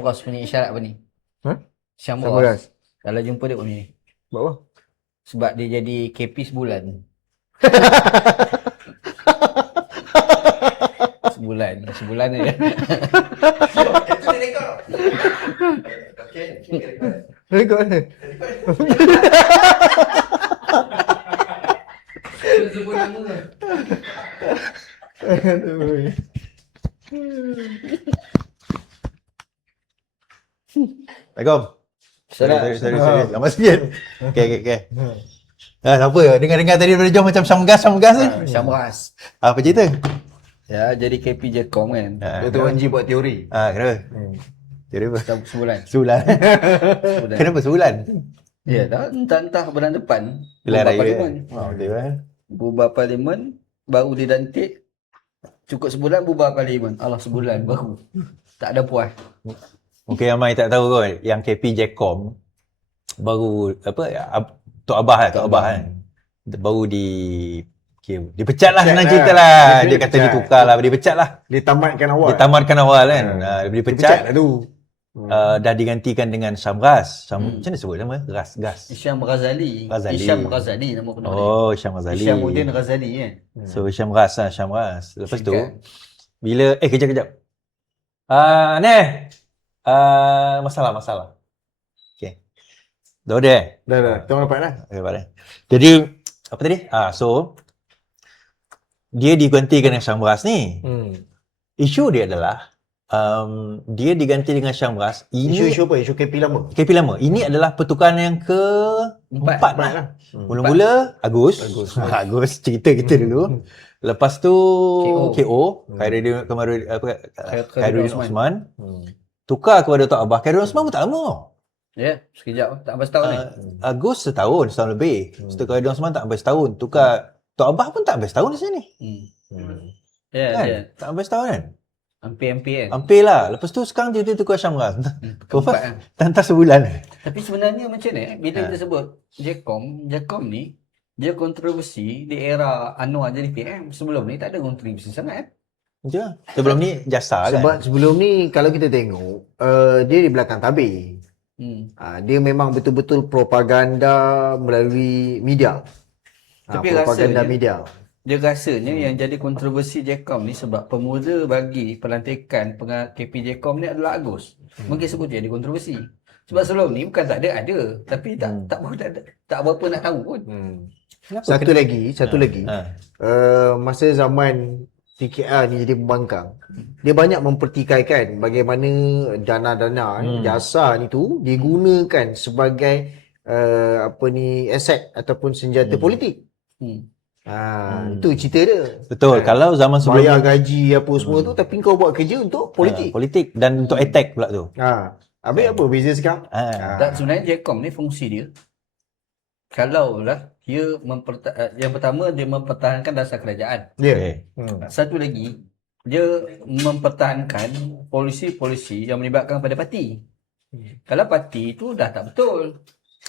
Syamras punya isyarat apa ni? Ha? Syamras. Syamras. Kalau jumpa dia macam ni. Buat apa? Sebab dia jadi KP sebulan. Sebulan je. Itu dia rekod. Okey, rekod. Rekod mana? Sebut nama. Aduh. Assalamualaikum. Sorry. Lama sikit. Okay. Siapa? Dengar-dengar tadi daripada jom macam Syamgas ni. Syamras. Apa cerita? Ya, jadi KP Jecom kan. Dr. Wan G buat teori. Kenapa? Jadi apa? Sebulan. Sebulan. Kenapa sebulan? Ya, entah bulan depan. Pilihan Bubar raya. parlimen. Betul kan? Bubar parlimen, baru dilantik. Cukup sebulan bubar parlimen. Allah, sebulan baru. Tak ada puas. Mungkin ramai tak tahu kot yang KP Jecom baru Tok Abah kan. Baru dipecat lah, senang cerita lah. Dia kata ditukar lah, dipecat lah. Dia tamatkan awal. Dia tamatkan awal kan. Dipecat Dipecat. dah tu. Dah digantikan dengan Syamras. Macam mana sebut nama? Gas. Isyam Ghazali. Isyam Ghazali nama penuh dia. Oh, Isyam Ghazali. Isyamuddin Ghazali kan. So Syamras lah, Syamras. Lepas tu Singkat. bila kejap. Masalah. Okey. Dah ada. Dah. Tuan dapat dah. Okay, balik. Jadi apa tadi? So dia digantikan dengan Syamras ni. Isu dia adalah dia diganti dengan Syamras. Isu apa? Isu KP lama? KP lama. Ini adalah pertukaran yang keempat lah. Mula-mula Agus cerita kita dulu. Lepas tu KO Khairuddin Osman. Tukar kepada Tok Abah. Khairuddin Osman pun tak lama tau. Ya, sekejap. Tak sampai setahun ni. Agus setahun lebih. Setelah Khairuddin Osman tak sampai setahun. Tukar Tok Abah pun tak sampai setahun di sini. Ya, Kan? dia. Tak sampai setahun kan? Hampir kan. Hampir lah. Lepas tu sekarang dia tukar Syamras. Keempat kan. Tantas sebulan. Tapi sebenarnya macam ni, bila kita sebut Jecom ni, dia kontroversi di era Anwar jadi PM. Sebelum ni tak ada kontroversi sangat. Macam sebelum ni jasa kan? Sebab sebelum ni kalau kita tengok, dia di belakang tabir. Dia memang betul-betul propaganda melalui media. Tapi Propaganda rasanya- media. Dia rasanya yang jadi kontroversi Jecom ni sebab pemuda bagi pelantikan KP Jecom ni adalah Agus. Mungkin sebut jadi kontroversi. Sebab sebelum ni bukan tak ada. Tapi tak berapa nak tahu pun. Satu lagi. Masa zaman PKR ni jadi pembangkang, dia banyak mempertikaikan bagaimana dana-dana jasa ni tu digunakan sebagai aset ataupun senjata politik. Itu cerita dia. Betul. Kalau zaman sebelum Bayar ni gaji apa semua tu, tapi kau buat kerja untuk politik. politik dan untuk attack pula tu. Habis apa beza sekarang? Tak, sebenarnya Jecom ni fungsi dia, kalaulah dia yang pertama dia mempertahankan dasar kerajaan. Ya. Satu lagi, dia mempertahankan polisi-polisi yang melibatkan pada parti. Kalau parti tu dah tak betul.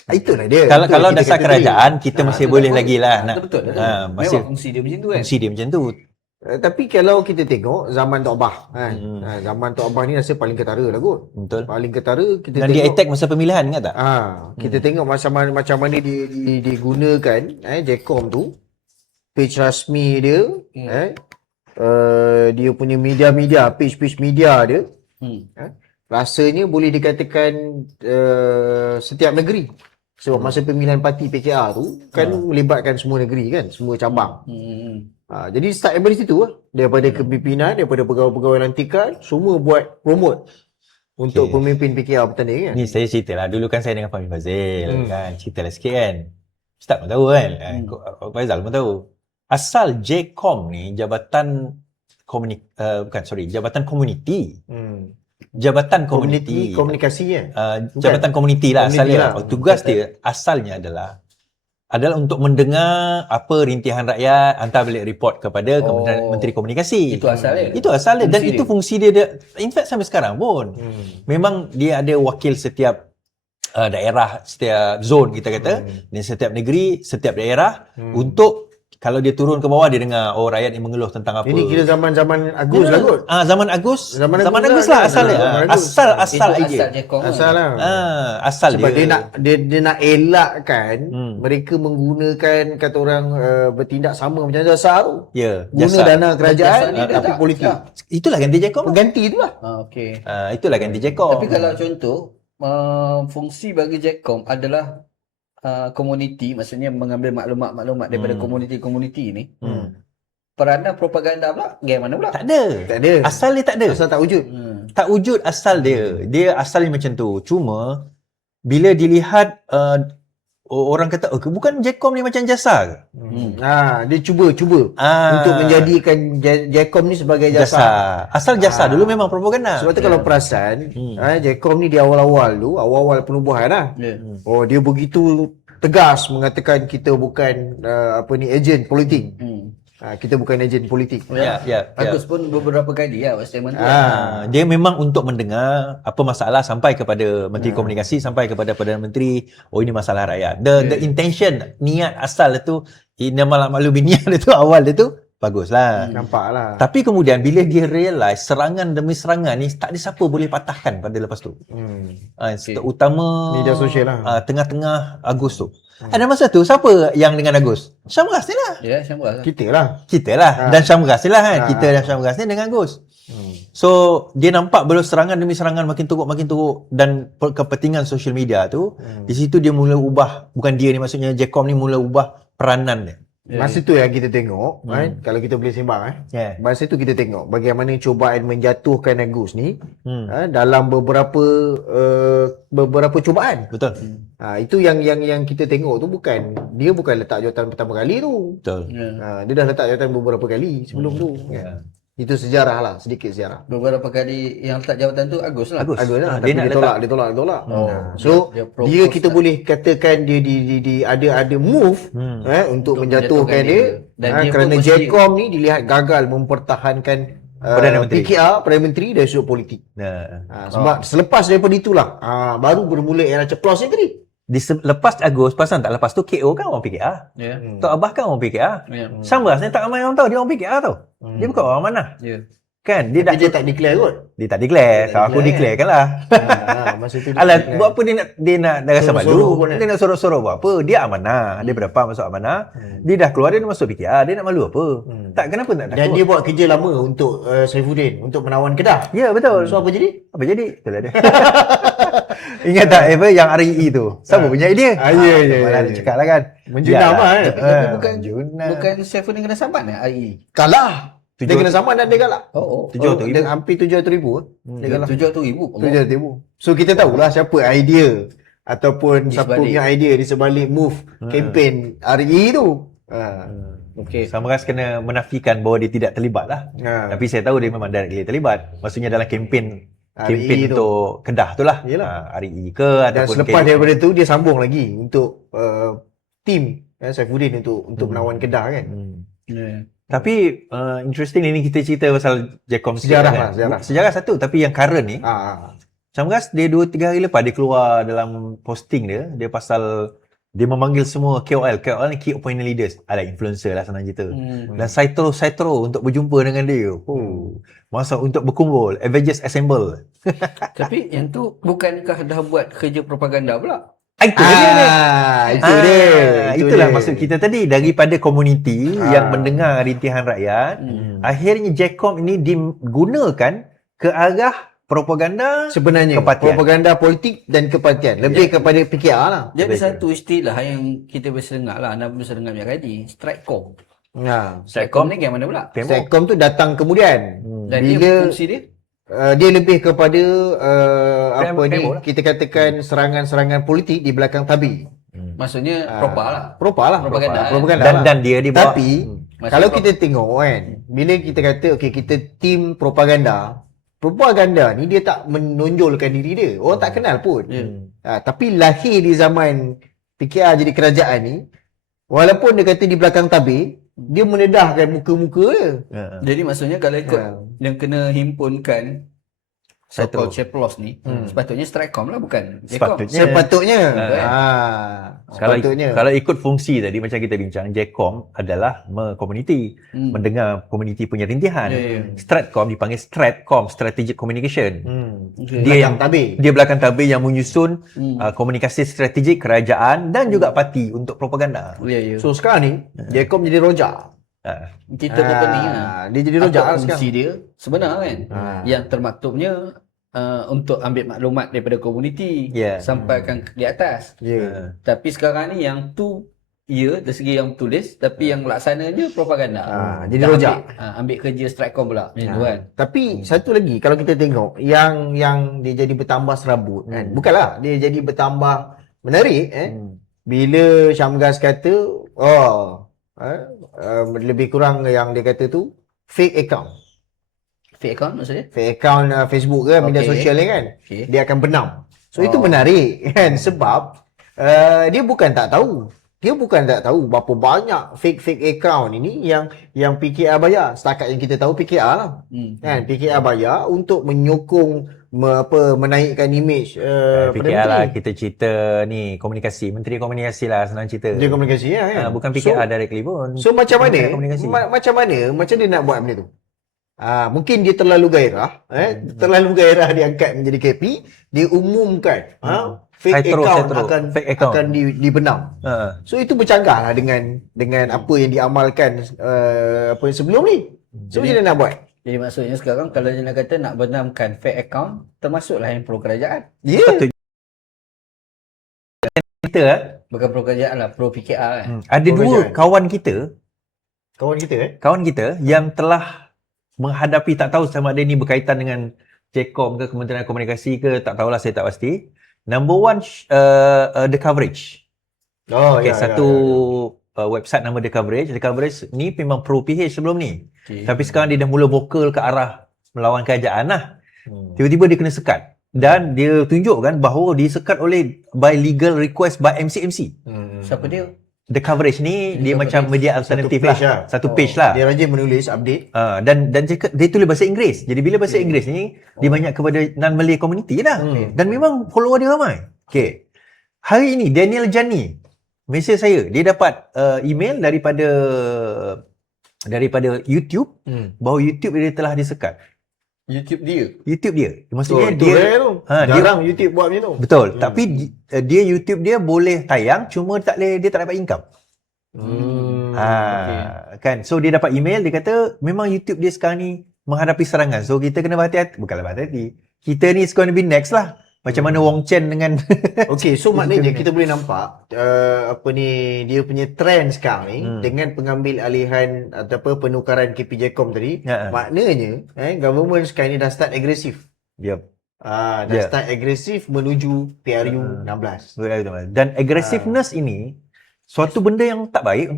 Itulah dia. Kalau Kita dasar kata kerajaan kita masih tu boleh tak lagi lah Itu betul. masih Memang fungsi dia macam tu kan. fungsi dia macam tu. tapi kalau kita tengok zaman Tok Abah kan. Zaman Tok Abah ni rasa paling ketara lah kot. Betul. Paling ketara kita Dan tengok. dia attack masa pemilihan, ingat tak? Kita tengok macam mana digunakan Jecom tu. Page rasmi dia dia punya page media dia. Rasanya boleh dikatakan setiap negeri. Sebab masa pemilihan parti PKR tu kan melibatkan semua negeri kan, semua cabang. Jadi start daripada situ lah. Daripada kepimpinan, daripada pegawai-pegawai lantikan, semua buat promote untuk pemimpin PKR bertanding kan. Ni saya cerita lah. Dulu kan saya dengan Fahmi Fazil kan. Cerita lah sikit kan. Ustaz pun tahu kan. Faizal pun tahu. Asal Jecom ni jabatan jabatan komuniti. Jabatan komuniti. Komunikasi kan. Jabatan komuniti lah Komuniti asalnya. lah. Tugas dia asalnya adalah untuk mendengar apa rintihan rakyat, hantar balik report kepada Kementerian Menteri Komunikasi. Itu asalnya. Itu asalnya dan Fungsi itu dia. fungsi dia. In fact sampai sekarang pun. Memang dia ada wakil setiap daerah, setiap zon kita kata, dan setiap negeri, setiap daerah untuk kalau dia turun ke bawah dia dengar rakyat ni mengeluh tentang apa. Ini kira zaman-zaman Agus lah kot. Zaman Agus. Zaman Zaman Agus Agus lah lah asal dia. zaman Agus. Asal Itu idea. asal Jekong Asal lah. Asal Sebab dia. dia nak elakkan mereka menggunakan kata orang bertindak sama macam jasa tu. Ya, Guna jasa. dana kerajaan Jasa ni dah tapi tak. politik. Dah. Itulah ganti Jekong. Pengganti tu lah. Okey. Itulah ganti Jekong. Tapi kalau contoh fungsi bagi Jekkom adalah komuniti, maksudnya mengambil maklumat-maklumat daripada komuniti-komuniti ni. Peranan propaganda pula game mana pula? tak ada. Tak ada. Asal dia tak ada. Asal tak wujud. Tak wujud asal dia. Dia asalnya macam tu. Cuma bila dilihat orang kata bukan Jekkom ni macam jasa ke? Dia cuba untuk menjadikan Jekkom ni sebagai jasa. Asal jasa dulu memang propaganda. Sebab tu kalau perasan, Jekkom ni di awal-awal penubuhan lah. Oh, dia begitu tegas mengatakan kita bukan ejen politik. Kita bukan ejen politik. Ya. Agus pun beberapa kali lah statement tu. Dia memang untuk mendengar apa masalah sampai kepada Menteri Komunikasi, sampai kepada Perdana Menteri. Oh, ini masalah rakyat. The intention, niat asal itu, nama maklum niat itu awal itu baguslah. Nampak lah. Tapi kemudian bila dia realise serangan demi serangan ni tak ada siapa boleh patahkan pada lepas tu. Terutama Media sosial lah. Tengah-tengah Agus tu. Ada masa tu siapa yang dengan Agus? Syamras ni lah. Ya, Syamras lah. Kita lah. Dan Syamras ni lah kan. Kita dan Syamras ni dengan Agus. So dia nampak bila serangan demi serangan makin teruk dan kepentingan social media tu, di situ dia mula ubah, bukan dia ni maksudnya Jekkom ni mula ubah peranan dia. Masa tu yang kita tengok, kalau kita boleh sembang masa tu kita tengok bagaimana cubaan menjatuhkan Agus ni dalam beberapa cubaan. Betul. Itu yang kita tengok tu dia bukan letak jawatan pertama kali tu. Betul. Dia dah letak jawatan beberapa kali sebelum tu. Itu sejarah lah, sedikit sejarah. Beberapa kali yang letak jawatan tu Agus lah. Agus. Lah, Dia tapi nak dia tolak. Oh, So dia dia propose kita tak. boleh katakan dia ada move untuk menjatuhkan dia, Dan dia kerana pun mesti- Jekkom ni dilihat gagal mempertahankan Perdana Menteri. Perdana Menteri dari sudut politik. Sebab selepas daripada itulah baru bermula era ceplos ni tadi. Lepas Agus, pasal tak lepas tu KO kan orang PKR. Ya. Tok Abah kan orang PKR. Ya. Syamras ni tak ramai orang tahu dia orang PKR tau. Dia bukan orang mana. Ya. Kan dia Tapi dia tak declare kot. dia tak declare. Kalau aku declare kan lah. Masa tu dia Alah, declare. buat apa dia nak rasa Sorok-sorok malu? pun, Dia nak sorok-sorok buat apa? Dia amanah. Dia berapa masuk amanah. Dia dah keluar, dia nak masuk PKR. Dia nak malu apa? Tak, kenapa tak takut? Dan dia buat kerja lama untuk Saifuddin untuk menawan Kedah. Ya, betul. So apa jadi? Apa jadi? Itulah dia. Ingat tak yang REE tu? Siapa punya idea? Ya. Malah dia cakap lah kan. Menjunam lah. Tapi bukan Junam. bukan Saifuddin kena sambat ni AI. Kalah. Dia kena sama dan dia galak. Oh. 700,000. Dia hampir 700,000. Dia galak. 700,000. 700,000. So kita tahulah siapa idea ataupun Di siapa sebalik. punya idea di sebalik move campaign RE tu. Okey. Samras kena menafikan bahawa dia tidak terlibat lah. Tapi saya tahu dia memang directly terlibat. Maksudnya dalam kempen RE tu. untuk Kedah tu lah. Yelah. RE ke Dan ataupun selepas KD. daripada tu dia sambung lagi untuk team Saifuddin untuk menawan Kedah kan. Ya. Tapi interesting ini kita cerita pasal Jekkom Sejarah sikit lah, Sejarah satu, tapi yang current ni Syamras dia 2-3 hari lepas dia keluar dalam posting dia pasal dia memanggil semua KOL ni key opinion leaders, ada influencer lah senang cerita. Dan Saitro untuk berjumpa dengan dia. Masa untuk berkumpul, Avengers Assemble. Tapi yang tu bukankah dah buat kerja propaganda pula? Itu dia. Itulah dia. maksud kita tadi, daripada komuniti yang mendengar rintihan rakyat, akhirnya Jekkom ini digunakan ke arah propaganda Sebenarnya kepatian. propaganda politik dan kepatian. Lebih kepada PKR lah. Dia ada satu istilah yang kita biasa dengar lah, Anda biasa dengar banyak kali, strikekom. Strikekom ni game mana pula? Stratcom tu datang kemudian. Dan dia Bila fungsi dia? dia lebih kepada Premo lah. kita katakan serangan-serangan politik di belakang tabir. Maksudnya propa lah. Propa lah. Propaganda. Propaganda lah. Dan dia dibawa. Tapi Masih kalau pro- kita tengok kan, bila kita kata okey kita tim propaganda ni dia tak menonjolkan diri dia. Orang tak kenal pun. Tapi lahir di zaman PKR jadi kerajaan ni, walaupun dia kata di belakang tabir, dia menedahkan muka-muka dia. Jadi maksudnya kalau ikut yang kena himpunkan so-called Ceplos ni, sepatutnya Straightcom lah, bukan Jecom. Sepatutnya. Sepatutnya. Sepatutnya. Kalau ikut fungsi tadi macam kita bincang, Jecom adalah community, mendengar community punya rintihan. Stratcom dipanggil Stratcom, Strategic Communication. Dia belakang tabir yang menyusun komunikasi strategik kerajaan dan juga parti untuk propaganda. So sekarang ni Jecom jadi rojak. Kita pun pening lah. Dia jadi rojak Apa lah fungsi sekarang. dia sebenar kan. Yang termaktubnya untuk ambil maklumat daripada komuniti sampaikan di atas. Tapi sekarang ni yang tu dari segi yang tulis, tapi yang laksananya propaganda. Jadi rojak. Ambil kerja Straightcom pula macam tu kan. Tapi satu lagi kalau kita tengok yang dia jadi bertambah serabut kan. Bukanlah dia jadi bertambah menarik bila Syamgas kata lebih kurang yang dia kata tu fake account. Fake account maksudnya? Fake account Facebook ke media sosial ni kan. Dia akan benam. So itu menarik kan sebab dia bukan tak tahu. Dia bukan tak tahu berapa banyak fake account ini yang PKR bayar. Setakat yang kita tahu PKR lah. Kan PKR bayar untuk menyokong menaikkan image PKR lah, kita cerita ni komunikasi, Menteri Komunikasi lah senang cerita. Dia komunikasi lah kan. Bukan PKR directly pun. So macam mana macam dia nak buat benda tu? Mungkin dia terlalu gairah, terlalu gairah diangkat menjadi KP, dia umumkan fake account akan dibenam. So itu bercanggah lah dengan apa yang diamalkan apa yang sebelum ni. So macam mana nak buat? Jadi maksudnya sekarang kalau dia nak kata nak benamkan fake account, termasuklah yang pro kerajaan. Kita Bukan pro kerajaan lah, pro PKR kan. ada dua kawan kita Kawan kita yang telah menghadapi, tak tahu sama ada ni berkaitan dengan Jecom ke Kementerian Komunikasi ke, tak tahulah, saya tak pasti. Number one, The Coverage. Satu website nama The Coverage. The Coverage ni memang pro PH sebelum ni. Tapi sekarang dia dah mula vokal ke arah melawan kerajaan lah. Tiba-tiba dia kena sekat. Dan dia tunjukkan bahawa disekat by legal request by MCMC. Siapa dia? The Coverage ni dia macam media alternatif lah. Satu page lah. Dia rajin menulis update. Dan dia tulis bahasa Inggeris. Jadi bila bahasa Inggeris ni dia banyak kepada non-Malay community lah. Dan memang follower dia ramai. Hari ini Daniel Jani mesej saya, dia dapat email daripada YouTube bahawa YouTube dia telah disekat. YouTube dia. Maksudnya jarang YouTube buat macam tu. Betul. Tapi YouTube dia boleh tayang, cuma dia tak dapat income. Kan. So dia dapat email, dia kata memang YouTube dia sekarang ni menghadapi serangan. So kita kena berhati-hati. Bukanlah berhati-hati. Kita ni is going to be next lah. Macam mana Wong Chen dengan so maknanya kita boleh nampak dia punya trend sekarang ni dengan pengambil alihan ataupun penukaran KP Jecom tadi, maknanya government sekarang ni dah start agresif. Start agresif menuju PRU 16. Dan aggressiveness ini suatu benda yang tak baik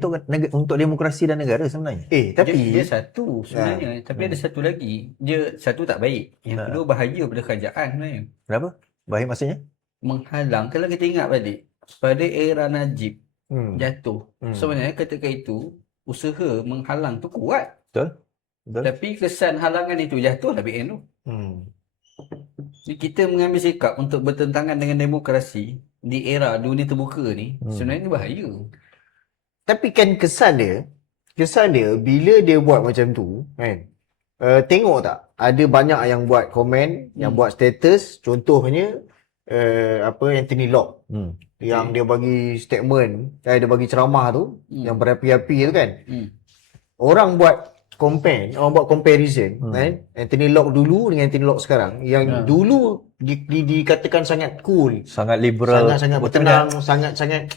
untuk demokrasi dan negara sebenarnya. Tapi dia satu sebenarnya, tapi ada satu lagi. Dia satu tak baik. Yang kedua bahaya pada kerajaan sebenarnya. Kenapa? Baik maksudnya? Menghalang. Kalau kita ingat balik pada era Najib jatuh, sebenarnya ketika itu usaha menghalang tu kuat. Betul. Tapi kesan halangan itu jatuh lah BN tu. Jadi kita mengambil sikap untuk bertentangan dengan demokrasi di era dunia terbuka ni, sebenarnya bahaya. Tapi kan kesan dia bila dia buat macam tu kan, tengok tak ada banyak yang buat komen, yang buat status, contohnya Anthony Locke yang dia bagi statement, dia bagi ceramah tu yang berapi-api tu kan. Orang buat comparison kan, Anthony Locke dulu dengan Anthony Locke sekarang. Yang dulu dikatakan sangat cool, sangat liberal, sangat bertenang, sangat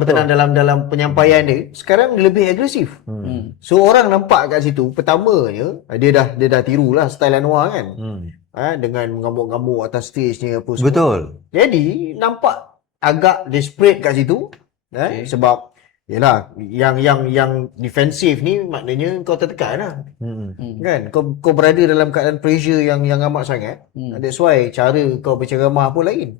bertenang dalam penyampaian dia. Sekarang dia lebih agresif. So orang nampak kat situ, pertamanya dia dah tirulah style Anwar kan. Dengan mengamuk-ngamuk atas stage ni apa semua. Betul. Jadi nampak agak desperate kat situ. Sebab yalah, yang defensif ni maknanya kau tertekan lah. Kan? Kau berada dalam keadaan pressure yang amat sangat. That's why cara kau berceramah pun lain.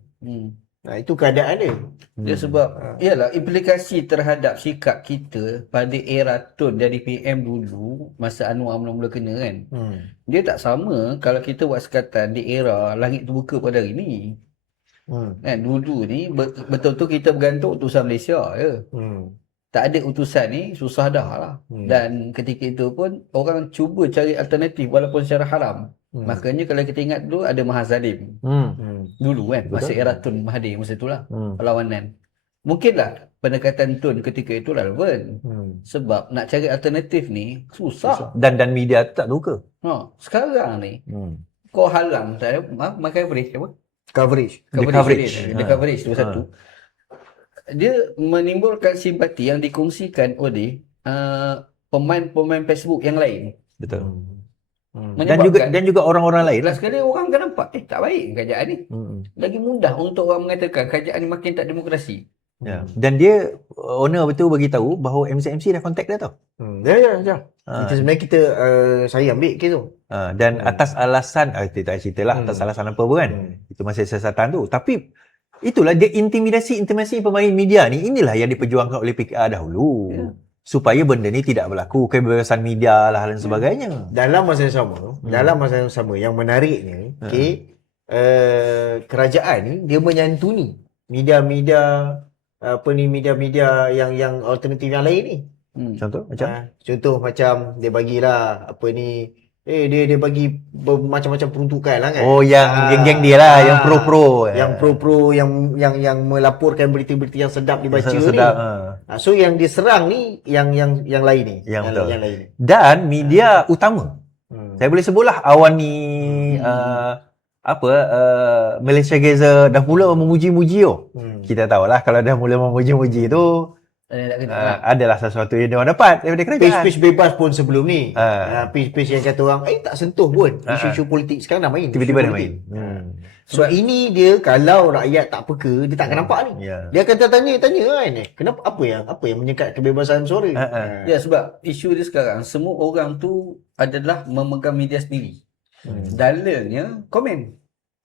Itu keadaan dia. Dia sebab ialah implikasi terhadap sikap kita pada era Tun dari PM dulu masa Anwar mula-mula kena kan. Dia tak sama kalau kita buat sekatan di era langit terbuka pada hari ni. Kan dulu ni betul-betul kita bergantung utusan Malaysia je. Tak ada utusan ni susah dah lah. Dan ketika itu pun orang cuba cari alternatif walaupun secara haram. Makanya kalau kita ingat dulu ada Mahazalim. Dulu kan masa era Tun Mahathir masa itulah perlawanan. Mungkinlah pendekatan Tun ketika itu relevan. Sebab nak cari alternatif ni susah. Dan media tu tak terbuka. Sekarang ni kau halang tak makan break apa? Coverage. The coverage tu satu. Dia menimbulkan simpati yang dikongsikan oleh pemain-pemain Facebook yang lain. Betul. Menyebabkan Dan juga orang-orang lain. last kali orang akan nampak tak baik kerajaan ni. Lagi mudah untuk orang mengatakan kerajaan ni makin tak demokrasi. Ya. Dan dia owner betul bagi tahu bahawa MCMC dah contact dia tau. Ya. Kita sebenarnya kita saya ambil kes tu. Dan atas alasan kita tak ceritalah atas alasan apa pun kan. Itu masih siasatan tu. Tapi itulah dia intimidasi pemain media ni, inilah yang diperjuangkan oleh PKR dahulu. Supaya benda ni tidak berlaku, kebebasan media lah dan sebagainya. Dalam masa yang sama yang menariknya, kerajaan ni dia menyantuni media-media yang alternatif yang lain ni. Contoh macam Contoh macam dia bagilah dia bagi macam-macam peruntukan lah kan. yang geng-geng dia lah, yang pro-pro. Yang pro-pro yang melaporkan berita-berita yang sedap dibaca sedap. ni. So yang diserang ni yang lain ni. Yang lain ni. Dan media utama. Saya boleh sebutlah Awani Malaysia Gazer dah mula memuji-muji Kita tahulah kalau dah mula memuji-muji tu adalah sesuatu yang dia dapat daripada kerajaan. Page bebas pun sebelum ni. Page yang kata orang tak sentuh pun isu-isu politik, sekarang dah main. Tiba-tiba dah main. So ini dia kalau rakyat tak peka, dia tak akan nampak ni. Dia akan tanya kan, kenapa apa yang menyekat kebebasan suara? Ya, sebab isu dia sekarang semua orang tu adalah memegang media sendiri. Dalilnya komen.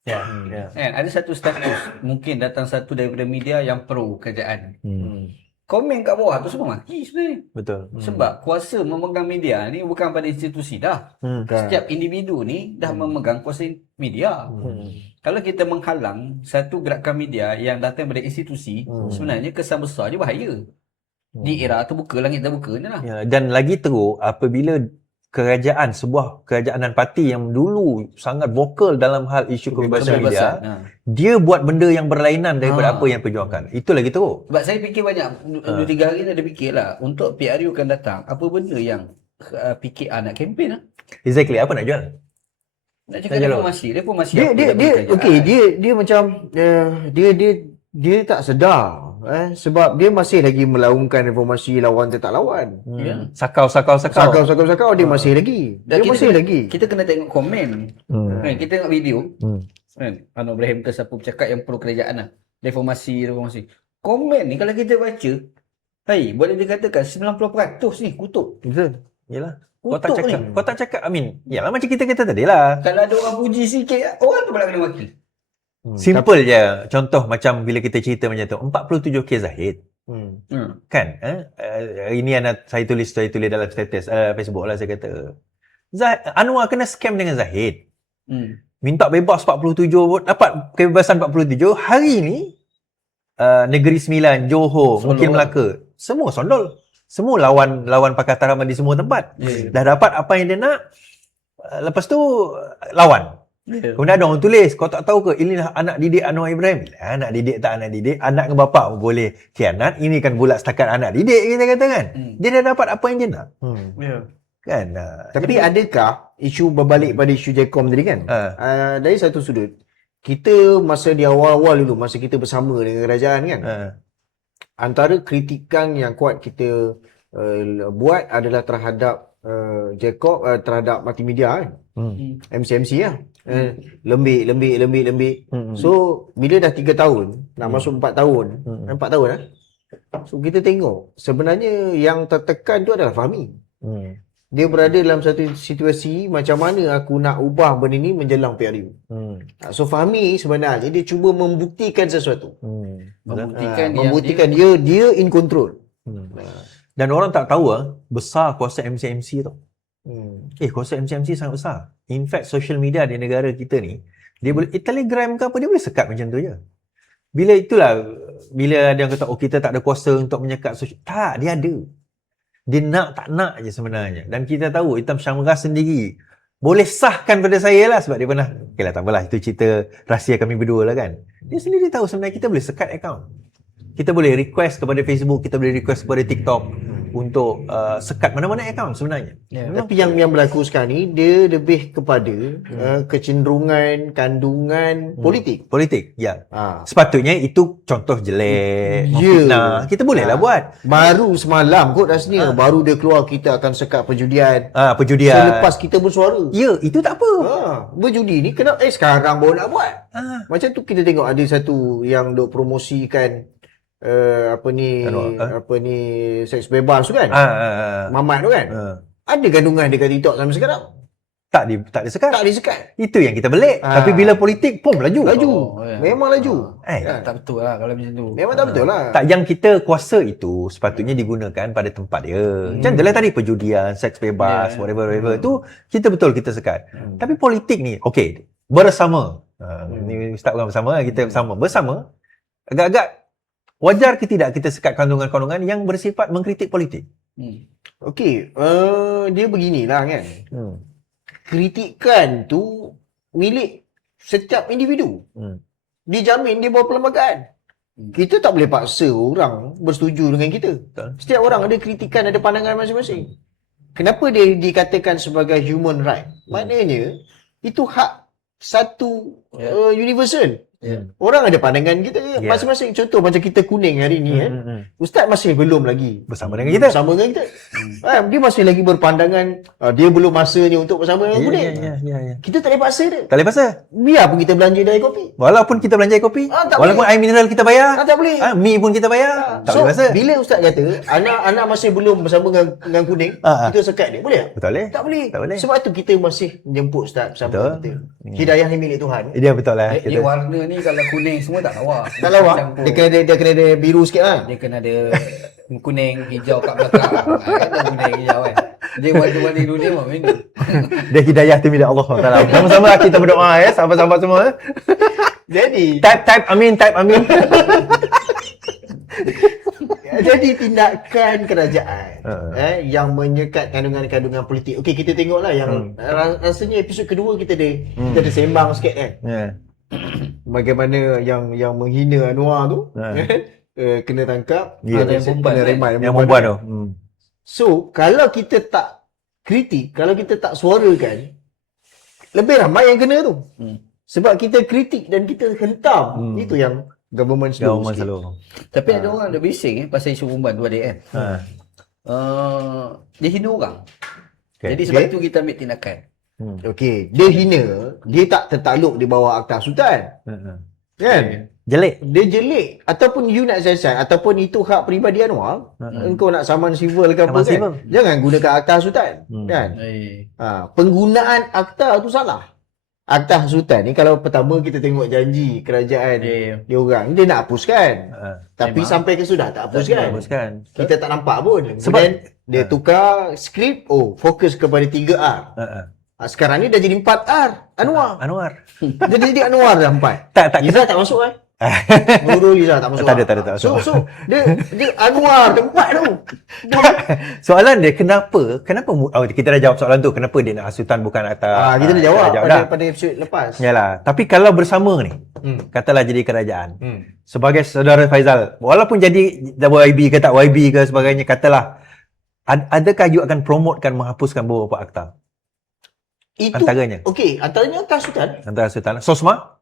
Kan ada satu status mungkin datang satu daripada media yang pro kerajaan. Komen kat bawah tu semua maki sebenarnya. Betul. Sebab kuasa memegang media ni bukan pada institusi dah. Setiap individu ni dah memegang kuasa media. Kalau kita menghalang satu gerakan media yang datang dari institusi, sebenarnya kesan besar dia bahaya. Di era terbuka, langit terbuka ni lah. Dan lagi teruk apabila sebuah kerajaan dan parti yang dulu sangat vokal dalam hal isu kebebasan media, dia buat benda yang berlainan daripada apa yang perjuangkan. Itu lagi teruk. Sebab saya fikir banyak 2-3 hari ni ada fikirlah untuk PRU akan datang apa benda yang PKR nak kempen lah. Exactly, apa nak jual? Nak cakap reformasi dia macam dia tak sedar sebab dia masih lagi melaungkan reformasi lawan tak lawan. Sakau Dia masih lagi. Kita kena tengok komen. Kan kita tengok video. Kan Anwar Ibrahim ke siapa bercakap yang pro kerajaan lah. Reformasi. Komen ni kalau kita baca, boleh dikatakan 90% ni kutuk. Betul. Yalah. Kau tak cakap yalah macam kita kata tadi lah. Kalau ada orang puji sikit, orang tu pula kena maki. Simple je. Contoh macam bila kita cerita macam tu, 47 kes Zahid. Kan? Ini saya tulis dalam status Facebook lah, saya kata. Anwar kena scam dengan Zahid. Minta bebas 47, dapat kebebasan 47. Hari ni Negeri Sembilan, Johor, mungkin Melaka, semua sondol. Semua lawan Pakatan Rahman di semua tempat. Dah dapat apa yang dia nak. Lepas tu lawan. Kemudian ada orang tulis, kau tak tahu ke inilah anak didik Anwar Ibrahim? Anak didik tak anak didik, anak dengan bapak pun boleh khianat. Ini kan bulat setakat anak didik, kita kata kan. Dia dah dapat apa yang dia nak. Kan? Tapi adakah isu berbalik pada isu Jecom tadi kan? Dari satu sudut, kita masa di awal-awal dulu, masa kita bersama dengan kerajaan kan, antara kritikan yang kuat kita buat adalah terhadap Jecom, terhadap multimedia kan. MCMC lah. Lembik. So bila dah 3 tahun nak masuk 4 tahun, 4 tahun lah. So kita tengok sebenarnya yang tertekan tu adalah Fahmi. Dia berada dalam satu situasi macam mana aku nak ubah benda ni menjelang PRU. So Fahmi sebenarnya dia cuba membuktikan sesuatu. Membuktikan dia in control. Dan orang tak tahu besar kuasa MCMC tu. Kuasa MCMC sangat besar. In fact, social media di negara kita ni, dia boleh Telegram ke apa, dia boleh sekat macam tu je. Bila ada yang kata, kita tak ada kuasa untuk menyekat social. Tak, dia ada. Dia nak tak nak je sebenarnya. Dan kita tahu Hitam Syamras sendiri boleh sahkan pada saya lah sebab dia pernah. Okeylah, tak apalah, itu cerita rahsia kami berdua lah kan. Dia sendiri tahu sebenarnya kita boleh sekat akaun. Kita boleh request kepada Facebook, kita boleh request kepada TikTok untuk sekat mana-mana akaun sebenarnya. Tapi yang berlaku sekarang ni dia lebih kepada kecenderungan kandungan politik. Politik, ya. Sepatutnya itu contoh jelek, fitnah. Kita bolehlah buat. Baru semalam kot rasanya baru dia keluar kita akan sekat perjudian. Perjudian. Selepas kita bersuara. Ya, itu tak apa. Berjudi ni kenapa sekarang baru nak buat? Macam tu kita tengok ada satu yang duk promosikan seks bebas tu kan? Mamat tu kan? Ada kandungan dekat TikTok sampai sekarang. Tak disekat. Tak disekat. Itu yang kita belik. Tapi bila politik, laju. Memang laju. Tak betul lah kalau macam tu. Memang tak betul lah. Tak, yang kita kuasa itu sepatutnya digunakan pada tempat dia. Macam itulah tadi perjudian, seks bebas, whatever. Itu kita sekat. Tapi politik ni, bersama. Ni Ustaz bukan bersama, kita bersama. Agak-agak wajar ke tidak kita sekat kandungan-kandungan yang bersifat mengkritik politik? Dia beginilah kan. Kritikan tu milik setiap individu. Dijamin di bawah perlembagaan. Kita tak boleh paksa orang bersetuju dengan kita. Setiap orang ada kritikan, ada pandangan masing-masing. Kenapa dia dikatakan sebagai human right? Maknanya itu hak satu universal. Orang ada pandangan kita masing-masing. Contoh macam kita kuning hari ni Ustaz masih belum lagi bersama dengan kita. Dia masih lagi berpandangan dia belum masanya untuk bersama dengan kuning. Kita tak boleh paksa dia. Tak boleh paksa. Biar pun kita belanja dari kopi. Walaupun kita belanja kopi, walaupun boleh. air mineral kita bayar, Tak boleh. mi pun kita bayar. Tak boleh paksa. Bila Ustaz kata anak masih belum bersama dengan kuning, kita sekat dia. Boleh tak? Betul Tak boleh. Tak boleh. Sebab tu kita masih menjemput Ustaz bersama kita. Hidayah ni milik Tuhan. Dia betul lah. Dia warna ni kalau kuning semua tak lawa. Tak lawa. Dia kena ada biru sikit lah. Dia kena ada kuning, hijau kat belakang. Kan kuning, hijau kan. Dia warna-warna dunia macam ni. Dia hidayah tu milik Allah Taala. Sama-sama kita berdoa sahabat-sahabat semua. Jadi Type amin. Jadi tindakan kerajaan yang menyekat kandungan-kandungan politik. Okey, kita tengoklah yang rasanya episod kedua kita ada sembang sikit kan. Bagaimana yang menghina Anwar tu kena tangkap, ada yang perempuan, kena remat Yang perempuan tu. So, kalau kita tak kritik, kalau kita tak suarakan, lebih ramai yang kena tu. Sebab kita kritik dan kita hentam. Itu yang government slow. Tapi ada orang ada bising pasal isu perempuan tu adik kan. Dia hina orang. Jadi sebab itu kita ambil tindakan. Okey, dia hina, dia tak tertakluk di bawah Akta Sultan. Kan? Jelek. Dia jelek ataupun you nak siasat ataupun itu hak peribadi Anwar, engkau nak saman civil ke apa kan? Jangan gunakan Akta Sultan, kan? Penggunaan akta tu salah. Akta Sultan ni kalau pertama kita tengok janji kerajaan dia orang, dia nak hapuskan. Tapi sampai ke sudah tak hapuskan. Kita tak nampak pun. Sebab dia tukar skrip, fokus kepada 3R. Sekarang ni dah jadi 4R. Anwar. Dia jadi Anwar dah 4. Tak. Liza tak masuk kan? Nurul Liza tak masuk. Tak ada. So dia Anwar dah 4 tu. Soalan dia kenapa kita dah jawab soalan tu, kenapa dia nak sultan bukan atas. Kita dah jawab pada episod lepas. Yalah, tapi kalau bersama ni, katalah jadi kerajaan. Sebagai saudara Faizal, walaupun jadi YB ke tak YB ke sebagainya, katalah adakah you akan promotekan menghapuskan beberapa akta? Itu antaranya. Antaranya Akta Sultan. Antara Sultan. Sosma.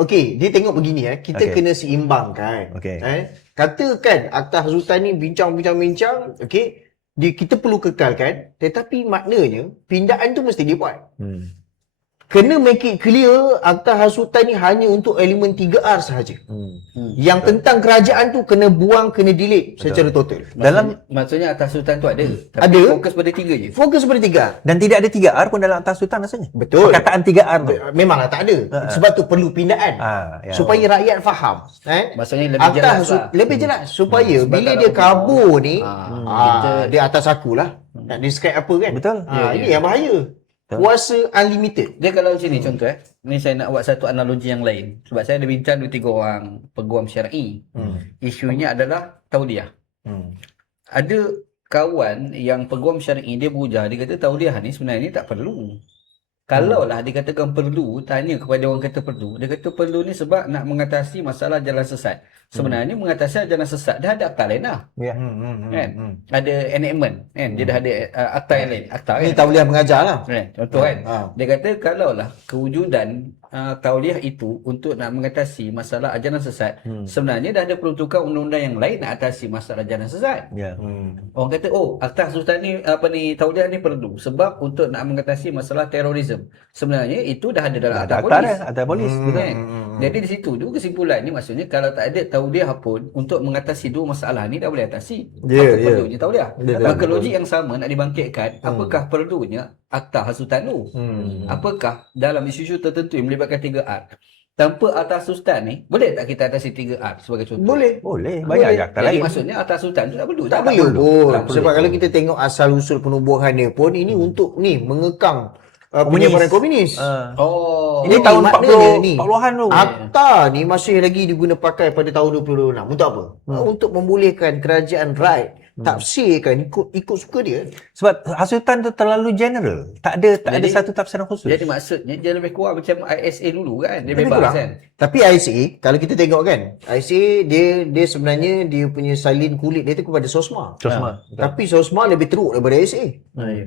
Okey, dia tengok begini kita kena seimbangkan. Katakan Akta Sultan ni bincang, kita perlu kekalkan, tetapi maknanya pindaan tu mesti dibuat. kena make it clear akta hasutan ni hanya untuk elemen 3R sahaja. Yang tentang kerajaan tu kena buang, kena delete secara total. Maksudnya atas sultan tu ada, tapi Ada. fokus pada 3 je. Fokus pada 3R. Dan tidak ada 3R pun dalam akta sultan rasanya. Betul. Perkataan 3R tu. Memanglah tak ada. Sebab tu perlu pindaan. Ya. Supaya rakyat faham. Maksudnya lebih jelas lah. Lebih jelas. Supaya Sebab bila kalau dia kita- kabur ni, kita- dia atas aku lah. Nak describe apa kan? Betul. Ini yang bahaya. Kuasa unlimited. Dia kalau macam ni contoh ni saya nak buat satu analogi yang lain. Sebab saya ada bincang 2-3 orang peguam syar'i. Isunya adalah tauliah. Ada kawan yang peguam syar'i dia berujar, dia kata tauliah ni sebenarnya tak perlu. Kalau lah dikatakan perlu, tanya kepada orang kata perlu. Dia kata perlu ni sebab nak mengatasi masalah jalan sesat. Sebenarnya mengatasi jalan sesat dah ada akta lain dah. Ya. Kan? Ada enactment kan? Dia dah ada akta yang lain. Akta Ini kan? tauliah mengajar lah. Kan? Contoh kan? Dia kata kalaulah kewujudan tauliah itu untuk nak mengatasi masalah ajaran sesat, sebenarnya dah ada peruntukan undang-undang yang lain nak atasi masalah ajaran sesat. Ya. Orang kata, oh, akta sultan ni tauliah ni perlu sebab untuk nak mengatasi masalah terorisme. Sebenarnya itu dah ada dalam akta polis. Akta polis. Betul. Kan? Jadi di situ tu kesimpulannya maksudnya kalau tak ada tauliah pun untuk mengatasi dua masalah ni dah boleh atasi. Apa perlunya tauliah? Maka logik yang sama nak dibangkitkan, apakah perlunya akta hasutan tu? Apakah dalam isu-isu tertentu yang melibatkan 3R, tanpa akta sultan ni boleh tak kita atasi 3R sebagai contoh? Boleh. Banyak je akta Jadi lain. maksudnya akta sultan tu tak perlu. Tak perlu pun. Tak perlu. Sebab kalau kita tengok asal usul penubuhan dia pun, ini untuk ni mengekang penyebaran komunis. Oh. Ini Ini tahun maknanya ni. 40-an tu. Akta ni masih lagi diguna pakai pada tahun 2026. Untuk apa? Untuk membolehkan kerajaan rakyat tafsirkan ikut suka dia. Sebab hasutan tu terlalu general. Tak ada Jadi- satu tafsiran khusus. Jadi maksudnya dia lebih kurang macam ISA dulu kan? Dia Lebih bebas kurang. kan? Tapi ISA, kalau kita tengok kan, ISA dia sebenarnya dia punya salin kulit dia tu kepada SOSMA. Sosma. Tapi SOSMA lebih teruk daripada ISA.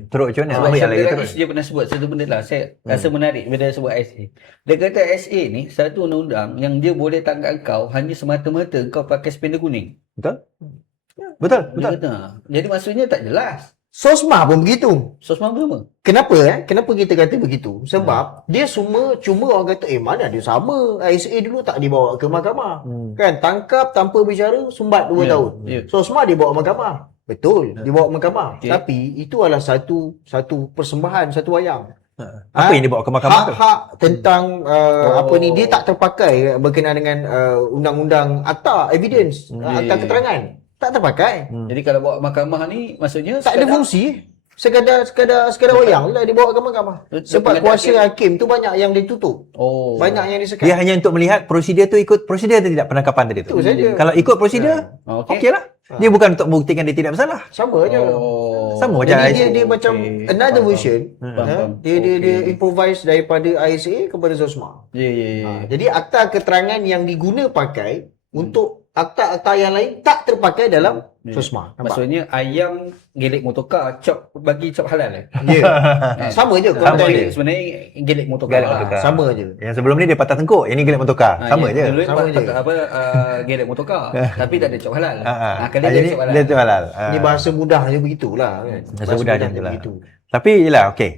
Teruk macam mana? Sebab Ambil Syamil lagi Rais teruk. dia pernah sebut satu benda lah. Saya rasa menarik bila dia sebut SA. Dia kata SA ni satu undang-undang yang dia boleh tangkap kau hanya semata-mata kau pakai spender kuning. Betul? Betul. Dia kata, jadi maksudnya tak jelas. SOSMA pun begitu. SOSMA sama. Kenapa Kenapa kita kata begitu? Sebab dia semua cuma orang kata mana ada sama. ISA dulu tak dibawa ke mahkamah. Kan tangkap tanpa bicara sumbat 2 tahun. Ya. SOSMA dibawa mahkamah. Betul, dibawa mahkamah. Okey. Tapi itu adalah satu persembahan, satu wayang. Apa yang dibawa ke mahkamah tu? Hak-hak tentang apa ni dia tak terpakai berkenaan dengan undang-undang akta evidence, akta keterangan. Tak terpakai. Jadi kalau bawa mahkamah ni maksudnya Tak ada fungsi. Sekadar wayang lah dibawa ke mahkamah. Sebab kuasa hakim tu banyak yang ditutup. Oh. Banyak yang disekat. Dia hanya untuk melihat prosedur tu ikut prosedur atau tidak penangkapan tadi tu. Itu saja. Kalau ikut prosedur, Okey. okey lah. Dia bukan untuk membuktikan dia tidak bersalah. Sama aja. Oh. Sama macam Jadi ISA. dia macam another version. Faham. Dia improvise daripada ISA kepada SOSMA. Ya. Jadi akta keterangan yang diguna pakai untuk akta-akta yang lain tak terpakai dalam SOSMA. Nampak? Maksudnya ayam gelik motorkar bagi cop halal Ya. Sama je Sama konteks je. dia. Sebenarnya gelik motorkar. Gelik motorkar. Sama je. Yang sebelum ni dia patah tengkuk, yang ni gelik motorkar. Sama je. Dulu Sama je. gelik motorkar tapi tak ada cop halal. Kali Ah, dia jadi cop halal. dia tu halal. Ini bahasa mudahnya begitulah kan. Bahasa mudahnya itulah. begitu. Tapi yalah, okey,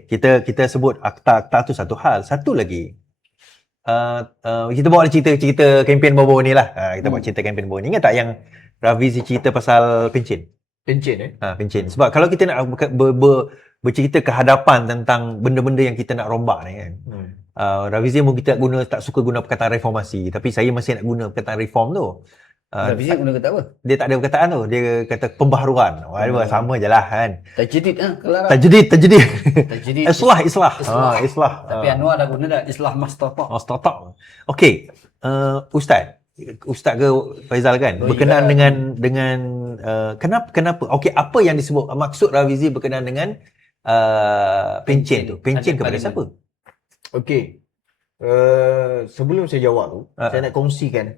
kita sebut akta-akta tu satu hal. Satu lagi, kita bawa cerita kempen baru-baru ni lah. Kita bawa cerita kempen baru ni. Ingat tak yang Rafizi cerita pasal pencen? Pencen Pencen. Sebab kalau kita nak bercerita kehadapan tentang benda-benda yang kita nak rombak ni kan. Rafizi pun kita tak suka guna perkataan reformasi. Tapi saya masih nak guna perkataan reform tu. Rafizi guna kata apa? Dia tak ada perkataan tu. Dia kata pembaharuan. Sama je lah kan. Tajdid kalau Tajdid. tajdid. Islah. Islah. Tapi Anwar dah guna dah islah mastata. Start. Okey. Ustaz ke Faizal kan berkenaan dengan kenapa okey, apa yang disebut maksud Rafizi berkenaan dengan pencen tu? Pencen kepada siapa? Okey. Sebelum saya jawab tu, saya nak kongsikan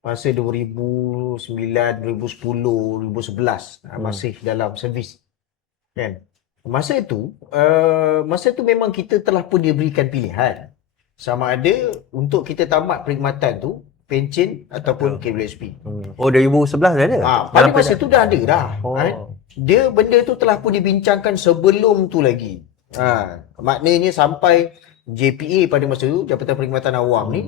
masa 2009, 2010, 2011 masih dalam servis. Kan? Masa tu memang kita telah pun diberikan pilihan sama ada untuk kita tamat perkhidmatan tu pencen ataupun KWSP. Oh, 2011 dah ada. Pada masa tu dah ada dah. Oh. Dia benda tu telah pun dibincangkan sebelum tu lagi. Maknanya sampai JPA pada masa tu, Jabatan Perkhidmatan Awam ni,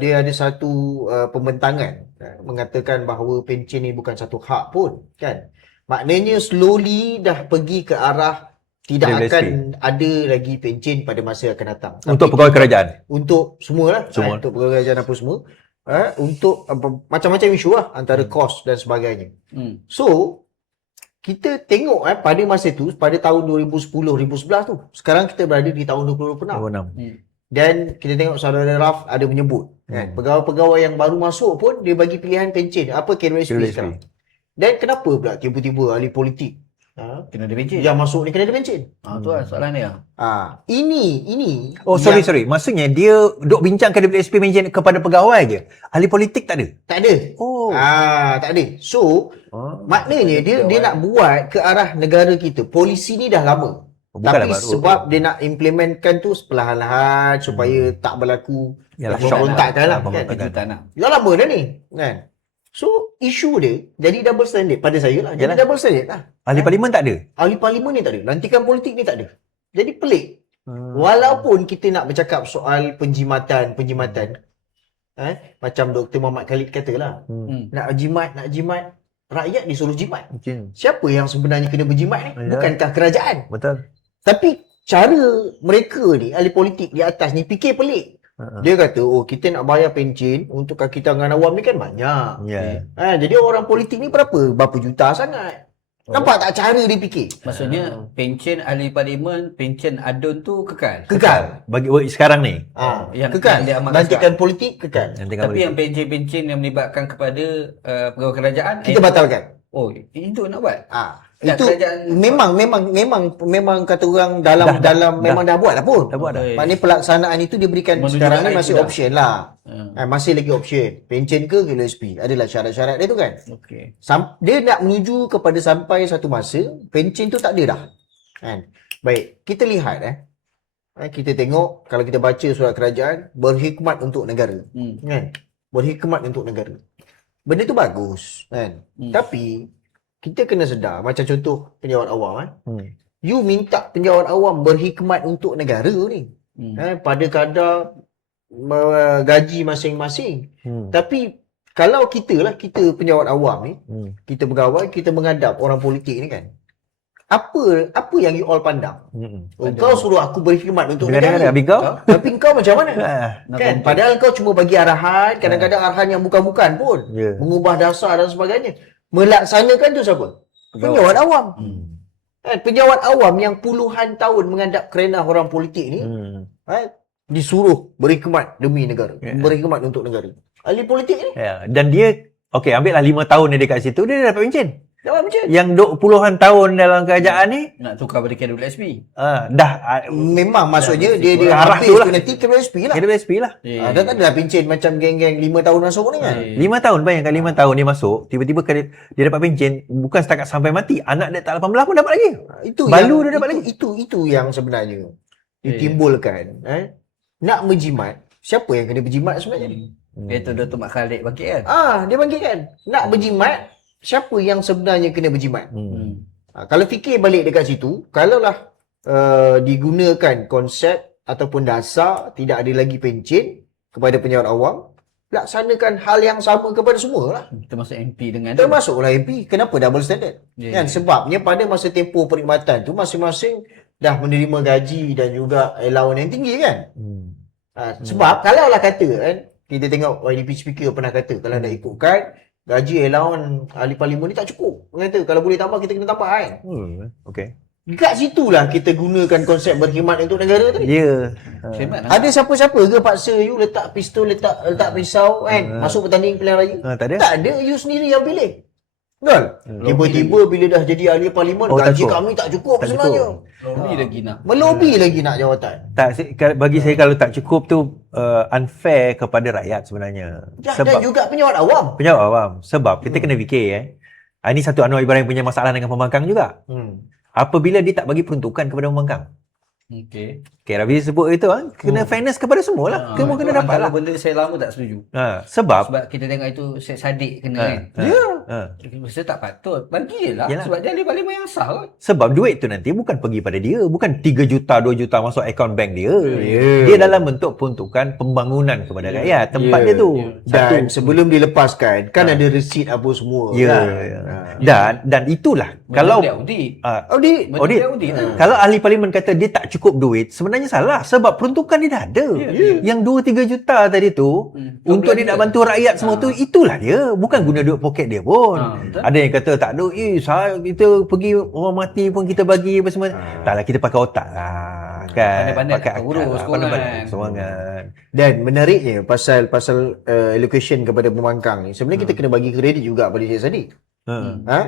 dia ada satu pembentangan mengatakan bahawa pencen ni bukan satu hak pun, kan. Maknanya slowly dah pergi ke arah tidak WSP. akan ada lagi pencen pada masa akan datang. Untuk Tapi pegawai kerajaan. untuk semualah, Semua. untuk pegawai kerajaan apa semua, untuk macam-macam isu lah, antara kos dan sebagainya. So kita tengok pada masa tu, pada tahun 2010-2011 tu, sekarang kita berada di tahun 2026. 26. Dan kita tengok saudara Raf ada menyebut kan, pegawai-pegawai yang baru masuk pun dia bagi pilihan pencen apa KWSP sekarang. Dan kenapa pula tiba-tiba ahli politik Kena ada pencen. yang masuk ni kena ada pencen? Tu lah soalan dia. Ini Oh, sorry. Maksudnya dia duk bincangkan WSP pencen kepada pegawai je. Ahli politik tak ada? tak ada. Oh. Tak ada. So maknanya dia nak buat ke arah negara kita. Polisi ni dah lama. Bukanlah Tapi baru. sebab dia nak implementkan tu perlahan-lahan supaya tak berlaku Yalah, pemberontakan lah kan. Kita tak nak. Dah lama dah ni kan. So isu dia jadi double standard pada saya lah. Jadi Yalah. double standard lah. Ahli parlimen tak ada? Ahli parlimen ni tak ada. Lantikan politik ni tak ada. Jadi pelik. Walaupun kita nak bercakap soal penjimatan, macam Dr. Muhammad Khalid katalah, nak jimat, rakyat disuruh jimat. Siapa yang sebenarnya kena berjimat ni? Ya. Bukankah kerajaan? Betul. Tapi cara mereka ni, ahli politik di atas ni fikir pelik. Dia kata, kita nak bayar pencen untuk kaki tangan awam ni kan banyak. Ya. Jadi orang politik ni berapa juta sangat. Nampak tak cara dia fikir? Maksudnya pencen ahli parlimen, pencen adun tu kekal. Kekal. Bagi sekarang ni. yang Kekal. dia amalkan Lantikan politik kekal. Tapi yang pencen-pencen yang melibatkan kepada pegawai kerajaan Kita batalkan. itu nak buat. Itu kerajaan memang kata orang dalam memang dah buat lah pun. Dah buat dah. Maknanya pelaksanaan itu dia berikan Menuju sekarang ke ni arah masih itu dah. option lah. Masih lagi option. Pencen ke KWSP. Adalah syarat-syarat dia tu kan. Okey. Dia nak menuju kepada sampai satu masa pencen tu tak ada dah. Kan? Baik, kita lihat kita tengok kalau kita baca surat kerajaan berhikmat untuk negara. Kan? Berhikmat untuk negara. Benda tu bagus kan. Tapi kita kena sedar macam contoh penjawat awam you minta penjawat awam berhikmat untuk negara ni. Pada kadar gaji masing-masing. Tapi kalau kita penjawat awam ni, kita pegawai, kita menghadap orang politik ni kan. Apa yang you all pandang? Kau suruh aku berkhidmat untuk negara. Habis kau? Tapi kau macam mana? Kan? Nak Padahal kau cuma bagi arahan, kadang-kadang arahan yang bukan-bukan pun. Ya. Mengubah dasar dan sebagainya. Melaksanakan tu siapa? Penjawat awam. Kan? Penjawat awam yang puluhan tahun menghadap kerana orang politik ni, disuruh berkhidmat demi negara. Berkhidmat untuk negara. Ahli politik ni Ya. Dan dia, ambillah 5 tahun dia dekat situ, dia dah dapat pencen. jawab macam Yang duk puluhan tahun dalam kerajaan ni, Nak tukar pada KWSP. memang maksudnya dia arah habis tu lah. tu nanti KWSP lah. KWSP lah. Dah tak adalah pencen macam geng-geng 5 tahun masuk ni kan. 5 tahun, bayangkan 5 tahun dia masuk, tiba-tiba dia dapat pencen, bukan setakat sampai mati, anak dia tak 18 pun dapat lagi. Balu dia dapat lagi. Itu yang sebenarnya ditimbulkan. Nak menjimat, siapa yang kena berjimat sebenarnya ni? Itu Dr. Mak Khalid bangkit kan? Dia bangkit kan. Nak berjimat, siapa yang sebenarnya kena berjimat? Kalau fikir balik dekat situ, kalaulah digunakan konsep ataupun dasar tidak ada lagi pencen kepada penjawat awam, laksanakan hal yang sama kepada semua lah. Termasuk MP dengan Termasuklah MP. Kenapa double standard? Kan? Sebabnya pada masa tempoh perkhidmatan tu masing-masing dah menerima gaji dan juga allowance yang tinggi kan. Sebab kalaulah kata kan, kita tengok YDP speaker pernah kata kalau nak ikutkan gaji allowance ahli parlimen ni tak cukup. Dia kata kalau boleh tambah kita kena tambah kan. Okey. Dekat situlah kita gunakan konsep berkhidmat untuk negara tadi. Ya. Ada siapa-siapa ke paksa you letak pistol, letak pisau kan, masuk bertanding pilihan raya? Tak ada. Tak ada, you sendiri yang pilih. Betul? Tiba-tiba bila dah jadi ahli parlimen, gaji tak cukup. kami tak cukup Tak sebenarnya. Lobby lagi nak. Melobi lagi nak jawatan. Tak, bagi saya kalau tak cukup tu unfair kepada rakyat sebenarnya. Dan juga penjawat awam. Penjawat awam. Sebab kita kena fikir ini satu Anwar Ibrahim punya masalah dengan pembangkang juga. Apabila dia tak bagi peruntukan kepada pembangkang. Okey. Rabi sebut itu kena fairness kepada semua lah. Semua kena dapat lah. Benda saya lama tak setuju. Sebab Sebab kita tengok itu Syed Saddiq kena kan. Ya. Rasa tak patut. Bagi je lah. Yalah. Sebab dia ahli parlimen yang sah kot. Sebab duit tu nanti bukan pergi pada dia. Bukan 3 juta, 2 juta masuk akaun bank dia. Ya. Dia dalam bentuk peruntukan pembangunan kepada rakyat. Tempat Ya. dia tu. Dan sebelum dilepaskan kan ada resit apa semua Ya. kan. Dan itulah. Kalau Dia audit. Audit. audit. Dia audit lah. Kalau ahli parlimen kata dia tak cukup duit, sebenarnya salah. Sebab peruntukan dia dah ada. Yang 2-3 juta tadi tu, untuk dia nak bantu rakyat semua tu, itulah dia. Bukan guna duit poket dia pun. Betul. Ada yang kata tak ada, kita pergi orang mati pun kita bagi apa semua. Taklah, kita pakai otak lah. Kan? Pandai-pandai Pakai nak akal urus lah. korang. Pandai-pandai semangat. Dan menariknya pasal allocation kepada pembangkang ni, sebenarnya kita kena bagi kredit juga pada Cik Sadiq.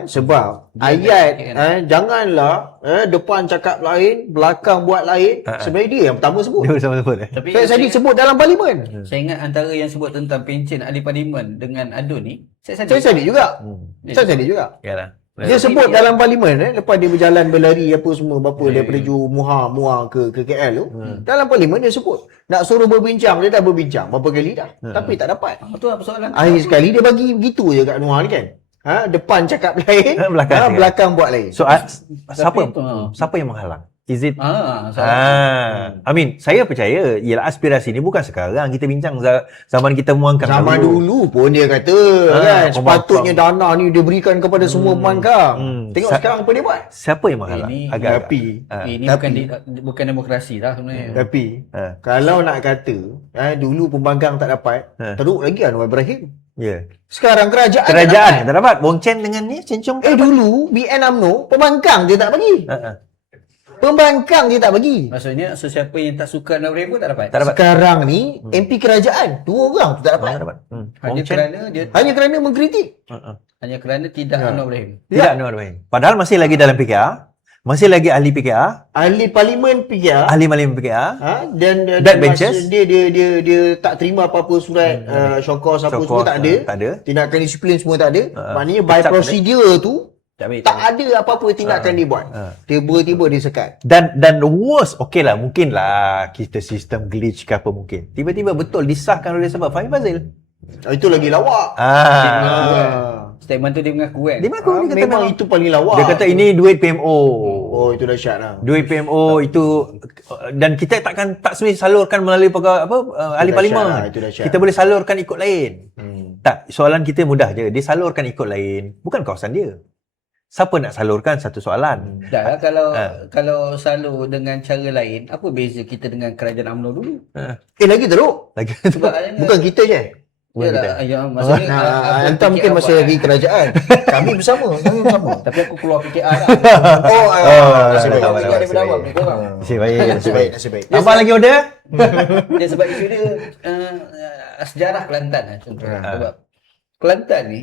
Sebab ayat janganlah depan cakap lain, belakang buat lain. Sebenarnya dia yang pertama sebut. Dia bersama-sama. Tapi Cik Sadiq sebut dalam parlimen. saya ingat antara yang sebut tentang pencen ahli parlimen dengan Adun ni, Cik Sadiq juga. Cik Sadiq juga. Yalah. Dia sebut dalam parlimen lepas dia berjalan berlari apa semua berapa daripada Johor Muar ke KL tu. Dalam parlimen dia sebut nak suruh berbincang, dia dah berbincang berapa kali dah. Tapi tak dapat. Itu lah persoalan. Akhir sekali dia bagi begitu je kat Anwar ni kan. Depan cakap lain, Belakang belakang buat lain. So, siapa itu, siapa yang menghalang? Is it I mean, saya percaya ialah aspirasi ni bukan sekarang kita bincang zaman kita membangkang Zaman dulu pun dia kata kan sepatutnya dana ni dia berikan kepada semua pembangkang. Tengok sekarang apa dia buat. Siapa yang menghalang? Ini- Agak-agak. Ini Tapi- bukan demokrasi lah sebenarnya. Tapi kalau nak kata dulu pembangkang tak dapat, teruk lagi Anwar Ibrahim. Ya. Sekarang kerajaan Kerajaan tak dapat. tak dapat. Bong Chen dengan ni Cencong tak dapat. Dulu BN UMNO pembangkang dia tak bagi. Pembangkang dia tak bagi. Maksudnya sesiapa yang tak suka Anwar Ibrahim pun tak dapat. Tak dapat. Sekarang ni MP kerajaan 2 orang tu tak dapat. Tak dapat. Bong Hanya Chen kerana dia Hanya kerana mengkritik. hanya kerana tidak Anwar Ibrahim. tidak Anwar Ibrahim. Padahal masih lagi dalam PKR, masih lagi ahli PKR, Ahli parlimen PKR ahli malim PKR. dan Backbenchers. dia tak terima apa-apa surat syokos apa semua tak ada. Tak ada. Tindakan disiplin semua tak ada. Maknanya by Pecat procedure tu Tak ambil. tak ada apa-apa tindakan dia buat. Tiba-tiba dia sekat. Dan the worst, okey lah, mungkin lah kita sistem glitch ke apa mungkin. Tiba-tiba betul disahkan oleh sebab Fahim Fazil. Itu lagi lawak. Statement tu dia mengaku kan. Dia mengaku, dia kata Memang itu paling lawak. dia kata ini duit PMO. Oh, itu dahsyat lah. Duit PMO itu, dan kita tak semestinya salurkan melalui ahli dahsyat parlimen. lah, itu dahsyat. Kita boleh salurkan ikut lain. Tak, soalan kita mudah je. Dia salurkan ikut lain, bukan kawasan dia. Siapa nak salurkan satu soalan? Dah lah kalau salur dengan cara lain, apa beza kita dengan kerajaan UMNO dulu? Lagi teruk. Lagi Sebab adanya Bukan kita je. yalah, ya, maksudnya Hantar mungkin masih lagi kerajaan. Kami bersama. tapi aku keluar PKR lah. Nasib baik. Aku juga daripada awam ni korang. Nasib baik. Nasib baik. Nasib baik. Tambah lagi order? Dia sebab isu dia sejarah Kelantan lah contohnya. Sebab Kelantan ni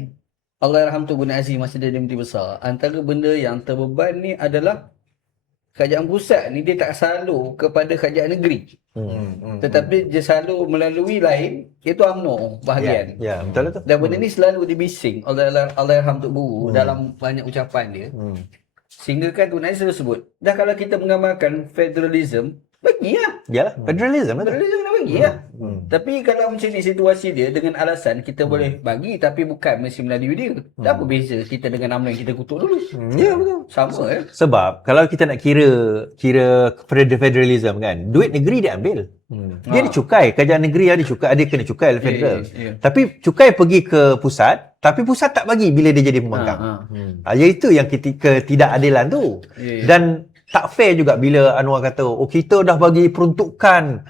Allahyarham Tun Guna Aziz masa dia Menteri Besar, antara benda yang terbeban ni adalah kerajaan pusat ni dia tak salur kepada kerajaan negeri. Tetapi dia salur melalui lain, iaitu UMNO bahagian. Ya, betul lah tu. Dan benda ni selalu dibising oleh Allahyarham Tok Guru dalam banyak ucapan dia. Sehingga kan Tun Aziz selalu sebut, dah kalau kita mengamalkan federalism, bagilah. Yalah, federalism betul. Federalism nak bagi lah. Tapi kalau macam ni situasi dia dengan alasan kita boleh bagi tapi bukan mesti melalui dia. Tak apa beza kita dengan UMNO yang kita kutuk dulu. Ya, betul. Sama Sebab kalau kita nak kira federalism kan, duit negeri dia ambil. Dia ada cukai, kerajaan negeri ada cukai, ada kena cukai oleh federal. Tapi cukai pergi ke pusat, tapi pusat tak bagi bila dia jadi pembangkang. Iaitu yang ketidakadilan tu. Dan tak fair juga bila Anwar kata, kita dah bagi peruntukan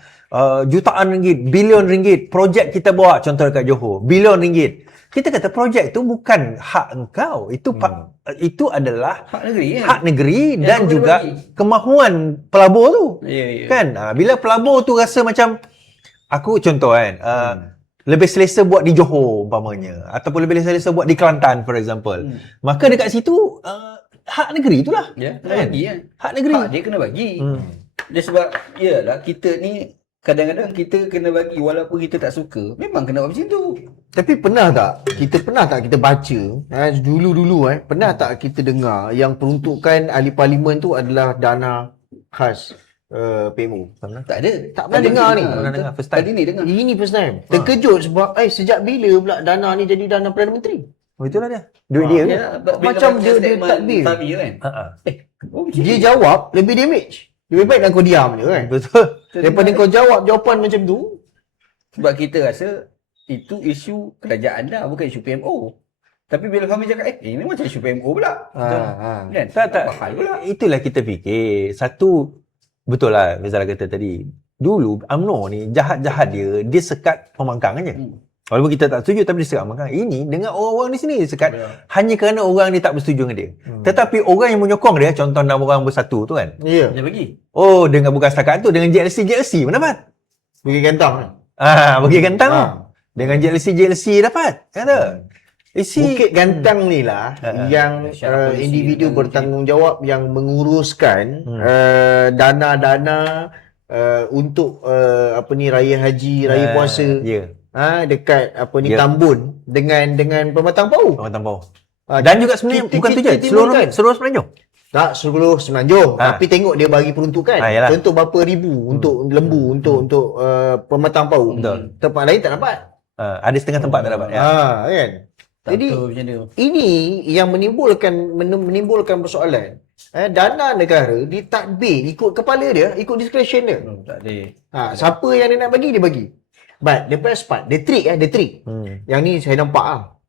jutaan ringgit, bilion ringgit, projek kita buat, contoh dekat Johor, bilion ringgit. Kita kata projek tu bukan hak engkau, itu adalah hak negeri kan. hak negeri Yang dan kau juga bagi. kemahuan pelabur tu. Ya. Kan? Bila pelabur tu rasa macam, aku contoh kan, lebih selesa buat di Johor umpamanya, ataupun lebih selesa buat di Kelantan for example. Maka dekat situ hak negeri itulah. Ya, kena bagi kan. Hak negeri. Hak dia kena bagi. Dia sebab yalah kita ni kadang-kadang kita kena bagi walaupun kita tak suka. Memang kena buat macam tu. Tapi pernah tak kita baca dulu-dulu pernah tak kita dengar yang peruntukan ahli parlimen tu adalah dana khas PMO? Tak ada. Tak pernah dengar ni. Pernah dengar, first time. Kali ni dengar. Ini first time. Terkejut sebab sejak bila pula dana ni jadi dana Perdana Menteri? Itulah dia. Duit dia ke? Macam dia takbir. Tabi kan. Dia jawab lebih damage. Lebih baik kau diam je kan. Betul. Daripada kau jawab jawapan macam tu. Sebab kita rasa itu isu kerajaan dah, bukan isu PMO. Tapi bila kami cakap, ini macam isu PMO pula. Kan? Tak. Bahal pula. Itulah kita fikir. Satu, betul lah Rizal kata tadi. Dulu UMNO ni jahat-jahat dia sekat pembangkang aja. Walaupun kita tak setuju tapi dia sekat pembangkang. Ini dengan orang-orang di sini dia sekat hanya kerana orang ni tak bersetuju dengan dia. Tetapi orang yang menyokong dia, contoh 6 orang bersatu tu kan. Ya. Dia bagi. Oh, dengan bukan setakat tu, dengan JLC mendapat. Bagi kantang. Bagi gantang tu. Dengan JLC dapat. Kata. Bukit Gantang ni lah yang individu bertanggungjawab yang menguruskan dana-dana untuk raya haji, raya puasa. Dekat Tambun dengan Pematang Pau. Pematang Pau. Dan juga sebenarnya bukan tu je, seluruh Semenanjung. Tak seluruh Semenanjung, tapi tengok dia bagi peruntukan. Contoh berapa ribu untuk Lembu, untuk Pematang Pau. Betul. Tempat lain tak dapat. Ada setengah tempat tak dapat. Kan. Jadi ini yang menimbulkan persoalan. Dana negara ditadbir ikut kepala dia, ikut discretion dia. Tak boleh. Siapa yang dia nak bagi, dia bagi. But the best part, the trick. Yang ni saya nampak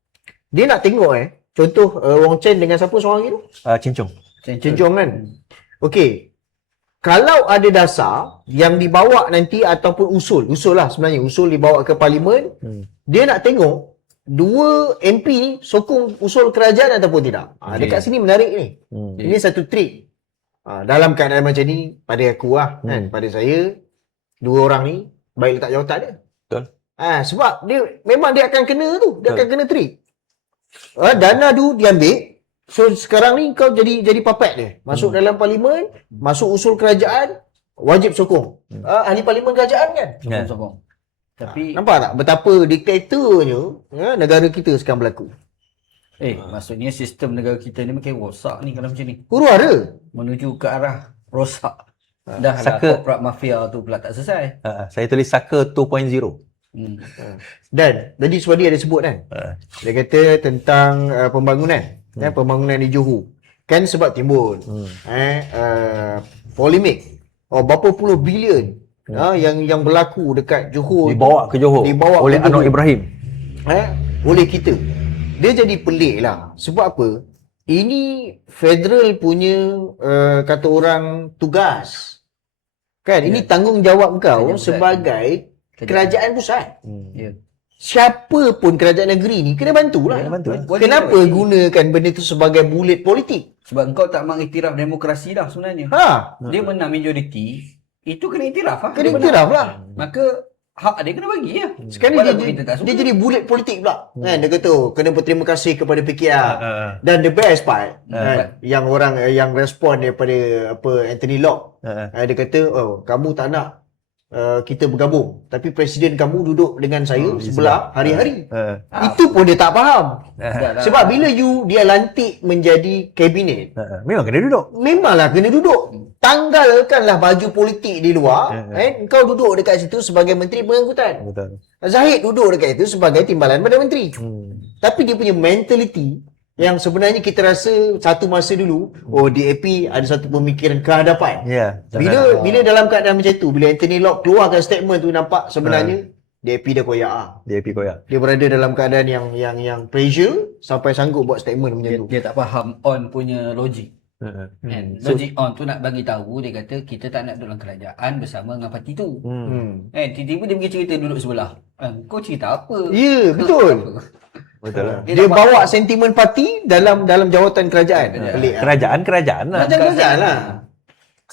dia nak tengok contoh Wong Chen dengan siapa seorang lagi tu? Cincong kan. Okey. Kalau ada dasar yang dibawa nanti ataupun usul lah sebenarnya, usul dibawa ke parlimen, dia nak tengok dua MP ni sokong usul kerajaan ataupun tidak. Dekat sini menarik ni. Ini satu trik. Dalam keadaan macam ni, pada aku kan, pada saya, dua orang ni baik letak jawatan dia. Betul. Sebab memang dia akan kena tu, dia akan kena trik. Dana tu diambil. So sekarang ni kau jadi puppet dia. Masuk dalam parlimen, masuk usul kerajaan, wajib sokong. Ahli parlimen kerajaan kan? Sokong. Tapi nampak tak betapa diktatornya negara kita sekarang berlaku. Maksudnya sistem negara kita ni makin rosak ni kalau macam ni. Huru-hara menuju ke arah rosak. Dah lah corporate mafia tu pula tak selesai. Saya tulis Saka 2.0. Dan tadi sebab dia ada sebut kan. Dia kata tentang pembangunan. Pembangunan di Johor. Kan sebab timbul polemik. Berapa puluh bilion yang berlaku dekat Johor. Dibawa ke Johor oleh Anwar Ibrahim. Oleh kita. Dia jadi pelik lah. Sebab apa? Ini federal punya kata orang tugas. Kan? Ini tanggungjawab kau sebagai kerajaan pusat. Siapa pun kerajaan negeri ni kena bantulah. Kenapa gunakan benda tu sebagai bulit politik? Sebab kau tak mengiktiraf demokrasi dah sebenarnya. Dia menang majoriti, itu kena iktiraf lah. Kena iktiraf lah. Maka hak dia kena bagi lah. Sekarang dia jadi bulit politik pula. Kan dia kata kena berterima kasih kepada PKR. Dan the best part yang orang yang respon daripada Anthony Locke. Dia kata kamu tak nak kita bergabung, tapi presiden kamu duduk dengan saya sebelah hari-hari. Itu pun dia tak faham. Sebab bila dia lantik menjadi kabinet, memang kena duduk. Memanglah kena duduk. Tanggalkanlah baju politik di luar. Kau duduk dekat situ sebagai menteri pengangkutan. Betul. Zahid duduk dekat itu sebagai timbalan Perdana Menteri. Tapi dia punya mentality yang sebenarnya kita rasa satu masa dulu, DAP ada satu pemikiran kehadapan. Bila dalam keadaan macam tu, bila Anthony Locke keluarkan statement tu, nampak sebenarnya DAP dah koyak. Dia berada dalam keadaan yang pressure sampai sanggup buat statement macam tu. Dia tak faham on punya logik. Logik on tu nak bagi tahu, dia kata kita tak nak dalam kerajaan bersama dengan parti tu. Tiba-tiba dia pergi cerita duduk sebelah. Kau cerita apa? Ya, betul. Betul lah. Dia bawa sentimen parti dalam jawatan kerajaan. Pelik lah. Kerajaan lah. Kerajaan lah.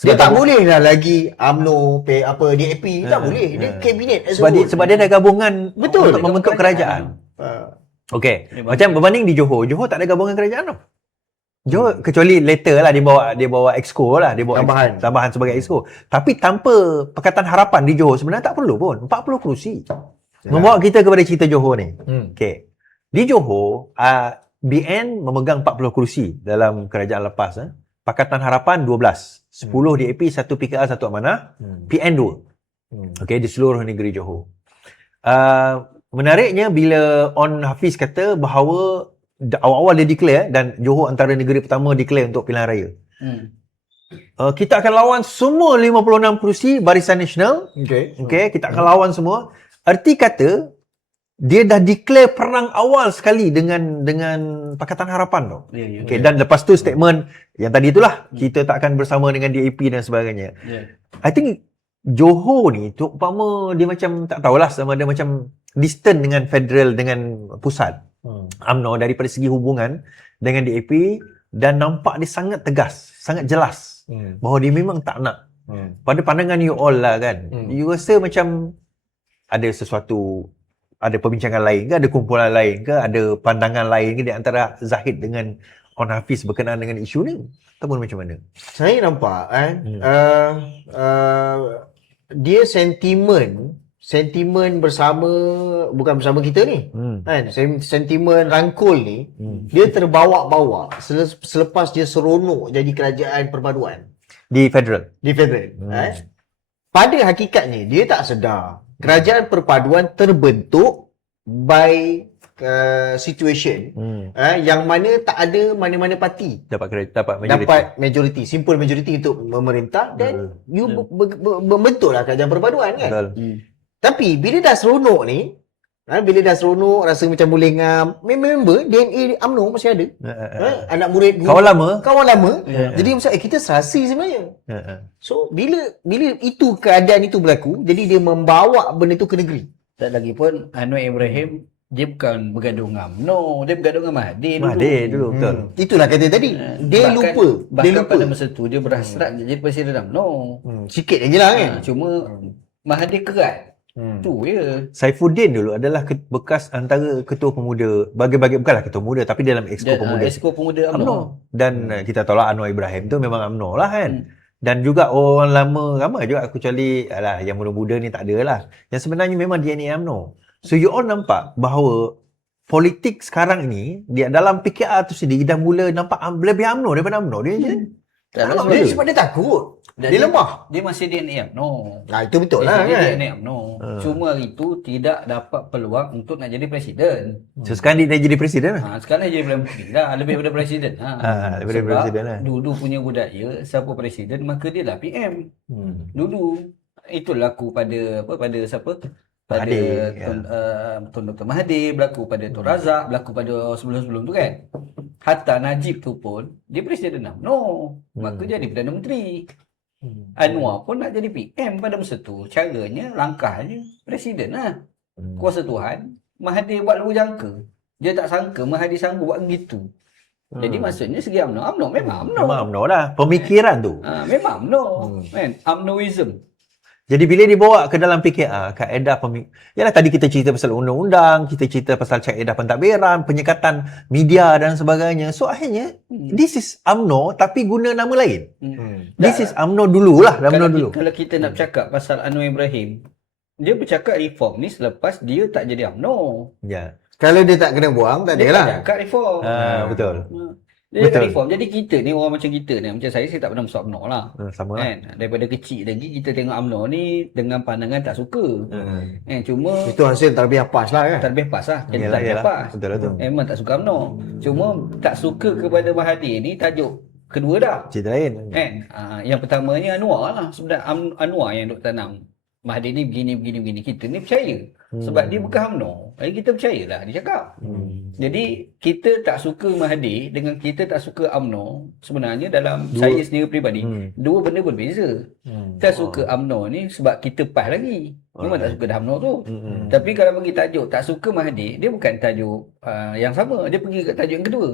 Dia tak boleh lah lagi UMNO, DAP. Tak boleh. Dia kabinet. Sebab dia dah gabungan. Betul. Untuk membentuk kerajaan. Okey. Macam berbanding di Johor. Johor tak ada gabungan kerajaan tau. Johor kecuali later lah dia bawa exco lah. Dia bawa tambahan sebagai exco. Tapi tanpa Pakatan Harapan di Johor sebenarnya tak perlu pun. 40 kerusi. Membawa kita kepada cerita Johor ni. Okey. Di Johor, BN memegang 40 kerusi dalam kerajaan lepas. Pakatan Harapan 12. 10 DAP, 1 PKR, 1 Amanah. PN 2. Okey, di seluruh negeri Johor. Menariknya bila On Hafiz kata bahawa awal-awal dia declare dan Johor antara negeri pertama declare untuk pilihan raya. Kita akan lawan semua 56 kerusi Barisan Nasional. Okay, kita akan lawan semua. Erti kata dia dah declare perang awal sekali dengan Pakatan Harapan tu. Okay, dan lepas tu statement yang tadi itulah, kita tak akan bersama dengan DAP dan sebagainya. I think Johor ni tu umpama dia macam tak tahulah sama ada macam distant dengan federal, dengan pusat. UMNO daripada segi hubungan dengan DAP, dan nampak dia sangat tegas, sangat jelas bahawa dia memang tak nak. Pada pandangan you all lah kan, you rasa macam ada sesuatu, ada perbincangan lain ke, ada kumpulan lain ke, ada pandangan lain ke di antara Zahid dengan On Hafiz berkenaan dengan isu ni, ataupun macam mana? Saya nampak dia sentimen bersama, bukan bersama kita ni kan, sentimen rangkul ni dia terbawa-bawa selepas dia seronok jadi kerajaan perpaduan Di federal. Pada hakikatnya dia tak sedar kerajaan perpaduan terbentuk by situation yang mana tak ada mana-mana parti Dapat majoriti, simple majority untuk memerintah, dan you membentuklah kerajaan perpaduan kan. Tapi bila dah seronok ni, bila dah seronok rasa macam boleh ngam, member DNA UMNO masih ada. Anak murid guru, kawan lama. Jadi macam kita serasi sebenarnya. So bila itu keadaan itu berlaku, jadi dia membawa benda tu ke negeri. Tak lagi pun Anwar Ibrahim dia bukan bergaduh dengan UMNO, dia bergaduh dengan Mahathir dulu. Mahathir dulu, betul. Itulah kata tadi. Dia lupa. Pada masa tu dia berhasrat jadi presiden UMNO. Sikit je lah kan. Cuma Mahathir kerat. Tu ya. Saifuddin dulu adalah bekas antara ketua pemuda, bagi-bagi bukanlah ketua pemuda tapi dalam exco pemuda. Exco pemuda UMNO. Dan kita tahu lah Anwar Ibrahim tu memang UMNO lah kan. Dan juga orang lama ramai juga kecuali yang muda-muda ni tak ada lah. Yang sebenarnya memang DNA UMNO. So you all nampak bahawa politik sekarang ini dia dalam PKR tu sendiri dah mula nampak lebih UMNO daripada UMNO dia je. Sebab dia takut. Dia lemah. Dia masih DNA UMNO. Itu betul lah dia kan. DNA UMNO. Cuma hari tu tidak dapat peluang untuk nak jadi presiden. So sekarang dia jadi presiden lah. Sekarang dia jadi menteri lah, lebih daripada presiden. Daripada Sebab presiden lah. dulu punya budaya siapa presiden maka dia lah PM. Dulu itu berlaku pada siapa? Pada Tun Dr. Mahathir, berlaku pada Tun Razak, berlaku pada sebelum-sebelum tu kan. Hatta Najib tu pun dia presiden UMNO, maka jadi Perdana Menteri. Anwar pun nak jadi PM pada masa tu. Caranya, langkahnya presiden lah. Kuasa Tuhan, Mahathir buat luar jangka. Dia tak sangka Mahathir sanggup buat begitu. Jadi maksudnya segi UMNO memang UMNO. Memang UMNO lah. Pemikiran tu. Memang UMNO. Kan? UMNOism. Jadi bila dibawa ke dalam PKR, kaedah yalah tadi kita cerita pasal undang-undang, kita cerita pasal kaedah pentadbiran, penyekatan media dan sebagainya. So akhirnya this is UMNO tapi guna nama lain. This is UMNO dululah, UMNO dulu. Kalau kita nak bercakap pasal Anwar Ibrahim, dia bercakap reform ni selepas dia tak jadi UMNO. Ya. Kalau dia tak kena buang, tak ada lah. Dia cakap reform. Betul. Dia cakap reform. Jadi kita ni, orang macam kita ni, macam saya tak pernah masuk UMNO lah. Sama lah. Kan? Daripada kecil lagi, kita tengok UMNO ni dengan pandangan tak suka. Cuma itu hasil tarbiyah PAS lah kan. Tarbiyah PAS lah. Jadi Yalah, tarbiyah PAS. Betul lah tu. Memang tak suka UMNO. Cuma tak suka kepada Mahathir ni tajuk kedua dah. Cerita lain. Kan? Yang pertamanya Anwar lah. Sebenarnya Anwar yang duk tanam. Mahathir ni begini. Kita ni percaya. Sebab dia bukan UMNO. Jadi kita percayalah dia cakap. Jadi kita tak suka Mahathir dengan kita tak suka UMNO sebenarnya dalam saya sendiri peribadi dua benda berbeza. Kita suka UMNO ni sebab kita PAS lagi. Memang tak suka dah UMNO tu. Tapi kalau bagi tajuk tak suka Mahathir, dia bukan tajuk yang sama. Dia pergi ke tajuk yang kedua.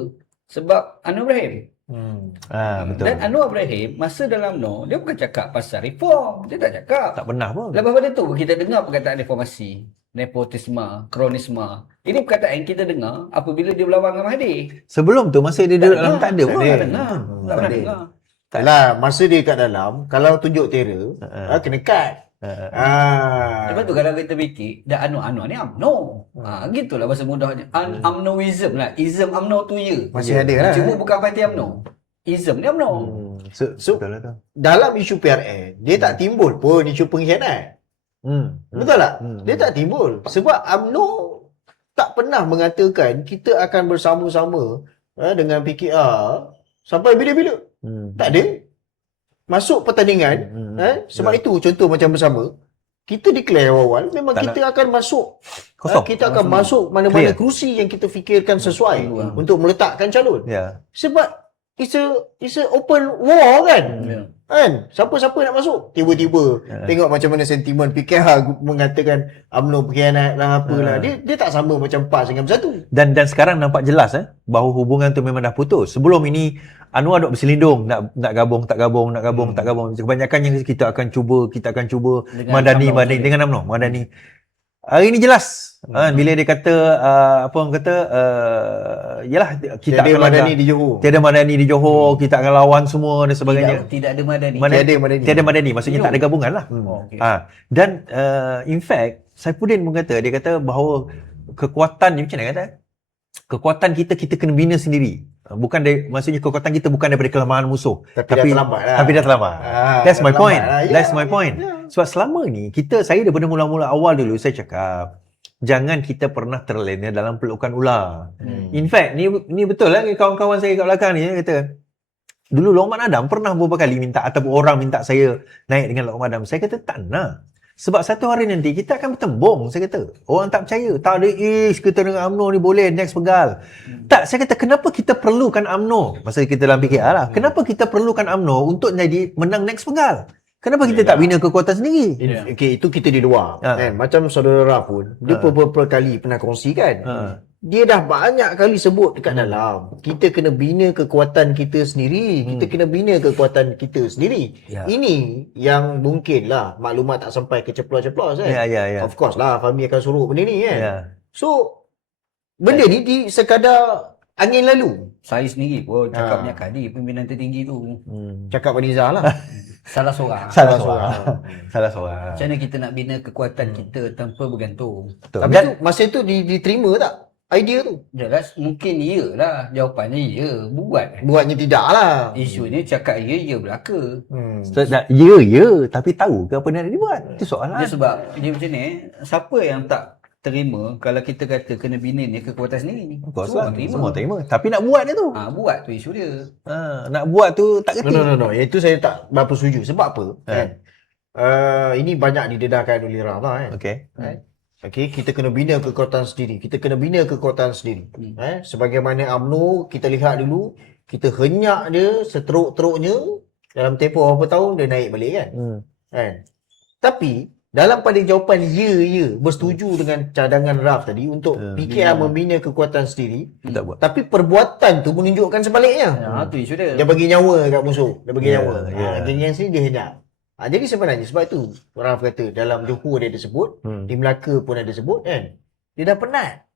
Sebab Anwar Ibrahim. Betul. Dan Anwar Ibrahim masa dalam UMNO dia bukan cakap pasal reform. Dia tak cakap. Tak pernah pun. Lepas pada tu kita dengar perkataan reformasi, nepotisme, kronisme. Ini perkataan yang kita dengar apabila dia berlawan dengan Mahathir. Sebelum tu masa dia duduk dalam tak ada pun. Tak pernah dengar. Taklah, masa dia kat dalam, kalau tunjuk terror, kena cut. Lepas tu kalau kita fikir, dah Anwar ni UMNO. Gitulah bahasa mudahnya. UMNOism lah. Ism UMNO tu ya. Masih ada lah. Cuma bukan parti UMNO. Ism ni UMNO. So, betul lah tu. dalam isu PRN, dia tak timbul pun isu pengkhianat. Betul tak? Dia tak timbul. Sebab UMNO tak pernah mengatakan kita akan bersama-sama dengan PKR sampai bila-bila. Tak ada. Masuk pertandingan, sebab itu contoh macam bersama, kita declare awal-awal memang Tak kita akan masuk. Kosong. Kita akan masuk mana-mana Clear. kerusi yang kita fikirkan sesuai untuk meletakkan calon. Ya. Sebab it's a open war kan. Kan? Siapa-siapa nak masuk. Tiba-tiba tengok macam mana sentimen PKR mengatakan UMNO berkhianat lah apalah. Dia tak sama macam PAS dengan Bersatu. Dan sekarang nampak jelas bahawa hubungan tu memang dah putus. Sebelum ini Anwar duk berselindung nak gabung tak gabung, nak gabung tak gabung. Kebanyakannya kita akan cuba Dengan Madani UMNO dengan UMNO, Madani. Hari ni jelas. Bila dia kata apa orang kata yalah kita Tiada akan Madani di Johor. Tiada Madani di Johor, kita akan lawan semua dan sebagainya. Tidak ada Madani. Tiada Madani. Tiada Madani, maksudnya tak ada gabungan lah. Okay. Dan in fact Saifuddin pun kata, dia kata bahawa kekuatan ni macam mana kata? Kekuatan kita kena bina sendiri. Bukan maksudnya kekuatan kita bukan daripada kelemahan musuh. Tapi dah terlambat lah. Tapi dah terlambat. That's my dah point. terlambat lah. That's my point. Sebab selama ni saya daripada mula-mula awal dulu saya cakap jangan kita pernah terlena dalam pelukan ular. In fact ni betul lah kawan-kawan saya kat belakang ni kata dulu Lokman Adam pernah beberapa kali minta ataupun orang minta saya naik dengan Lokman Adam. Saya kata tak nak. Sebab satu hari nanti kita akan bertembung, saya kata. Orang tak percaya. Tak ada kita dengan UMNO ni boleh next pegal. Tak, saya kata kenapa kita perlukan UMNO? Masa kita dalam PKR lah. Kenapa kita perlukan UMNO untuk jadi menang next pegal? Kenapa kita tak bina kekuatan sendiri? Okay, itu kita di luar. Kan? Macam saudara Raf pun, dia beberapa kali pernah kongsikan. Dia dah banyak kali sebut dekat dalam. Kita kena bina kekuatan kita sendiri. Kita kena bina kekuatan kita sendiri. Ini yang mungkin lah maklumat tak sampai ke ceplos-ceplos kan. Ya. Of course lah, Fahmi akan suruh benda ni kan. So, benda ni di sekadar angin lalu. Saya sendiri pun cakap banyak kali pimpinan tertinggi tu. Cakap Anizah lah. Salah seorang. Salah seorang. Macam mana kita nak bina kekuatan kita tanpa bergantung? Betul. Tapi tu, masa tu diterima tak? Idea tu? Jelas mungkin iyalah. Jawapannya ya. Buatnya tidak lah. Isunya cakap ya belaka. Ya, tapi tahu ke apa yang nak dibuat? Itu soalan. Dia sebab dia macam ni, siapa yang tak terima kalau kita kata kena bina ni kekuatan sendiri? Semua terima. Tapi nak buat dia tu. Buat tu isu dia. Nak buat tu tak kerti. No. Itu saya tak berapa setuju. Sebab apa? Kan? Ini banyak didedahkan oleh Rama kan. Okay, kita kena bina kekuatan sendiri. Sebagaimana UMNO, kita lihat dulu, kita henyak dia seteruk-teruknya dalam tempoh berapa tahun dia naik balik kan. Tapi dalam pada jawapan ya bersetuju dengan cadangan Raf tadi untuk PKR membina kekuatan sendiri, tak buat. tapi perbuatan tu menunjukkan sebaliknya. Tu isu dia. Dia bagi nyawa kat musuh. Dia bagi nyawa. Geng-geng sini dia henyak. Jadi sebenarnya sebab itu Raf kata dalam Johor dia ada sebut, di Melaka pun ada sebut kan. Dia dah penat.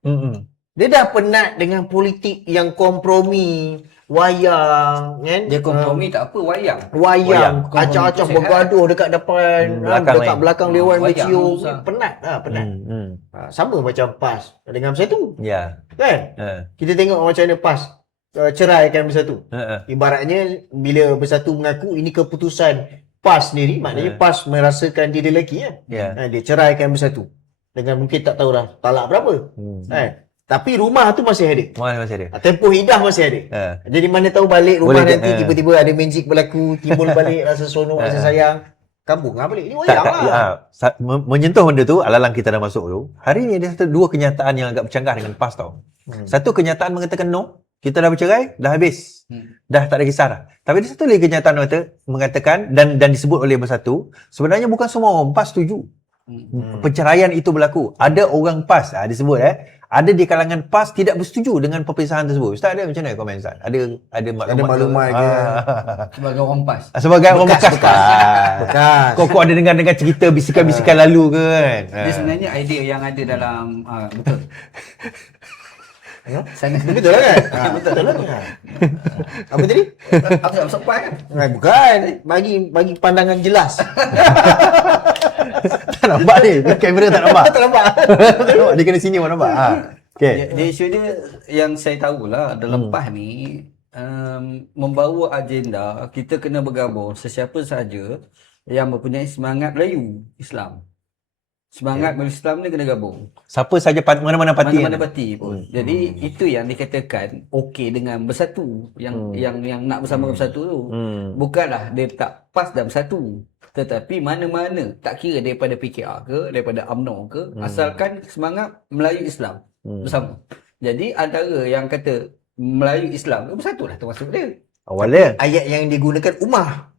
Dia dah penat dengan politik yang kompromi, wayang kan. Dia kompromi tak apa, Wayang, acah-acah bergaduh dekat depan, dekat belakang Dewan Wayang Bercium. susah. Penat. Sama macam PAS dengan Bersatu. Ya. Kan? Kita tengok macam mana PAS ceraikan Bersatu. Ibaratnya bila Bersatu mengaku ini keputusan PAS sendiri, maknanya PAS merasakan dia lelaki kan. Dia ceraikan Bersatu. Dengan mungkin tak tahu dah talak berapa. Tapi rumah tu masih ada. Masih ada. Tempoh hidah masih ada. Jadi mana tahu balik rumah Boleh nanti tiba-tiba ada magic berlaku, timbul balik rasa seronok, rasa sayang. Kampung balik. Ini wayang lah. Menyentuh benda tu, alalang kita dah masuk tu. Hari ni ada dua kenyataan yang agak bercanggah dengan PAS tau. Satu kenyataan mengatakan no, kita dah bercerai, dah habis. Dah tak ada kisah dah. Tapi ada satu lagi kenyataan mengatakan dan disebut oleh Bersatu, sebenarnya bukan semua orang PAS setuju. Perceraian itu berlaku. Ada orang PAS, disebut ada di kalangan PAS tidak bersetuju dengan perpisahan tersebut. Ustaz ada macam mana komen Ustaz? Ada maklumat ke? Sebagai orang PAS. Sebagai orang bekas. Kau ada dengar cerita bisikan-bisikan lalu ke kan? Dia sebenarnya idea yang ada dalam betul. Sana Betul lah kan? Betul lah. Apa tadi? Aku tak sempat kan? Bukan. Bagi pandangan jelas. Tak nampak ni. Kamera tak nampak. Tak nampak. Dia kena sini orang nampak. Okay. Dia isu dia yang saya tahulah dalam PAS ni membawa agenda kita kena bergabung sesiapa saja yang mempunyai semangat Melayu Islam. Semangat berislam ni kena gabung. Siapa saja mana-mana parti. Mana-mana parti pun. Jadi itu yang dikatakan okey dengan bersatu. Yang nak bersama bersatu tu. Bukanlah dia tak PAS dan bersatu. Tetapi mana-mana, tak kira daripada PKR ke, daripada UMNO ke, asalkan semangat Melayu Islam bersama. Jadi antara yang kata Melayu Islam tu bersatulah termasuk dia. Awalnya. Ayat yang digunakan Ummah.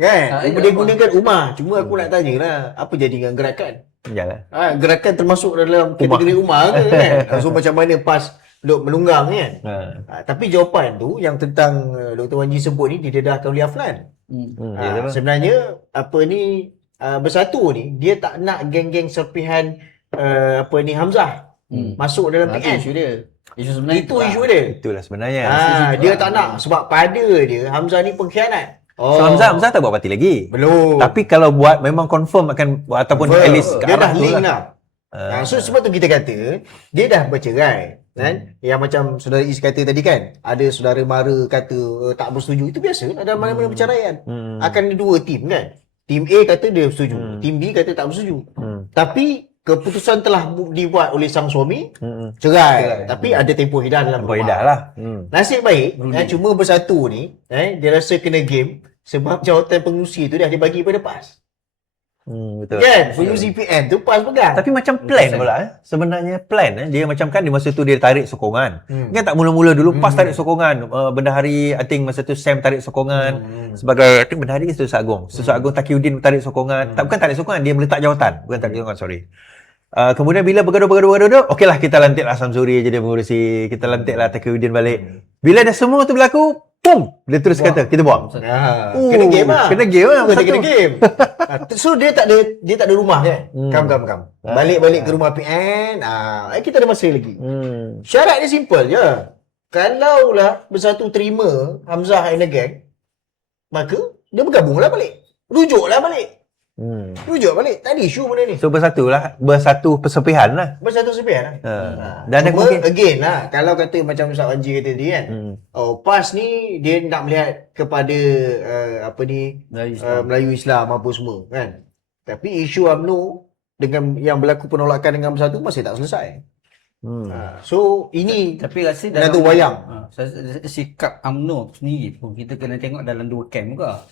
Kan? Dia gunakan Ummah. Cuma aku nak tanyalah, apa jadi dengan gerakan? Yalah. Gerakan termasuk dalam kategori Ummah ke kan? So macam mana PAS duk melunggang kan? Tapi jawapan tu yang tentang Dr. Wan Ji sebut ni didedahkan oleh Aflan. Sebenarnya apa ni bersatu ni dia tak nak geng-geng serpihan Hamzah masuk dalam Itu PN. isu dia. Isu sebenarnya Itu isu dia. Itulah sebenarnya. Dia tak nak sebab pada dia Hamzah ni pengkhianat. So Hamzah tak buat parti lagi. Belum. Tapi kalau buat memang confirm akan buat ataupun at least ke dia arah dah tu link lah. lah. So sebab tu kita kata dia dah bercerai kan. Yang macam saudara Is kata tadi kan, ada saudara mara kata tak bersetuju. Itu biasa ada mana-mana perceraian. Akan ada dua tim kan. Tim A kata dia bersetuju, tim B kata tak bersetuju. Tapi keputusan telah dibuat oleh sang suami, cerai. Tapi ada tempoh hidah dalam Tempoh hidah lah. Nasib baik, cuma bersatu ni, dia rasa kena game sebab jawatan pengurusi tu dah dibagi pada PAS. Betul. Kan? Pengurusi PN tu PAS pegang. Tapi macam plan pula sebenarnya plan dia macam kan di masa tu dia tarik sokongan. Kan tak mula-mula dulu PAS tarik sokongan. Bendahari I think masa tu Sam tarik sokongan sebagai I think bendahari Susah Agung. Susah Agung Takiuddin tarik sokongan. Bukan tarik sokongan, dia meletak jawatan. Bukan tarik sokongan, sorry. Kemudian bila bergaduh, okeylah kita lantiklah Samsuri jadi pengurusi, kita lantiklah Takiuddin balik. Bila dah semua tu berlaku, pum, dia terus kata kita buang. Kena game lah. Kena game lah. Kena game. So dia tak ada rumah kan? Kam. Balik ke rumah PN, kita ada masa lagi. Syarat dia simple je. Kalaulah bersatu terima Hamzah and the gang, maka dia bergabunglah balik. Rujuklah balik. Rujuk balik. Tak ada isu benda ni. So bersatu persepihan lah. Bersatu sepihan lah. Dan cuma mungkin again lah, kalau kata macam Ustaz Wan Ji kata tadi kan, PAS ni dia nak melihat kepada Melayu Islam apa semua kan. Tapi isu UMNO dengan yang berlaku penolakan dengan bersatu masih tak selesai. So ini tapi rasa dah dalam tu wayang. Sikap UMNO sendiri pun kita kena tengok dalam dua camp juga.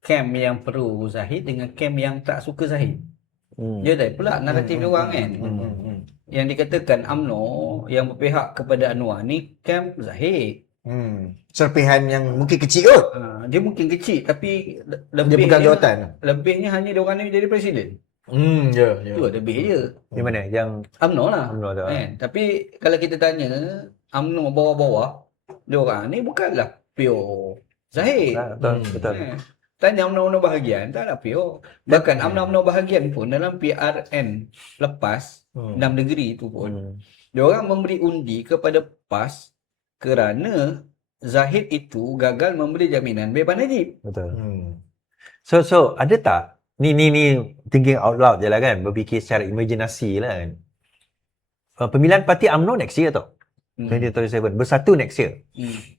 Camp yang pro Zahid dengan camp yang tak suka Zahid. Dia dah pula naratif dia orang kan. Yang dikatakan UMNO yang berpihak kepada Anwar ni camp Zahid. Serpihan yang mungkin kecil kot. Dia mungkin kecil tapi Dia pegang jawatan. Lebihnya hanya dia orang ni jadi presiden. Itu lebih je. di mana yang UMNO lah. UMNO tu. Kan? Tapi kalau kita tanya UMNO bawah-bawah, dia orang ni bukanlah pure Zahid. Betul. Tanya UMNO bahagian, tak ada pure. Bahkan UMNO bahagian pun dalam PRN lepas 6 negeri tu pun, dia orang memberi undi kepada PAS kerana Zahid itu gagal memberi jaminan beban Najib. Betul. So ada tak ni thinking out loud je lah kan, berfikir secara imajinasi lah kan. Pemilihan parti UMNO next year tau. 2027 bersatu next year.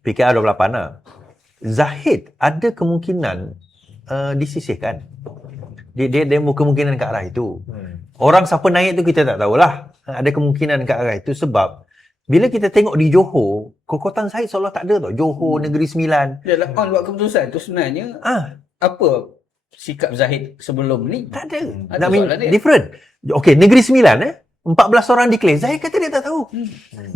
PKR 28 lah. Zahid ada kemungkinan disisihkan. Dia kemungkinan ke arah itu. Orang siapa naik tu kita tak tahulah. Ada kemungkinan ke arah itu sebab bila kita tengok di Johor, kekuatan Zahid seolah tak ada tau. Johor, Negeri Sembilan. Dia lah buat keputusan tu sebenarnya. Apa sikap Zahid sebelum ni? Tak ada. Ada soalan dia. Different. Okay, Negeri Sembilan 14 orang declare. Zahid kata dia tak tahu.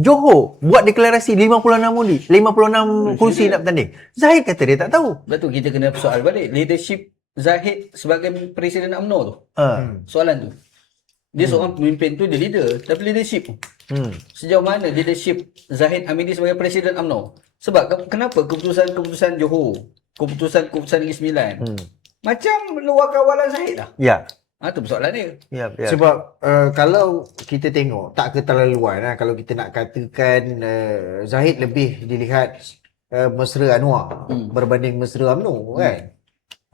Johor buat deklarasi 56 kursi nak bertanding. Zahid kata dia tak tahu. Betul, kita kena soal balik. Leadership Zahid sebagai Presiden UMNO tu. Soalan tu. Dia seorang pemimpin tu, dia leader. Tapi leadership sejauh mana leadership Zahid Hamidi sebagai Presiden UMNO? Sebab kenapa keputusan Johor, keputusan Negeri Sembilan macam luar kawalan Zahid lah. Ya. Tu persoalan dia. Ya. Sebab kalau kita tengok tak keterlaluan lah kalau kita nak katakan Zahid lebih dilihat mesra Anwar berbanding mesra UMNO kan.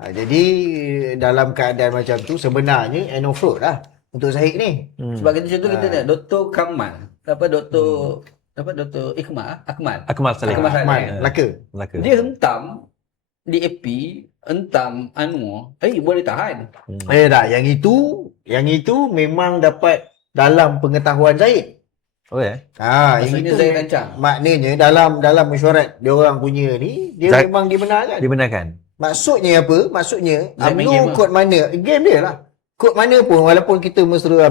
Jadi dalam keadaan macam tu sebenarnya end of road lah untuk Zahid ni. Sebab contoh kita lihat Dr. Kamal, Dr. Akmal Saleh. Melaka. Melaka. Dia hentam DAP, entam, boleh tahan. Tak, yang itu memang dapat dalam pengetahuan Zaid. Oh ya. Yang Maksudnya itu Zaid rancang. maknanya dalam mesyuarat dia orang punya ni, dia Zaid- memang dibenarkan. Dibenarkan. Maksudnya apa? Maksudnya Zaid main game UMNO kod mana? Game dia lah. Kod mana pun walaupun kita mesra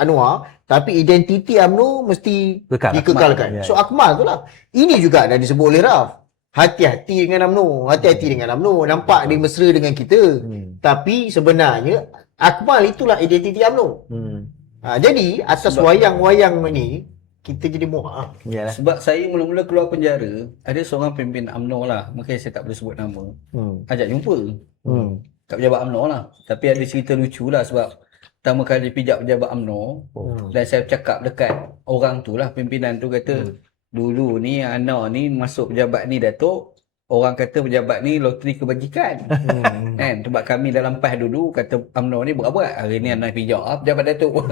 Anwar, tapi identiti UMNO mesti Kekal. dikekalkan. Akmal. Ya, So Akmal tu lah. Ini juga dah disebut oleh Raf. Hati-hati dengan UMNO. Hati-hati dengan UMNO. Nampak dia mesra dengan kita. Tapi sebenarnya Akmal itulah identiti UMNO. Jadi atas wayang-wayang ni kita jadi muak. Yalah. Sebab saya mula-mula keluar penjara, ada seorang pemimpin UMNO lah, makanya saya tak boleh sebut nama. Ajak jumpa. Kat pejabat UMNO lah. Tapi ada cerita lucu lah sebab pertama kali pijak pejabat UMNO dan saya cakap dekat orang tu lah, pimpinan tu kata, dulu ni Ana ni masuk pejabat ni Datuk, orang kata pejabat ni loteri kebajikan. Kan? Sebab kami dalam PAS dulu kata UMNO ni buat-buat. Hari ni Ana pijak pejabat Datuk.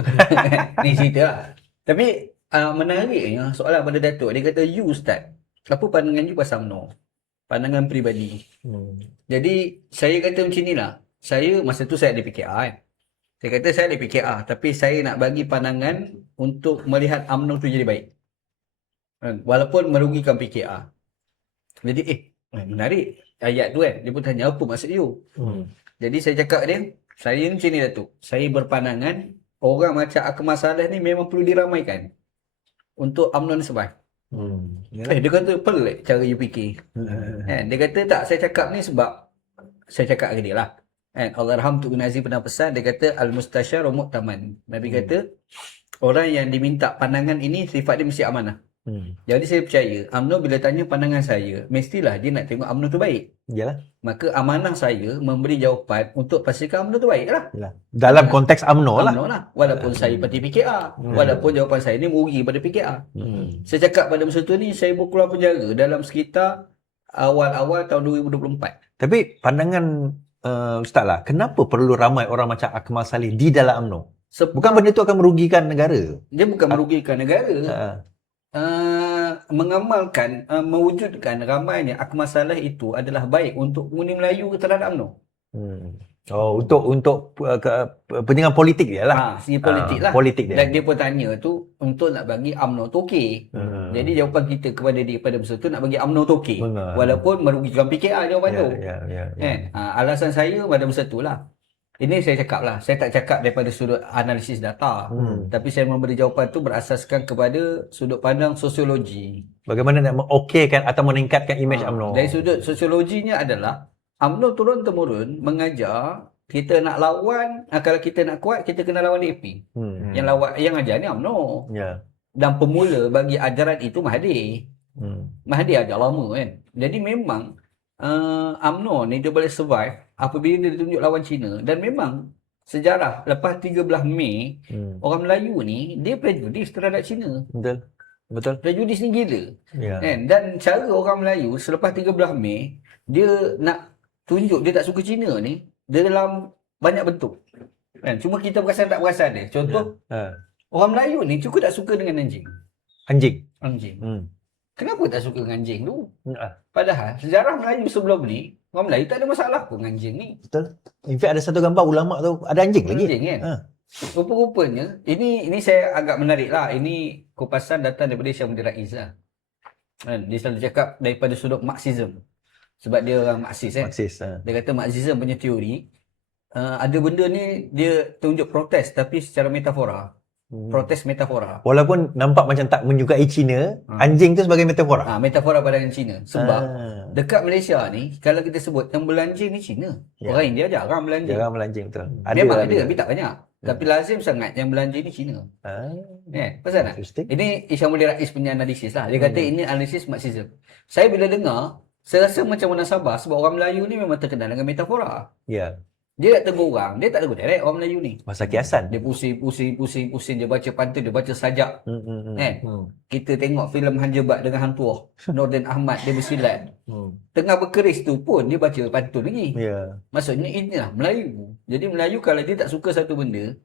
Ni cerita lah. Tapi menariknya soalan pada Datuk, dia kata, you Ustaz, apa pandangan you pasal UMNO? Pandangan peribadi. Jadi saya kata macam ni lah. Saya masa tu saya ada PKR kan. Saya kata saya ada PKR, tapi saya nak bagi pandangan untuk melihat UMNO tu jadi baik. Walaupun merugikan PKR. Jadi menarik ayat tu kan. Dia pun tanya apa maksud you. Jadi saya cakap dia, saya macam ni Datuk. Saya berpandangan orang macam Akmal Saleh ni memang perlu diramaikan untuk UMNO ni survive. Dia kata pelik cara you fikir. Dia kata tak, saya cakap ni sebab saya cakap dengan dia lah. Allahyarham Tuan Nazir pernah pesan, dia kata al-mustasyar wa mu'taman. Nabi kata orang yang diminta pandangan ini sifat dia mesti amanah. Jadi saya percaya UMNO bila tanya pandangan saya, mestilah dia nak tengok UMNO tu baik. Yalah. Maka amanah saya memberi jawapan untuk pastikan UMNO tu baik lah. Dalam konteks UMNO lah. UMNO lah. Walaupun saya parti PKR. Walaupun jawapan saya ni merugi pada PKR. Saya cakap pada masa tu ni, saya keluar penjara dalam sekitar awal-awal tahun 2024. Tapi pandangan Ustaz lah, kenapa perlu ramai orang macam Akmal Saleh di dalam UMNO? Bukan benda tu akan merugikan negara? Dia bukan merugikan negara. Mengamalkan, mewujudkan ramainya Akmal Saleh itu adalah baik untuk pengundi Melayu terhadap UMNO. Untuk kepentingan politik dia lah. Segi politik lah. Politik dia. Dan dia pun tanya tu untuk nak bagi UMNO tu okey. Jadi jawapan kita kepada dia pada masa tu nak bagi UMNO tu okey. Walaupun merugikan PKR jawapan tu. Kan? Alasan saya pada masa tu lah. Ini saya cakap lah. Saya tak cakap daripada sudut analisis data. Tapi saya memberi jawapan tu berasaskan kepada sudut pandang sosiologi. Bagaimana nak mengokeykan atau meningkatkan imej UMNO? Dari sudut sosiologinya adalah UMNO turun-temurun mengajar kita nak lawan, kalau kita nak kuat, kita kena lawan DAP. Yang ajar ni UMNO. Dan pemula bagi ajaran itu Mahathir. Mahathir ajar lama kan. Jadi memang UMNO ni dia boleh survive apabila dia ditunjuk lawan Cina. Dan memang sejarah lepas 13 Mei, orang Melayu ni dia prejudis terhadap Cina. Betul. Prejudis ni gila. Kan? Dan cara orang Melayu selepas 13 Mei, dia nak tunjuk dia tak suka Cina ni, dia dalam banyak bentuk. Kan? Cuma kita perasan tak perasan dia. Contoh, orang Melayu ni cukup tak suka dengan anjing. Anjing. Kenapa tak suka dengan anjing tu? Padahal sejarah Melayu sebelum ni, orang Melayu tak ada masalah pun dengan anjing ni. Betul. In fact ada satu gambar ulama tu ada anjing lagi. Anjing kan? Rupa-rupanya, ini saya agak menarik lah. Ini kupasan datang daripada Syamudin Rais lah. Dia selalu cakap daripada sudut Marxism. Sebab dia orang Marxis kan. Dia kata Marxism punya teori, ada benda ni dia tunjuk protes tapi secara metafora. Protes metafora. Walaupun nampak macam tak menyukai Cina, anjing tu sebagai metafora. Metafora pandangan Cina. Sebab dekat Malaysia ni, kalau kita sebut yang belanja ni Cina. Orang India jarang belanja. Jarang belanja, betul. Memang ada tapi tak banyak. Tapi lazim sangat yang belanja ni Cina. Pasal tak? Ini Syamudin Rais punya analisis lah. Dia kata ini analisis Marxism. Saya bila dengar, saya rasa macam munasabah sebab orang Melayu ni memang terkenal dengan metafora. Dia nak tegur orang, dia tak tegur direct orang Melayu ni. Masa kiasan. Dia pusing, dia baca pantun, dia baca sajak. Kan? Kita tengok filem Hanjebat dengan Hantuah, Nordin Ahmad dia bersilat. Tengah berkeris tu pun dia baca pantun lagi. Maksudnya inilah Melayu. Jadi Melayu kalau dia tak suka satu benda,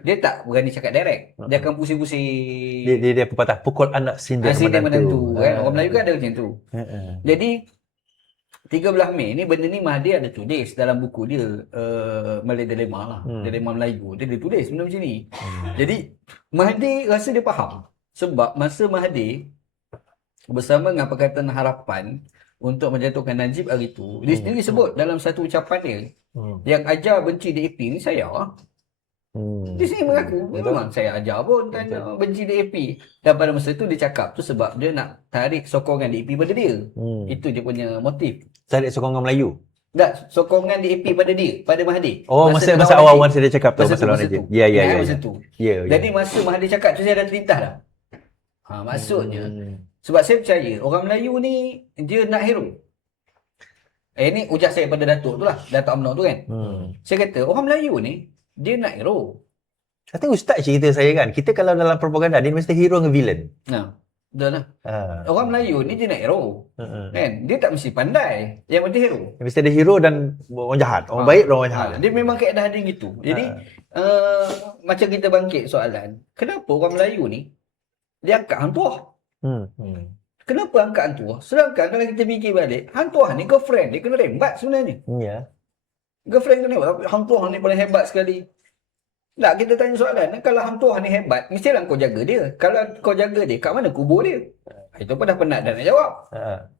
dia tak berani cakap direct. Dia akan pusing-pusing. Dia pepatah pukul anak sindir menantu. Kan? Orang Melayu kan ada macam tu. Jadi 13 Mei ni benda ni Mahathir ada tulis dalam buku dia Malay Dilemma lah. Dilema Melayu. Dia tulis benda macam ni. Jadi Mahathir rasa dia faham. Sebab masa Mahathir bersama dengan Pakatan Harapan untuk menjatuhkan Najib hari tu, dia sendiri sebut dalam satu ucapan dia, yang ajar benci DAP ni saya. Dia sendiri mengaku, memang saya ajar pun kan benci DAP. Dan pada masa tu dia cakap tu sebab dia nak tarik sokongan DAP pada dia. Itu dia punya motif. Tarik sokongan Melayu. Tak, sokongan DAP pada dia, pada Mahathir. Oh, masa awal masa dia cakap tu pasal lawan Najib. Ya. Masa tu. Ya. Jadi masa Mahathir cakap tu saya dah terlintas dah. Maksudnya sebab saya percaya orang Melayu ni dia nak hero. Ni ujar saya pada Datuk tu lah, Datuk UMNO tu kan. Saya kata orang Melayu ni dia nak hero. Kata Ustaz cerita saya kan, kita kalau dalam propaganda dia mesti hero dengan villain. Betul lah. Orang Melayu ni dia nak hero. Kan? Dia tak mesti pandai. Yang penting hero. Mesti ada hero dan orang jahat. Orang baik dan orang jahat. Dia memang keadaan dia gitu. Jadi macam kita bangkit soalan, kenapa orang Melayu ni dia angkat Hang Tuah? Kenapa angkat Hang Tuah? Sedangkan kalau kita fikir balik, Hang Tuah ni girlfriend dia kena rembat sebenarnya. Ya. Girlfriend kena rembat. Hang Tuah ni paling hebat sekali. Tak, kita tanya soalan, kalau Hang Tuah ni hebat, mestilah kau jaga dia. Kalau kau jaga dia, kat mana kubur dia? Itu pun dah penat dah nak jawab.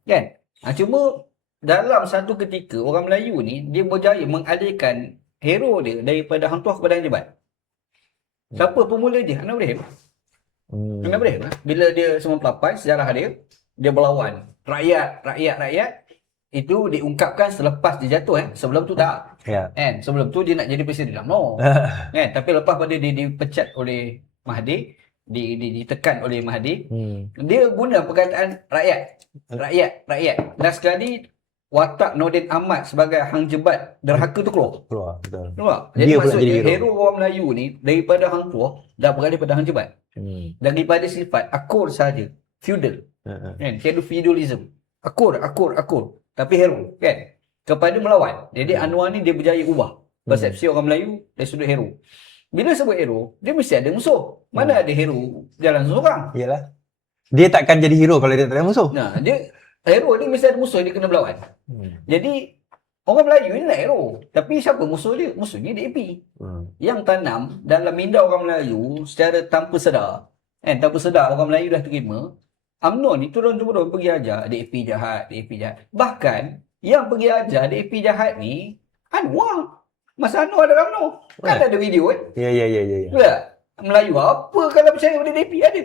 Kan? Cuma dalam satu ketika, orang Melayu ni, dia berjaya mengalihkan hero dia daripada Hang Tuah kepada Hang Jebat. Siapa pemula dia? Hang Ibrahim. Hang Ibrahim lah. Bila dia 98, sejarah dia berlawan. Rakyat. Itu diungkapkan selepas dia jatuh. Sebelum tu tak. Kan? Sebelum tu dia nak jadi presiden UMNO. Kan? Tapi lepas pada dia dipecat oleh Mahathir, ditekan oleh Mahathir, dia guna perkataan rakyat. Dan sekali watak Nordin Ahmad sebagai Hang Jebat derhaka tu keluar. Betul. Jadi Dia maksudnya jadi hero orang Melayu ni daripada Hang Tuah dah beralih pada Hang Jebat. Daripada sifat akur saja, feudal. Kan? Dia feudalism. Akur. Tapi hero, kan? Kepada melawan. Jadi Anwar ni dia berjaya ubah persepsi orang Melayu dari sudut hero. Bila sebut hero, dia mesti ada musuh. Mana ada hero jalan seorang? Yalah. Dia takkan jadi hero kalau dia tak ada musuh. Dia hero ni mesti ada musuh dia kena berlawan. Jadi orang Melayu ni nak hero. Tapi siapa musuh dia? Musuhnya DAP. Yang tanam dalam minda orang Melayu secara tanpa sedar. Tanpa sedar orang Melayu dah terima. UMNO ni turun-turun pergi ajar DAP jahat. Bahkan yang pergi ajar DAP jahat ni Anwar. Masa Anwar dalam UMNO. Kan ada video kan? Ya. Melayu apa kalau percaya pada DAP? Ada.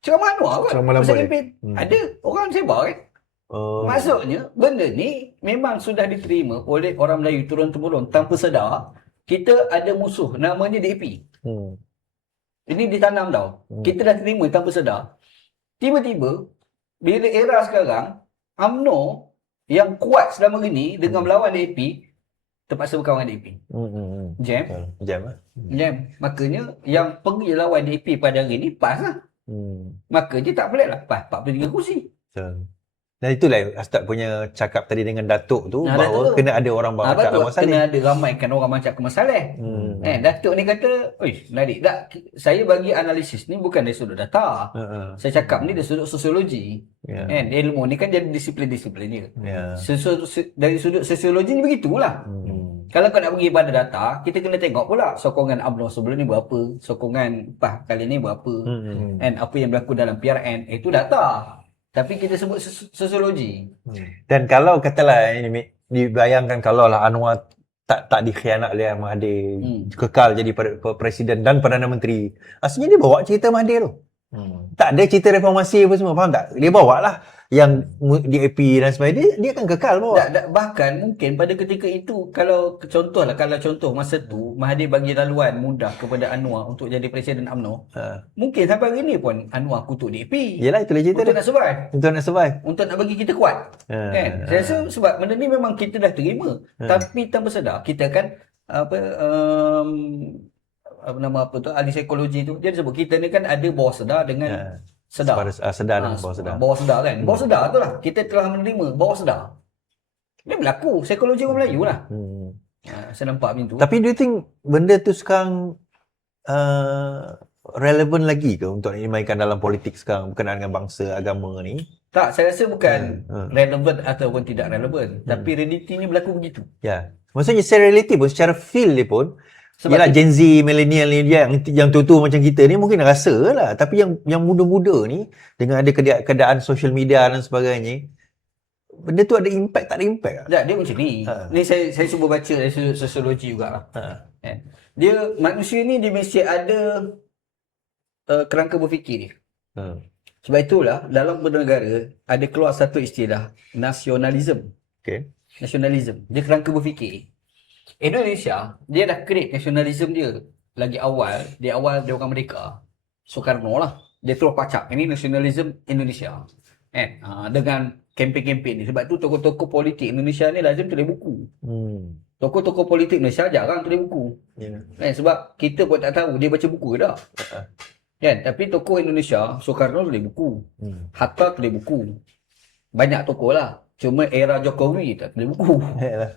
Ceramah Anwar kan? Masa kempen. Ada. Orang sebar kan? Maksudnya benda ni memang sudah diterima oleh orang Melayu turun-temurun tanpa sedar. Kita ada musuh namanya DAP. Ini ditanam tau. Kita dah terima tanpa sedar. Tiba-tiba bila era sekarang UMNO yang kuat selama ini dengan melawan DAP terpaksa berkawan dengan DAP. Jam. Makanya yang pergi lawan DAP pada hari ni PAS lah. Maka dia tak pelik lah. PAS 43 kursi. Dan itulah Ustaz punya cakap tadi dengan Datuk tu, bahawa kena ada orang bawa Cak Ahmad Saleh. Kena ada ramaikan orang macam Ahmad Saleh. Datuk ni kata, menarik tak? Saya bagi analisis ni bukan dari sudut data. Saya cakap ni dari sudut sosiologi. Ilmu ni kan jadi disiplin-disiplin dia. Dari sudut sosiologi ni begitulah. Kalau kau nak pergi pada data, kita kena tengok pula sokongan UMNO sebelum ni berapa, sokongan PAS kali ni berapa, apa yang berlaku dalam PRN, itu data. Tapi kita sebut sosiologi. Dan kalau katalah ini dibayangkan kalau lah Anwar tak dikhianat oleh Mahathir, kekal jadi presiden dan Perdana Menteri, aslinya dia bawa cerita Mahathir tu. Tak ada cerita reformasi apa semua, faham tak? Dia bawa lah yang DAP dan sebagainya, dia akan kekal bawa. Bahkan mungkin pada ketika itu, kalau contoh masa tu Mahathir bagi laluan mudah kepada Anwar untuk jadi presiden UMNO, mungkin sampai hari ni pun Anwar kutuk DAP. Yelah, itulah cerita untuk dia. Nak survive. Untuk nak bagi kita kuat. Kan? Saya rasa sebab benda ni memang kita dah terima. Tapi tanpa sedar, kita kan ahli psikologi tu, dia sebut kita ni kan ada bawah sedar dengan sedar. Sedar dan bawah sedar. Bawah sedar kan. Bawah sedar tu lah. Kita telah menerima bawah sedar. Dia berlaku. Psikologi orang Melayu lah. Saya nampak macam tu. Tapi do you think benda tu sekarang relevan lagi ke untuk dimainkan dalam politik sekarang berkenaan dengan bangsa, agama ni? Tak, saya rasa bukan Ha. relevan ataupun tidak relevan. Tapi realiti ni berlaku begitu. Ya. Maksudnya secara realiti pun, secara feel dia pun, Sebab yelah tu- Gen Z, millennial ni yang tua-tua macam kita ni mungkin rasa lah. Tapi yang muda-muda ni, dengan ada keadaan social media dan sebagainya, benda tu ada impact tak ada impact tak? Tak, dia macam ni. Ha. Ni saya cuba baca dari sosiologi jugalah. Ha. Kan? Dia, manusia ni dia mesti ada kerangka berfikir dia. Ha. Sebab itulah dalam bernegara ada keluar satu istilah nasionalism. Okay. Nasionalism. Dia kerangka berfikir. Indonesia, dia dah create nasionalism dia. Lagi awal, dia orang merdeka. Soekarno lah. Dia terus pacak. Ini nasionalism Indonesia. Dengan kempen-kempen ni. Sebab tu tokoh-tokoh politik Indonesia ni lazim tulis buku. Tokoh-tokoh politik Malaysia jarang tulis buku. Yeah. Sebab kita pun tak tahu dia baca buku ke tak. Kan? Tapi tokoh Indonesia, Soekarno tulis buku. Hatta tulis buku. Banyak tokoh lah. Cuma era Jokowi tak tulis buku.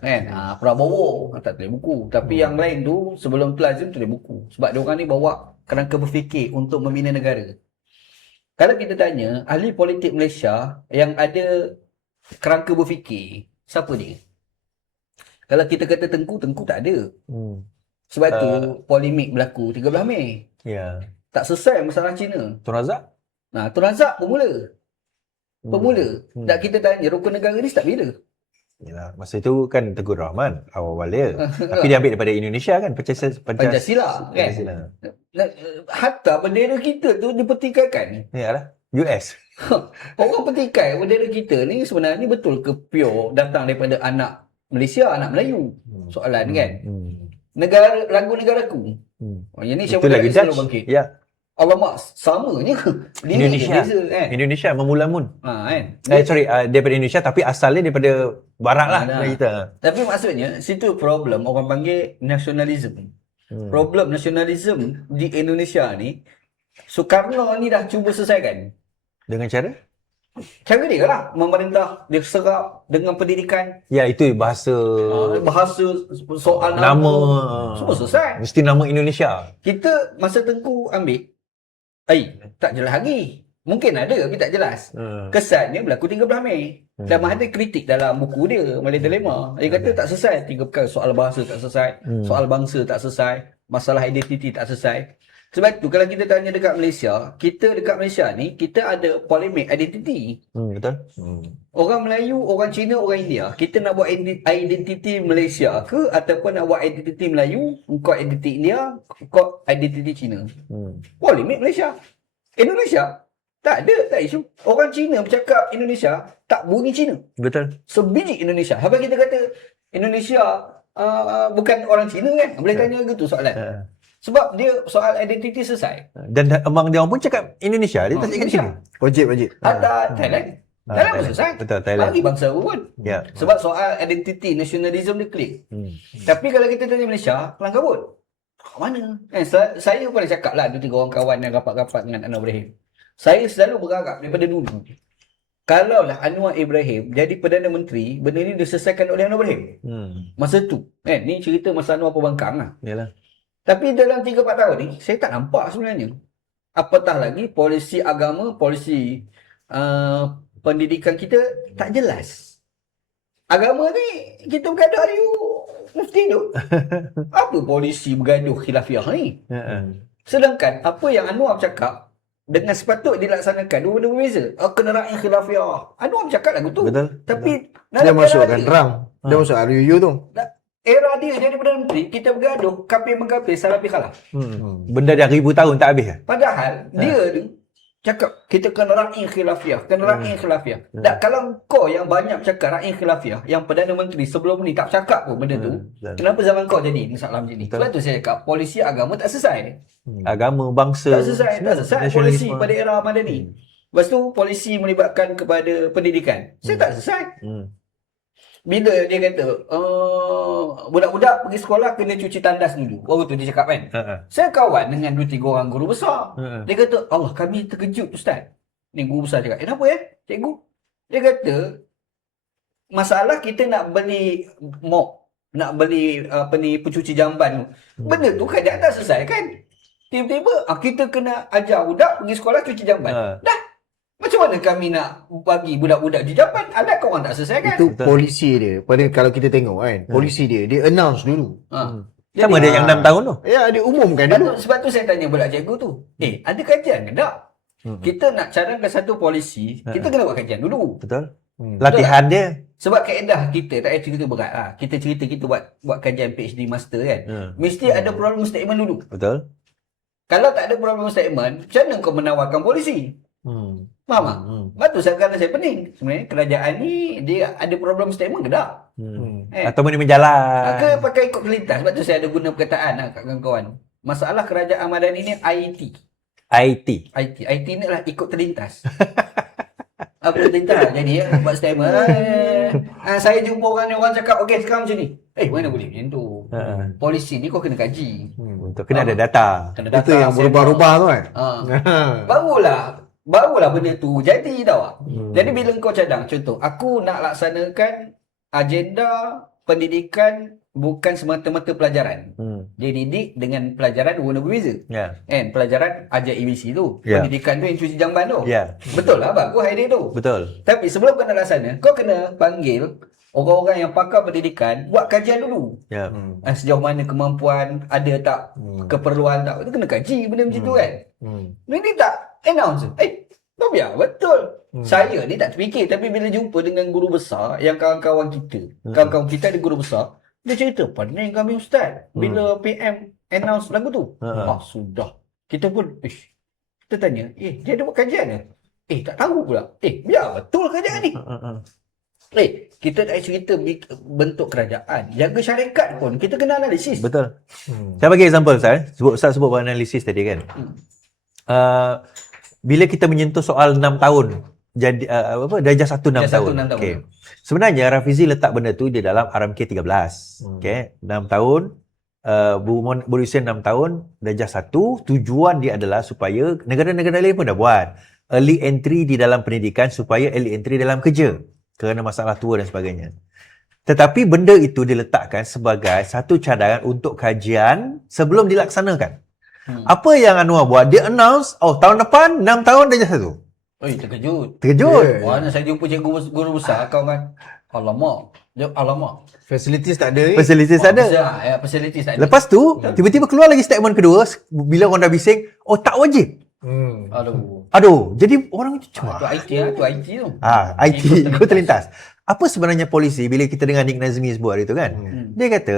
Kan? Prabowo tak tulis buku. Tapi yang lain tu sebelum tu lazim tulis buku. Sebab diorang ni bawa kerangka berfikir untuk membina negara. Kalau kita tanya ahli politik Malaysia yang ada kerangka berfikir, siapa dia? Kalau kita kata Tengku tak ada. Sebab tu polemik berlaku 13 Mei. Ya. Tak selesai masalah Cina. Tun Razak? Tun Razak pemula. Tak kita tanya rukun negara ni start bila? Yalah, masa itu kan Teguh Rahman awal-awal dia. Tapi dia ambil daripada Indonesia kan, Pancasila kan. Hatta bendera kita tu dipertikaikan. Yalah, US. Orang petikai bendera kita ni sebenarnya betul ke pure datang daripada anak Malaysia, anak Melayu? Soalan kan. Lagu negaraku. Yang ni siapa Itu lagi selalu Dutch. bangkit. Ya. Alamak, samanya Indonesia. beza, kan? Indonesia memulamun. Kan? Daripada Indonesia tapi asalnya daripada barat lah kita. Tapi maksudnya situ problem orang panggil nasionalisme. Problem nasionalisme di Indonesia ni Soekarno ni dah cuba selesaikan. Dengan cara? Cara dia lah memerintah, dia serap dengan pendidikan, Ya, itu bahasa bahasa, soal nama. semua selesai. Mesti nama Indonesia. Kita masa Tengku ambil tak jelas lagi. Mungkin ada tapi tak jelas. Kesannya berlaku 13 Mei. Dan ada kritik dalam buku dia, Malay Dilemma. Dia kata tak selesai 3 perkara. Soal bahasa tak selesai, soal bangsa tak selesai, masalah identiti tak selesai. Sebab tu kalau kita tanya dekat Malaysia, kita ni kita ada polemik identiti. Betul. Orang Melayu, orang Cina, orang India, kita nak buat identiti Malaysia ke ataupun nak buat identiti Melayu, kau identiti India, kau identiti Cina. Polemik Malaysia. Indonesia tak ada, tak isu. Orang Cina bercakap Indonesia, tak bunyi Cina. Betul. Sebiji Indonesia. Habis kita kata Indonesia bukan orang Cina kan? Boleh tanya gitu soalan. Sebab dia soal identiti selesai. Dan among dia orang pun cakap Indonesia, dia tak cakap Indonesia. Cina. Wajib. Ada Thailand. Thailand pun selesai. Betul, Thailand. Bagi bangsa pun. Ya. Sebab soal identiti, nasionalisme dia clear. Tapi kalau kita tanya Malaysia, kelang kabut. Mana? Saya pernah cakap lah 2-3 orang kawan yang rapat-rapat dengan Anwar Ibrahim. Saya selalu berharap daripada dulu. Kalaulah Anwar Ibrahim jadi Perdana Menteri, benda ni diselesaikan oleh Anwar Ibrahim. Masa tu. Ni cerita masa Anwar Pembangkang lah. Yalah. Tapi dalam 3-4 tahun ni, saya tak nampak sebenarnya. Apatah lagi polisi agama, polisi pendidikan kita tak jelas. Agama ni kita bergaduh hari mufti tu. Apa polisi bergaduh khilafiyah ni? Sedangkan apa yang Anwar bercakap dengan sepatut dilaksanakan dua benda berbeza. Kena rakyat khilafiyah. Anwar bercakap lagu tu. Betul. Tapi Dia dalam masukkan era rang. Dia masuk RUU tu. era dia jadi Perdana Menteri, kita bergaduh kafir-mengkafir, salafi khalaf. Benda dah 1000 tahun tak habis. Padahal dia tu cakap kita kena ra'i khilafiyah, kena ra'i khilafiyah. Dan kalau kau yang banyak cakap ra'i khilafiyah, yang Perdana Menteri sebelum ni tak cakap pun benda tu, kenapa zaman kau jadi masalah macam ni? Sebab tu saya cakap polisi agama tak selesai. Agama, bangsa. Tak selesai polisi pada era Madani. Lepas tu polisi melibatkan kepada pendidikan. Saya tak selesai. Bila dia kata budak-budak pergi sekolah kena cuci tandas dulu, baru tu dia cakap kan. Saya kawan dengan 2-3 orang guru besar. Dia kata, Allah kami terkejut Ustaz. Ni guru besar cakap, kenapa cikgu? Dia kata masalah kita nak beli mop, nak beli pencuci jamban tu, benda tu kerajaan tak selesai kan. Tiba-tiba kita kena ajar budak pergi sekolah cuci jamban. Dah Macam mana kami nak bagi budak-budak jujapan? Adakah orang tak selesaikan? Itu polisi dia. Pada kalau kita tengok kan, polisi dia announce dulu. Sama dia yang 6 tahun tu. Ya, dia umumkan dulu. Sebab tu saya tanya pula cikgu tu. Ada kajian ke tak? Kita nak cadangkan satu polisi, kita kena buat kajian dulu. Betul. Latihan dia. Sebab kaedah kita, tak payah cerita berat lah. Kita cerita kita buat kajian PhD master kan. Mesti ada problem statement dulu. Betul. Kalau tak ada problem statement, macam mana kau menawarkan polisi? Faham tak? Sebab tu saya pening. Sebenarnya kerajaan ni, dia ada problem statement ke tak? Atau dia menjalan. Ke pakai ikut kelintas. Sebab tu saya ada guna perkataan lah kat kawan-kawan. Masalah kerajaan Madani ni IT ni lah ikut terlintas. Apa terlintas? Jadi buat statement. Saya jumpa orang ni, orang cakap, okey sekarang macam ni. Mana boleh macam tu? Polisi ni kau kena kaji. Betul. Kena ada data. Kena data. Itu yang berubah-ubah tu kan. Barulah benda tu jadi tau. Jadi bila kau cadang, contoh, aku nak laksanakan agenda pendidikan bukan semata-mata pelajaran. Dia didik dengan pelajaran dua benda berbeza. Kan? Pelajaran ajar ABC tu. Pendidikan tu yang cuci jamban tu. Betul lah, bagus idea tu. Betul. Tapi sebelum kau nak laksana, kau kena panggil orang-orang yang pakar pendidikan buat kajian dulu. Sejauh mana kemampuan, ada tak keperluan tak. Itu kena kaji benda macam tu kan. Ini tak announce. Kau biar betul. Saya ni tak terfikir, tapi bila jumpa dengan guru besar yang kawan-kawan kita ada guru besar, dia cerita, pening kami ustaz bila PM announce lagu tu. Sudah. Kita pun kita tanya, dia ada buat kajian ke? Tak tahu pula. Biar betul kajian ni. Kita tak cerita bentuk kerajaan, jaga syarikat pun kita kena analisis. Betul. Saya bagi example Ustaz sebut analisis tadi kan. Bila kita menyentuh soal 6 tahun, jadi darjah 1 6 tahun. Okey. Sebenarnya Rafizi letak benda tu di dalam RMK 13. Okey, 6 tahun berusia 6 tahun darjah 1, tujuan dia adalah supaya negara-negara lain pun dah buat early entry di dalam pendidikan supaya early entry dalam kerja kerana masalah tua dan sebagainya. Tetapi benda itu diletakkan sebagai satu cadangan untuk kajian sebelum dilaksanakan. Apa yang Anwar buat? Dia announce, tahun depan 6 tahun darjah 1. Terkejut. Mana saya jumpa cikgu guru besar kau kan. Alamak. Facilities tak ada. Facilities tak ada. Facilities tak ada. Lepas tu, tiba-tiba keluar lagi statement kedua bila orang dah bising, tak wajib. Aduh, jadi orang itu cuma tu IT tu. IT ikut terlintas. Apa sebenarnya polisi bila kita dengar Nick Nazmi sebut hari tu kan? Dia kata,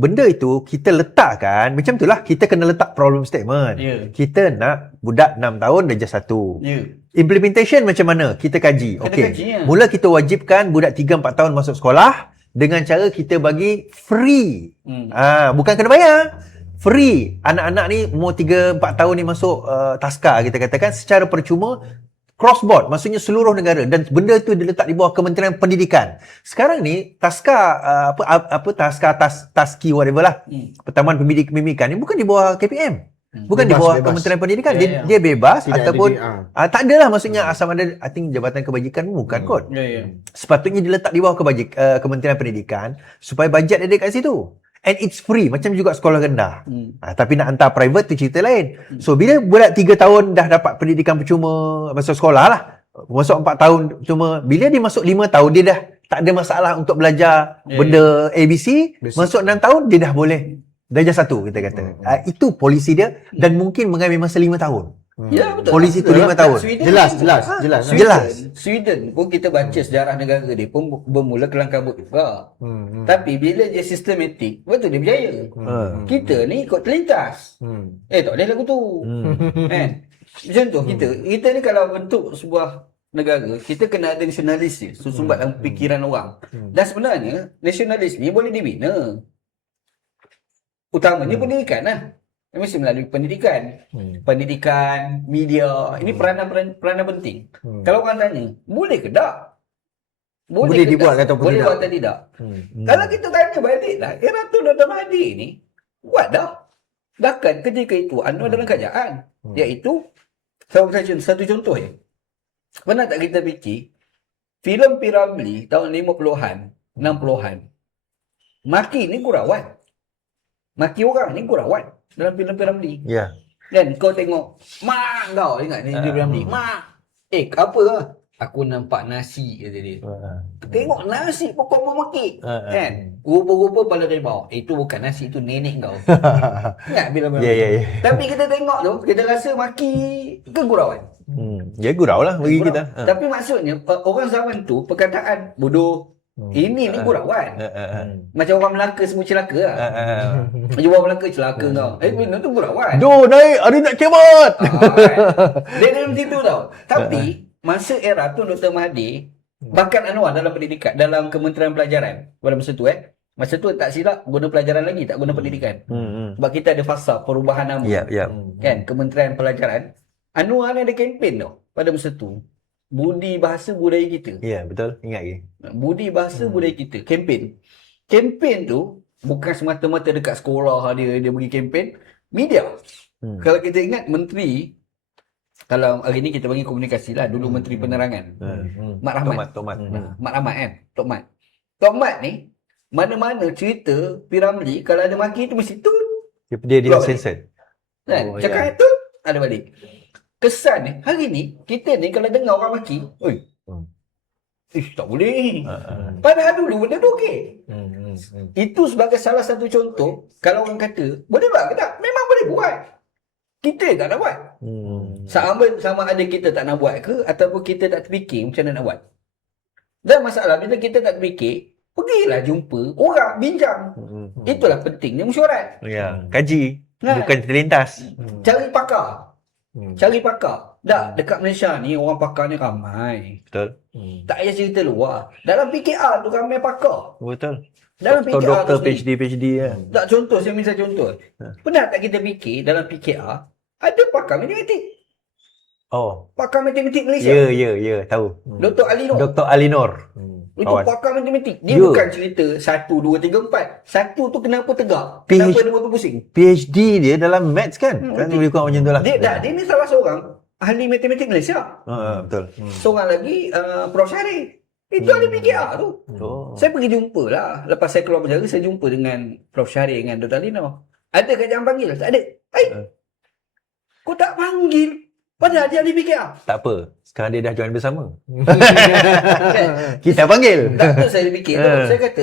benda itu kita letakkan, macam itulah kita kena letak problem statement. Kita nak budak 6 tahun darjah 1. Implementation macam mana? Kita kaji. Okey. Mula kita wajibkan budak 3-4 tahun masuk sekolah dengan cara kita bagi free. Bukan kena bayar. Free. Anak-anak ni umur 3-4 tahun ni masuk taska kita katakan secara percuma cross board, maksudnya seluruh negara, dan benda tu diletak di bawah Kementerian Pendidikan. Sekarang ni taska taski whatever lah. Pertamaan Pendidikan ni bukan di bawah KPM. Bukan di bawah Kementerian Pendidikan. Dia bebas tidak ataupun tak adalah maksudnya asal ada I think Jabatan Kebajikan bukan kot. Sepatutnya diletak di bawah Kementerian Pendidikan supaya bajet ada kat situ. And it's free, macam juga sekolah rendah. Tapi nak hantar private tu cerita lain. So bila budak 3 tahun dah dapat pendidikan percuma masuk sekolah lah, masuk 4 tahun cuma, bila dia masuk 5 tahun dia dah tak ada masalah untuk belajar benda ABC. Masuk 6 tahun dia dah boleh darjah 1 kita kata. Itu polisi dia, dan mungkin mengambil masa 5 tahun. Ya, betul. Polisi tu 5 tahun. Jelas. Sweden pun kita baca sejarah negara dia pun bermula kelang kabut juga. Tapi bila dia sistematik, betul dia berjaya. Kita ni ikut terlintas. Tak boleh lagu tu. Kan? Contoh kita ni kalau bentuk sebuah negara, kita kena ada nasionalis dia, sumbat dalam fikiran orang. Dan sebenarnya nasionalis ni boleh dibina. Utamanya pendidikan lah. Mesti melalui pendidikan. Pendidikan, media, ini peranan penting. Kalau orang tanya, boleh ke tak? Boleh dibuat ataupun boleh tidak? buat atau tidak? Kalau kita tanya balik lah, Ratu Dr. Mahathir ni buat dah. Bahkan ketika itu Anwar dalam kerajaan, iaitu satu contoh ya. Pernah tak kita fikir filem P. Ramlee tahun 50-an, 60-an, maki ni gurauan. Maki orang ni gurauan dalam filem P. Ramlee. Ya. Kan kau tengok mak kau ingat ni P. Ramlee. Mak. apa lah? Aku nampak nasi, kata dia. Tengok nasi pun kau memekik. Kan? Rupa-rupa kepala kerbau. Itu bukan nasi, itu nenek kau. Ingat bila Ya. Tapi kita tengok tu, kita rasa maki ke gurauan. Ya gurau lah bagi Gurau. kita. Tapi maksudnya, orang zaman tu, perkataan bodoh, ini ni gurauan. Macam orang Melaka semua celaka lah. Macam orang Melaka celaka kau. Benda tu gurauan. Do naik, ada nak kemat. Dia macam tu tau. Tapi, masa era tu Dr. Mahathir, Bakat Anwar dalam pendidikan, dalam Kementerian Pelajaran pada masa tu Masa tu tak silap guna pelajaran lagi, tak guna pendidikan. Sebab kita ada fasa perubahan nama. Ya. Kan, Kementerian Pelajaran. Anwar ni ada kempen tau pada masa tu. Budi bahasa budaya kita. Ya, betul. Ingat lagi. Budi bahasa budaya kita. Kempen. Kempen tu bukan semata-mata dekat sekolah dia bagi kempen. Media. Kalau kita ingat menteri, kalau hari ni kita bagi komunikasi lah. Dulu Menteri Penerangan. Mak Rahmat. Tomat. Mak Rahmat kan? Tok Mat. Tok Mat ni, mana-mana cerita P.Ramlee, kalau ada maki tu mesti tut. Dia sensor. Kan? Cakap tu, ada balik. Kesan ni, hari ni, kita ni kalau dengar orang maki, oi, tak boleh. Padahal dulu benda tu okey. Itu sebagai salah satu contoh, kalau orang kata, boleh buat ke tak? Memang boleh buat. Kita tak nak buat. Sama ada kita tak nak buat ke, ataupun kita tak terfikir macam mana nak buat. Dan masalah, bila kita tak terfikir, pergilah jumpa orang, bincang. Itulah pentingnya mesyuarat. Ya, kaji. Kan? Bukan terlintas. Cari pakar. Cari pakar. Dah, dekat Malaysia ni, orang pakar ni ramai. Betul. Tak payah cerita luar. Dalam PKR tu ramai pakar. Betul. Dalam PKR Doktor, tu sendiri. PhD kan. Tak, contoh, saya misal contoh. Pernah tak kita fikir dalam PKR, ada pakar matematik. Oh. Pakar matematik Malaysia. Ya, tahu. Dr. Alinor. Dr. Alinor. Itu kawan. pakar matematik. Dia Ya. bukan cerita 1, 2, 3, 4. Satu tu kenapa tegak? Kenapa dua tu pusing? PhD dia dalam maths kan? Kan lebih kurang macam tu lah. Dia ni salah seorang ahli matematik Malaysia. Betul. Seorang lagi Prof. Syarif. Itu ada PKR tu. Oh. Saya pergi jumpa lah. Lepas saya keluar penjara, saya jumpa dengan Prof. Syarif dengan Dr. Alinor. Ada kat jangan panggil? Tak ada. Kau tak panggil? Padahal dia ahli PKR. Tak apa. Sekarang dia dah join bersama. Kita panggil. Tak tu saya fikir tu. Saya kata,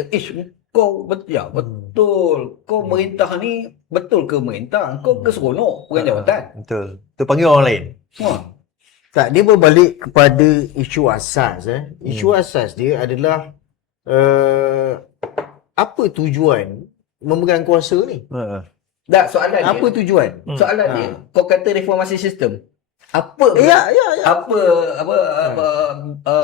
kau betul. Kau merintah ni betul ke merintah? Kau ke seronok bukan jawatan. Betul. Tu panggil orang lain. Tak, dia berbalik kepada isu asas. Isu asas dia adalah apa tujuan memegang kuasa ni? Tak, soalan dia. Apa tujuan? Soalan dia, kau kata reformasi sistem. Apa? Ya. Apa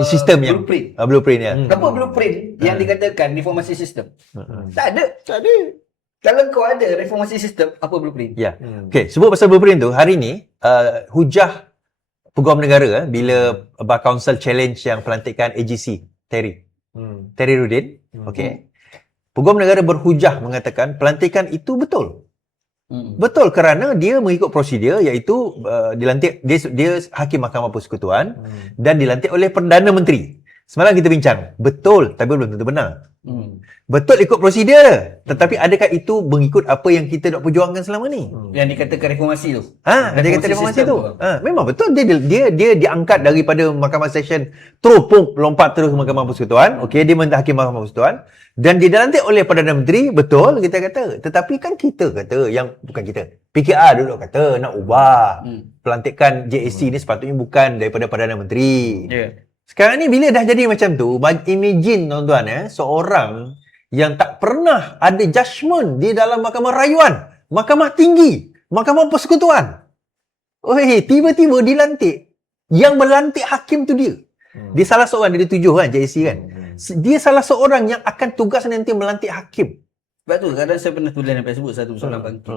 Sistem yang blueprint? blueprint ya. Apa blueprint yang dikatakan reformasi sistem? Tak ada. Tak ada. Kalau kau ada reformasi sistem, apa blueprint? Ya. Okey, sebut pasal blueprint tu, hari ni hujah Peguam Negara bila Bar Council challenge yang pelantikan AGC Terry Rudin. Okey. Peguam Negara berhujah mengatakan pelantikan itu betul. Betul kerana dia mengikut prosedur iaitu dilantik dia Hakim Mahkamah Persekutuan dan dilantik oleh Perdana Menteri. Semalam kita bincang, betul tapi belum tentu benar. Betul ikut prosedur, tetapi adakah itu mengikut apa yang kita nak perjuangkan selama ni? Yang dikatakan reformasi tu. Dia kata reformasi tu. Memang betul dia diangkat daripada Mahkamah Session terus lompat terus ke Mahkamah Persekutuan. Okey, dia mentah Hakim Mahkamah Persekutuan dan dia dilantik oleh Perdana Menteri, betul kita kata. Tetapi kan kita kata yang bukan kita. PKR dulu kata nak ubah. Pelantikan JSC ni sepatutnya bukan daripada Perdana Menteri. Sekarang ni bila dah jadi macam tu, imagine tuan-tuan seorang yang tak pernah ada judgement di dalam mahkamah rayuan, mahkamah tinggi, mahkamah persekutuan. Tiba-tiba dilantik. Yang melantik hakim tu dia. Dia salah seorang, dia ada 7 kan JSC kan. Dia salah seorang yang akan tugas nanti melantik hakim. Sebab tu kadang saya pernah tulis sampai sebut satu soalan bangkit.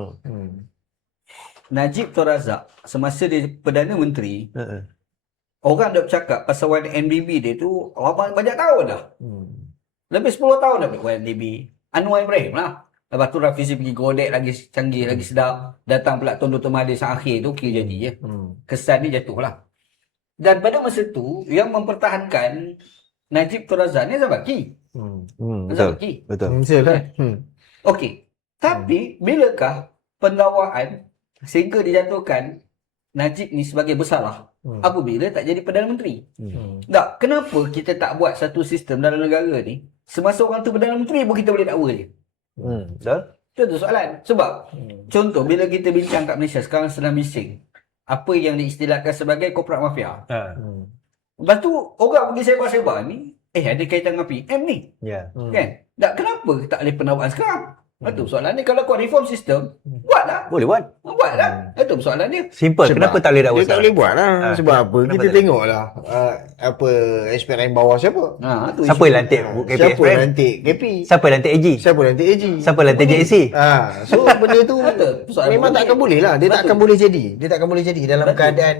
Najib Tun Razak semasa dia Perdana Menteri, orang dah bercakap pasal YNDB dia tu banyak tahun dah. Lebih 10 tahun dah YNDB. Anwar Ibrahim lah. Lepas tu Rafizi pergi godek lagi canggih, lagi sedap. Datang pula Tun Dr. Mahathir saat akhir tu, okey jadi je. Kesan ni jatuh lah. Dan pada masa tu, yang mempertahankan Najib Tun Razak ni Zabaki. Zabaki. Betul. Okey. Tapi, bilakah pendakwaan sehingga dijatuhkan Najib ni sebagai bersalah apabila tak jadi Perdana Menteri. Tak, kenapa kita tak buat satu sistem dalam negara ni, semasa orang tu Perdana Menteri pun kita boleh dakwa dia? Betul? Itu soalan. Sebab contoh bila kita bincang kat Malaysia sekarang sedang bising apa yang diistilahkan sebagai korporat mafia. Lepas tu orang pergi sebar-sebar ni ada kaitan dengan PM ni. Ya. Kan? Tak, kenapa tak boleh penawaan sekarang? Itu soalan ni. Kalau kau reform sistem, buatlah. Boleh buat. Buatlah. Itu soalan dia. Simple. Kenapa tak boleh dakwa Dia tak sekarang? boleh buat lah. Sebab apa? Kenapa Kita tak? tengoklah apa SPRM bawah siapa? Tu Siapa isu. yang lantik KP Siapa yang SPM? lantik KP? Siapa yang lantik AG? Siapa yang lantik AG? Siapa yang lantik JSC? So benda tu Betul. Soalan memang tak boleh. akan boleh lah. Dia tak Betul. akan boleh jadi. Dia tak akan boleh jadi dalam Betul. keadaan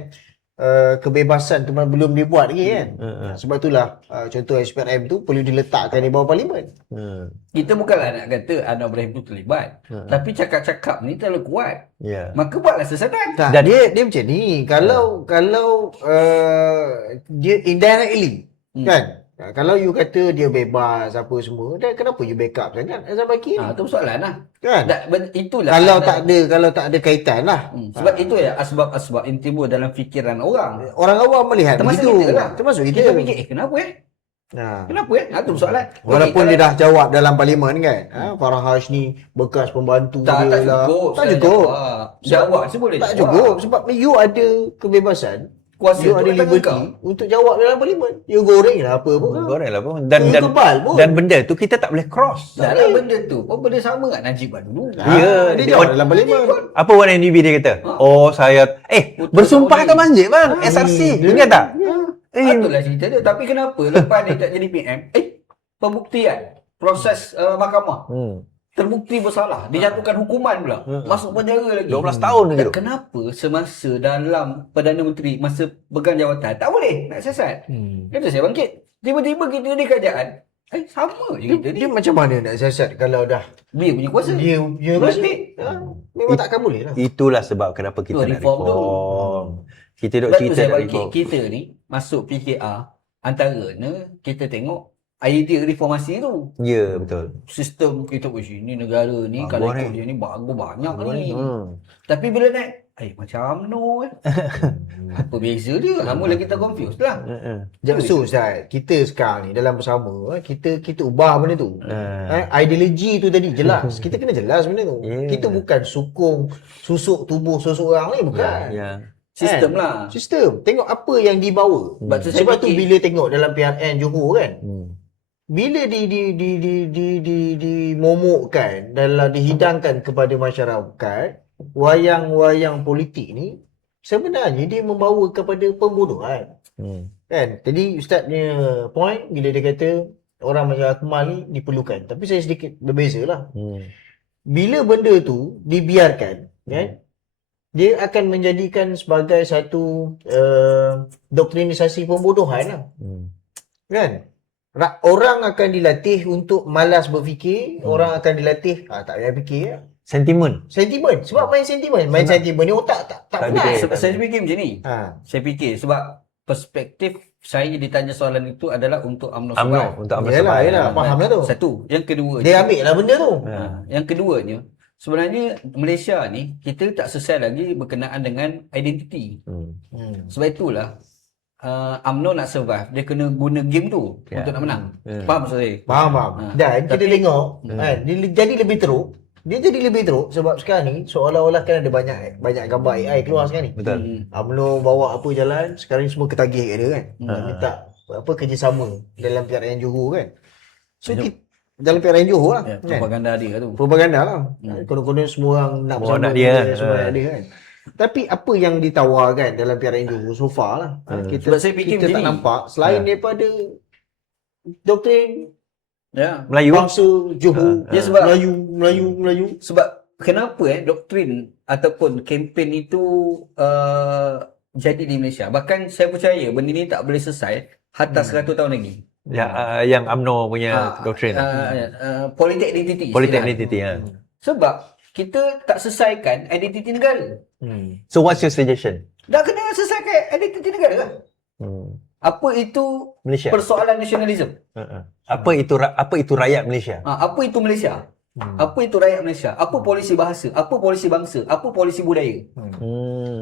kebebasan tu belum dibuat lagi kan. Sebab itulah contoh SPRM tu perlu diletakkan di bawah parlimen. Kita bukanlah nak kata Anwar Ibrahim tu terlibat. Tapi cakap-cakap ni terlalu kuat. Ya. Maka buatlah siasatan. Tak, dia macam ni. Kalau dia indirectly kan. Kalau you kata dia bebas apa semua, dan kenapa you backup sangat Azam Baki ni? Itu soalan lah. Kan? Itulah. Kalau tak ada kaitan lah. Sebab itu ya asbab-asbab yang timbul dalam fikiran orang. Orang awam melihat Termasuk begitu. kita lah. Termasuk kita. Kita fikir, kenapa Nah. Kenapa Itu soalan. Walaupun dia dah jawab dalam parlimen kan. Farah Harsh ni bekas pembantu tak dia lah. cukup. Tak Saya cukup. Jawab je boleh Tak jawab. cukup. Sebab you ada kebebasan. Kuasa You tu ada datang liberty kau. untuk jawab dalam parlimen. You goreng lah apa pun. Goreng lah pun. You kebal pun. Dan benda tu kita tak boleh cross. Dah lah benda tu. Benda sama kat Najib dulu. Ya, Dia dia jawab dalam parlimen. Apa warna NDB dia kata? Oh saya bersumpah ke masjid bang? SRC. Ingat tak? Itulah cerita dia. Tapi kenapa lepas dia tak jadi PM, pembuktian proses mahkamah terbukti bersalah, dijatuhkan hukuman pula, masuk penjara lagi 12 tahun lagi Dan tu. kenapa semasa dalam Perdana Menteri masa pegang jawatan tak boleh nak siasat? Itu saya bangkit. Tiba-tiba kita di kerajaan sama je kita Dia ni. macam mana nak siasat kalau dah Dia punya kuasa. dia Berarti memang takkan boleh lah. Itulah sebab kenapa kita Tu nak reform tu. reform. Kita duk Sebab tu cerita saya nak bangkit. reform. Kita ni masuk PKR antaranya kita tengok idea reformasi tu. Ya, betul. Sistem kita ni negara ni Bagus kalau ni. ikut dia ni bagus banyak ni. Hmm. Tapi bila naik macam UMNO apa beza dia? Mula kita confused lah. So Ustaz, kita sekarang ni dalam bersama kita ubah benda tu. Ideologi tu tadi jelas. Kita kena jelas benda tu. Yeah. Kita bukan susuk tubuh seseorang ni bukan. Ya. Sistem lah. Sistem. Tengok apa yang dibawa. Sebab tu saya Sebab tu fikir- bila tengok dalam PRN Johor kan, bila dimomokkan dalam dihidangkan kepada masyarakat, wayang-wayang politik ni sebenarnya dia membawa kepada pembunuhan. Kan? Tadi Ustaz punya point bila dia kata orang macam Akmal ni diperlukan. Tapi saya sedikit berbeza lah. Bila benda tu dibiarkan, kan? Dia akan menjadikan sebagai satu doktrinisasi pembunuhan lah. Kan? Orang akan dilatih untuk malas berfikir, orang akan dilatih tak payah fikir lah. Sentimen. Sentimen. Sebab main sentimen. Main sentimen ni otak tak Tak penat. fikir. Sebab saya fikir macam ni. Saya fikir sebab perspektif saya ditanya soalan itu adalah untuk UMNO survive. Untuk UMNO Yelah, survive. yelah. Faham lah tu. Satu. Yang kedua, Dia ambil lah benda tu. yang keduanya, sebenarnya Malaysia ni kita tak selesai lagi berkenaan dengan identiti. Sebab itulah UMNO nak survive, dia kena guna game tu untuk nak menang. Faham maksud saya? Faham. Dan kita Tapi- tengok kan, dia jadi lebih teruk. Dia jadi lebih teruk sebab sekarang ni seolah-olah kan ada banyak gambar AI keluar sekarang ni. Betul. UMNO bawa apa jalan, sekarang ni semua ketagih kat dia kan. Minta apa kerjasama dalam PRN Johor kan. So dalam PRN Johor lah kan. Propaganda dia tu. Propaganda lah. Konon-konon semua orang nak Semua bersama nak dia kan. semua nak dia kan. Tapi apa yang ditawarkan dalam PRN Johor so far lah. Sebab saya fikir kita macam tak ni. nampak selain daripada doktrin Ya. Melayu. bangsa Johor, Ya, sebab- Melayu. Sebab kenapa doktrin ataupun kempen itu jadi di Malaysia. Bahkan saya percaya benda ni tak boleh selesai hatta 100 tahun lagi. Yang UMNO punya doktrin. Politik identiti. Politik istilahnya. identity. Sebab kita tak selesaikan identiti negara. So what's your suggestion? Dah kena selesaikan identiti negara lah. Apa itu Malaysia. persoalan nasionalisme? Apa itu rakyat Malaysia? Apa itu Malaysia? Apa itu rakyat Malaysia? Apa polisi bahasa? Apa polisi bangsa? Apa polisi budaya?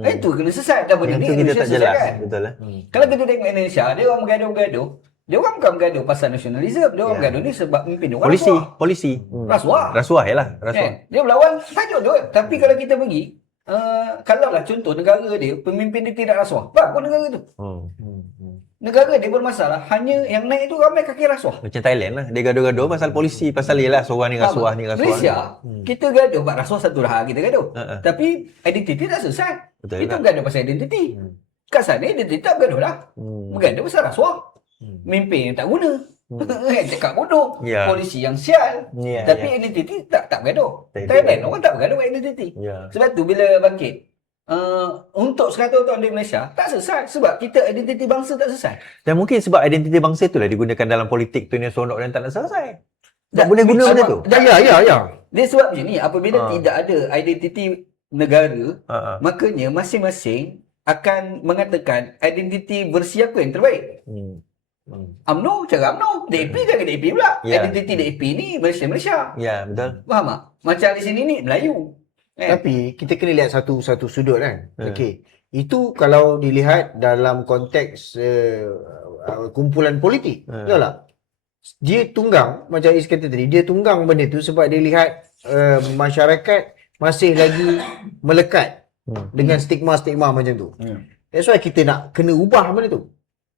Itu kena sesat. Dan benda Yang ni tu kita Indonesia tak jelas. sesat kan? Betul lah. Kalau kita tengok Indonesia, dia orang bergaduh-gaduh. Dia orang bukan bergaduh pasal nasionalisme. Dia orang bergaduh ni sebab pemimpin dia orang Polisi. rasuah. Rasuah yalah, rasuah. Kan? Dia berlawan tajuk tu. Tapi kalau kita pergi, kalau lah contoh negara dia, pemimpin dia tidak rasuah. Bagus negara tu. Negara dia bermasalah, hanya yang naik tu ramai kaki rasuah. Macam Thailand lah. Dia gaduh-gaduh pasal polisi. Pasal ialah seorang ni rasuah, ni rasuah. Malaysia, kita gaduh buat rasuah satu dah kita gaduh. Tapi identiti tak selesai. Betul Kita juga. bergaduh pasal identiti. Kat sana identiti tak bergaduh dah. Bergaduh pasal rasuah. Memimpin yang tak guna. Cakap bodoh. Ya. Polisi yang sial. Ya, Tapi identiti tak bergaduh. Tak Thailand bergaduh. orang tak bergaduh buat identiti. Ya. Sebab tu bila bangkit, untuk 100 tahun di Malaysia tak selesai sebab kita identiti bangsa tak selesai. Dan mungkin sebab identiti bangsa itulah digunakan dalam politik tu ni sonok dan tak nak selesai. Tak Tak, boleh guna sebab- benda tu. Ya. Dia sebab macam ni, apabila tidak ada identiti negara, Ha. makanya masing-masing akan mengatakan identiti versi aku yang terbaik. UMNO cara UMNO, DAP cara DAP pula. Ya. Identiti DAP ni Malaysia. Ya, betul. Faham tak? Macam di sini ni Melayu. Tapi kita kena lihat satu sudut kan. Okey. Itu kalau dilihat dalam konteks kumpulan politik. Betul tak? Dia tunggang macam Is kata tadi, dia tunggang benda tu sebab dia lihat masyarakat masih lagi melekat dengan stigma-stigma macam tu. That's why kita nak kena ubah benda tu.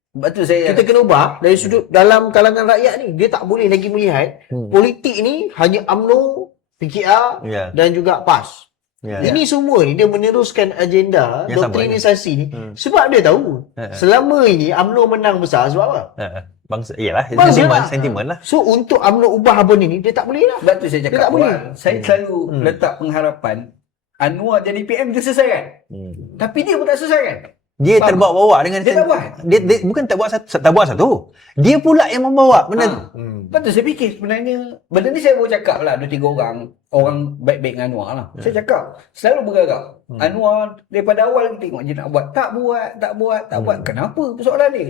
Sebab tu saya Kita kena ubah dari sudut dalam kalangan rakyat ni. Dia tak boleh lagi melihat politik ni hanya UMNO, PKR Ya. dan juga PAS. Ya. Ini semua ni dia meneruskan agenda Yang sama doktrinisasi ni sebab dia tahu selama ini UMNO menang besar sebab apa? Bangsa iyalah Bangsa sentimen, lah. sentimen lah. So untuk UMNO ubah benda ni dia tak boleh lah. sebab tu saya Dia cakap tak boleh. awal, saya selalu letak pengharapan Anwar jadi PM dia selesaikan. Tapi dia pun tak selesaikan. Dia Faham? terbawa-bawa dengan Dia tak buat. dia bukan tak buat satu. Dia pula yang membawa benda tu. Lepas tu saya fikir sebenarnya benda ni saya baru cakap lah 2-3 orang baik-baik dengan Anwar lah. Saya cakap selalu bergerak. Anwar daripada awal kita tengok dia nak buat, tak buat. Kenapa persoalan dia?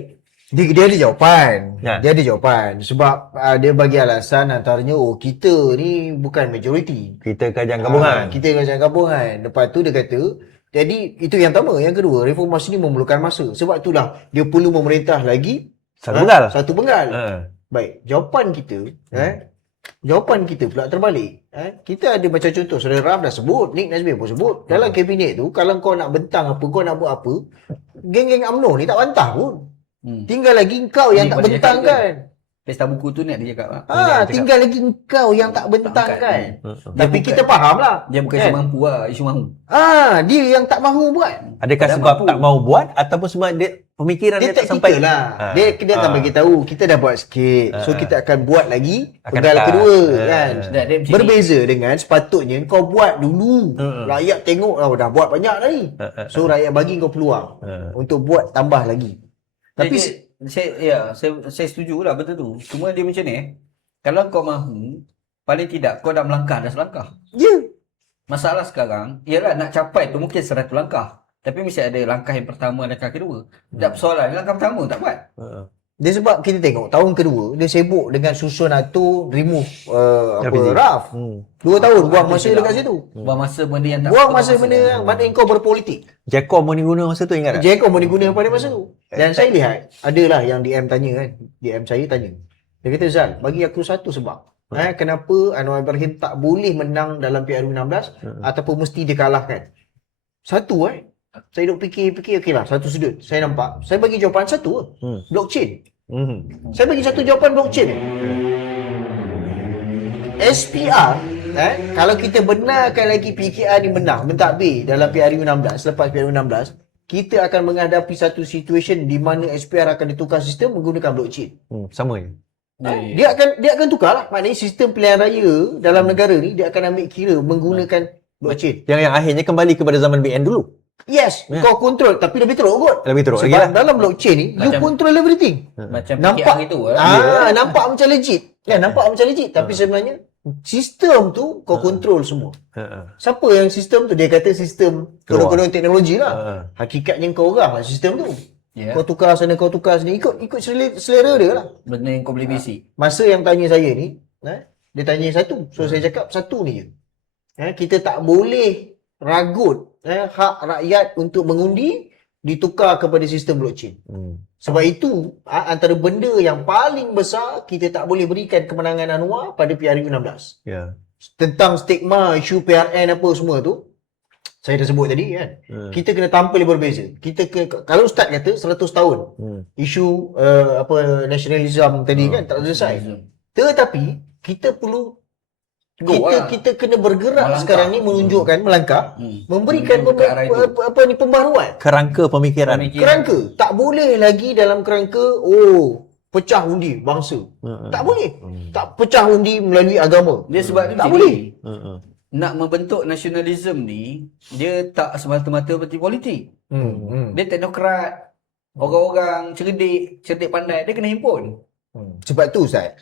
Dia ada jawapan. Ya. Dia ada jawapan sebab dia bagi alasan antaranya kita ni bukan majoriti. Kita kerajaan gabungan. Kita kerajaan gabungan. Lepas tu dia kata, jadi itu yang pertama. Yang kedua, reformasi ni memerlukan masa. Sebab itulah dia perlu memerintah lagi Satu penggal. Satu penggal. Baik, jawapan kita pula terbalik. Kita ada macam contoh, Saudara Raf dah sebut, Nick Nazmi pun sebut. Dalam kabinet tu, kalau kau nak bentang apa, kau nak buat apa, geng-geng UMNO ni tak bantah pun. Tinggal lagi kau yang Ini tak pada cakap bentangkan. Pesta buku tu ni dia cakap. Tinggal lagi kau yang tak bentangkan. Tapi Dia kita faham lah. Dia bukan isu mampu lah, isu mahu. Dia yang tak mahu buat. Adakah Tak sebab mampu. tak mau buat ataupun sebab dia pemikiran dia, Dia tak sampai lah. Dia tak bagi tahu. Kita dah buat sikit. So kita akan buat lagi Akan penggal datang. kedua kan. Dah, dia macam Berbeza dengan sepatutnya kau buat dulu. Rakyat tengok dah buat banyak lagi. So rakyat bagi kau peluang untuk buat tambah lagi. Tapi saya setuju lah betul tu. Cuma dia macam ni kalau kau mahu, paling tidak kau dah melangkah dah selangkah. ya, Masalah sekarang ialah nak capai tu mungkin 100 langkah. Tapi mesti ada langkah yang pertama dan langkah kedua. Tak persoalan langkah pertama tak buat. dia sebab kita tengok tahun kedua dia sibuk dengan susun atau remove LPG. RAF. 2 tahun buang masa dekat situ. Buang masa benda yang tak Buang masa benda yang mana kau berpolitik. Jackom pun diguna masa tu ingat tak? Jackom boleh guna pada masa tu. Dan saya lihat, adalah yang DM tanya kan. DM saya tanya. Dia kata, Zal, bagi aku satu sebab. Kenapa Anwar Ibrahim tak boleh menang dalam PRU16 ataupun mesti dikalahkan. Satu saya duk fikir-fikir, okey lah, satu sudut. Saya nampak. Saya bagi jawapan satu. Blockchain. Saya bagi satu jawapan blockchain. SPR, kalau kita benarkan lagi PKR ni menang, mentadbir dalam PRU16, selepas PRU16, kita akan menghadapi satu situation di mana SPR akan ditukar sistem menggunakan blockchain. Sama je. Dia akan tukar lah. Maknanya sistem pilihan raya dalam negara ni dia akan ambil kira menggunakan blockchain. Yang akhirnya kembali kepada zaman BN dulu. Yes, kau control tapi lebih teruk kot. Lebih teruk lagi Sebab lah. dalam blockchain ni you Macam- control everything. Macam Nampak PKR itu nampak macam legit. Nampak macam legit tapi sebenarnya sistem tu kau control semua. Siapa yang sistem tu? Dia kata sistem konon-konon teknologi lah. Hakikatnya kau orang lah sistem tu. Ya. Kau tukar sana, kau tukar sini, ikut selera dia lah. Benda yang kau boleh basic. Masa yang tanya saya ni, Dia tanya satu. So saya cakap satu ni je. Kita tak boleh ragut hak rakyat untuk mengundi ditukar kepada sistem blockchain. Sebab itu antara benda yang paling besar kita tak boleh berikan kemenangan Anwar pada PRU16. Ya. Tentang stigma isu PRN apa semua tu, saya dah sebut tadi kan. Kita kena tampil berbeza. Kalau Ustaz kata 100 tahun isu nasionalisme tadi kan tak selesai. Tetapi kita perlu kita kena bergerak Melangkah. sekarang ni menunjukkan melangkah, memberikan Menuju ke arah itu. pembaruan. Kerangka pemikiran. Kerangka tak boleh lagi dalam kerangka pecah undi bangsa. Tak boleh. Tak pecah undi melalui agama. Dia sebab tu tak macam boleh. ni. Nak membentuk nasionalisme ni, dia tak semata-mata parti politik. Dia teknokrat, orang-orang cerdik pandai, dia kena himpun. Sebab tu Ustaz,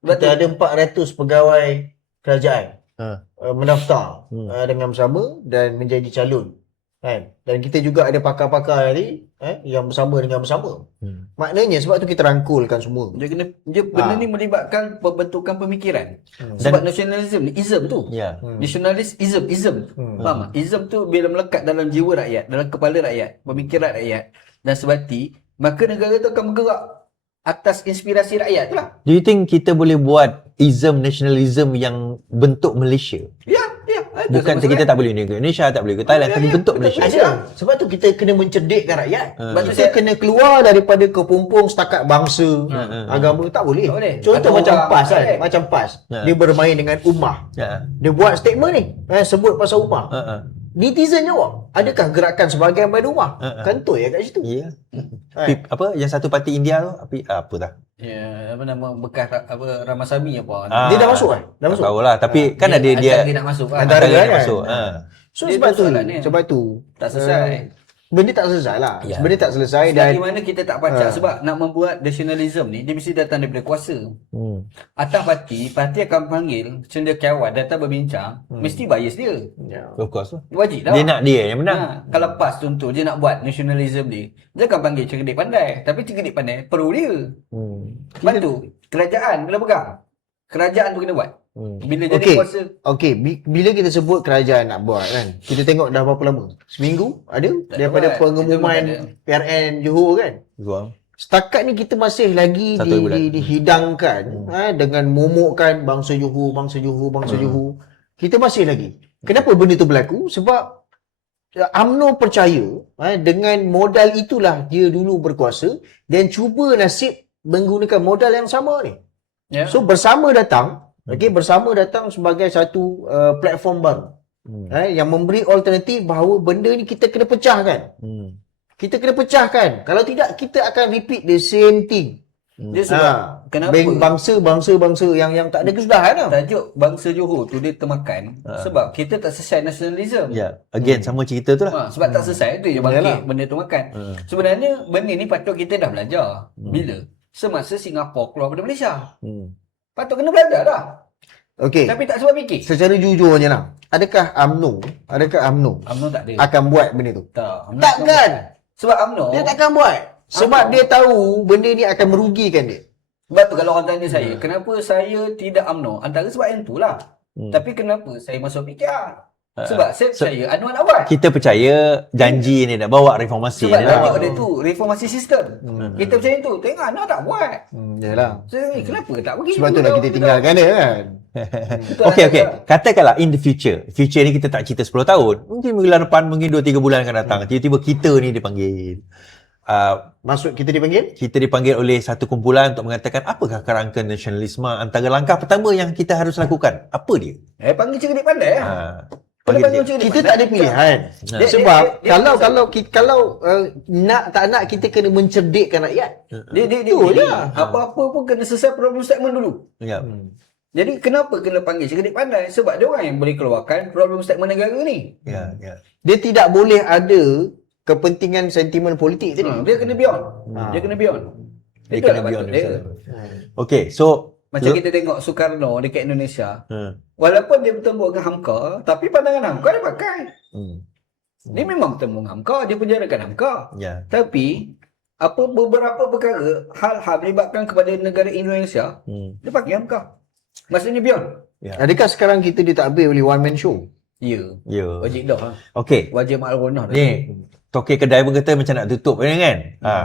kita ada 400 pegawai kerajaan mendaftar dengan bersama dan menjadi calon. Dan kita juga ada pakar-pakar tadi yang bersama dengan bersama. Maknanya sebab tu kita rangkulkan semua. Benda ni melibatkan pembentukan pemikiran. Sebab nasionalisme ni ism tu. Ya. Nasionalis ism. Faham tak? Ism tu bila melekat dalam jiwa rakyat, dalam kepala rakyat, pemikiran rakyat dan sebati, maka negara tu akan bergerak atas inspirasi rakyat tu lah. Do you think kita boleh buat ism nationalism yang bentuk Malaysia? Ya. Bukan kita tak boleh ni ke Indonesia, tak boleh ke Thailand, tapi bentuk Malaysia. Ada. Sebab tu kita kena mencerdikkan rakyat. Kita saya- kena keluar daripada kepompong setakat bangsa, agama. Tak boleh. Tak boleh. Contoh Ada macam orang, PAS kan. boleh. Macam PAS. Dia bermain dengan ummah. Dia buat statement ni. Sebut pasal ummah. Netizen jawab, adakah gerakan sebahagian pada ummah? Kantoi kat situ. Ya. Apa yang satu parti India tu apa dah? Ya, apa nama bekas Ramasamy apa. Dia dah masuk kan? Dah Tak masuk. tahulah, tapi kan ada dia dia nak masuk kan. Antara dia kan? masuk. So Dia sebab tu tu, soalan dia. sebab tu Tak selesai. benda tak selesai lah. Ya. Benda tak selesai Dari dan mana kita tak pacak sebab nak membuat nasionalisme ni dia mesti datang daripada kuasa. Atas parti akan panggil cendekiawan datang berbincang, mesti bias dia. Of course lah. Wajib dah. Dia nak dia yang menang. Kalau PAS contoh dia nak buat nasionalisme dia akan panggil cerdik pandai. Tapi cerdik pandai perlu dia. Sebab tu kerajaan kena pegang. Kerajaan tu kena buat. Bila jadi Okey. kuasa okey, bila kita sebut kerajaan nak buat kan, kita tengok dah berapa lama? Seminggu ada Tak daripada buat. pengumuman Itu pun PRN Johor kan. Gua. Setakat ni kita masih lagi 1 bulan. dihidangkan dengan momokkan bangsa Johor. Kita masih lagi. Kenapa benda tu berlaku? Sebab UMNO percaya dengan modal itulah dia dulu berkuasa dan cuba nasib menggunakan modal yang sama ni. ya. So bersama datang sebagai satu platform baru. Yang memberi alternatif bahawa benda ni kita kena pecahkan. Kita kena pecahkan. Kalau tidak kita akan repeat the same thing. Dia sebab kenapa Bangsa yang tak ada kesudahan lah. tajuk bangsa Johor tu dia termakan sebab kita tak selesai nasionalisme. Ya, again sama cerita tu lah. Sebab tak selesai tu je Yalah. bangkit benda tu makan. Sebenarnya benda ni patut kita dah belajar. Bila? Semasa Singapura keluar daripada Malaysia. Patut kena belajar dah. Okey. Tapi tak sebab fikir. Secara jujurnya lah. Adakah UMNO UMNO tak ada. akan buat benda tu? Tak. UMNO Takkan. Sebab UMNO Dia takkan buat. Sebab dia tahu benda ni akan merugikan dia. sebab tu kalau orang tanya saya, kenapa saya tidak UMNO? Antara sebab yang tu lah. Tapi kenapa saya masuk PKR? Sebab saya percaya Anwar nak buat. Kita percaya janji ni nak bawa reformasi Sebab ni lah. tajuk dia tu reformasi sistem. Kita percaya tu. Tengok Anwar tak buat. Yalah. Saya ni kenapa tak pergi? Sebab tu lah kita tinggalkan dia kan. Okey. Katakanlah in the future ni kita tak cerita 10 tahun. Mungkin bulan depan, mungkin 2-3 bulan akan datang. Tiba-tiba kita ni dipanggil. Maksud kita dipanggil? Kita dipanggil oleh satu kumpulan untuk mengatakan apakah kerangka nasionalisme. Antara langkah pertama yang kita harus lakukan. Apa dia? Panggil cerdik pandai lah. Panggil dia. Kita tak ada pilihan. Sebab kalau nak tak nak kita kena mencerdikkan rakyat. Dia Betul pilih. lah. Apa-apa pun kena selesai problem statement dulu. Ya. Jadi kenapa kena panggil cerdik pandai? Sebab dia orang yang boleh keluarkan problem statement negara ni. Ya. Dia tidak boleh ada kepentingan sentimen politik tadi. Dia kena beyond. Dia kena beyond. Dia Itulah kena beyond patut dia. Okey, so Macam kita tengok Soekarno dekat Indonesia. Walaupun dia bertemu dengan Hamka, tapi pandangan Hamka dia pakai. Dia memang bertemu dengan Hamka, dia penjarakan Hamka. ya. Tapi beberapa perkara hal-hal melibatkan kepada negara Indonesia, dia pakai Hamka. Maksudnya beyond. Adakah sekarang kita ditakbir oleh one man show? Ya. Ya. Wajib dah. Okey. Wajib mak al-gonah dah. Ni tokey kedai pun kata macam nak tutup kan.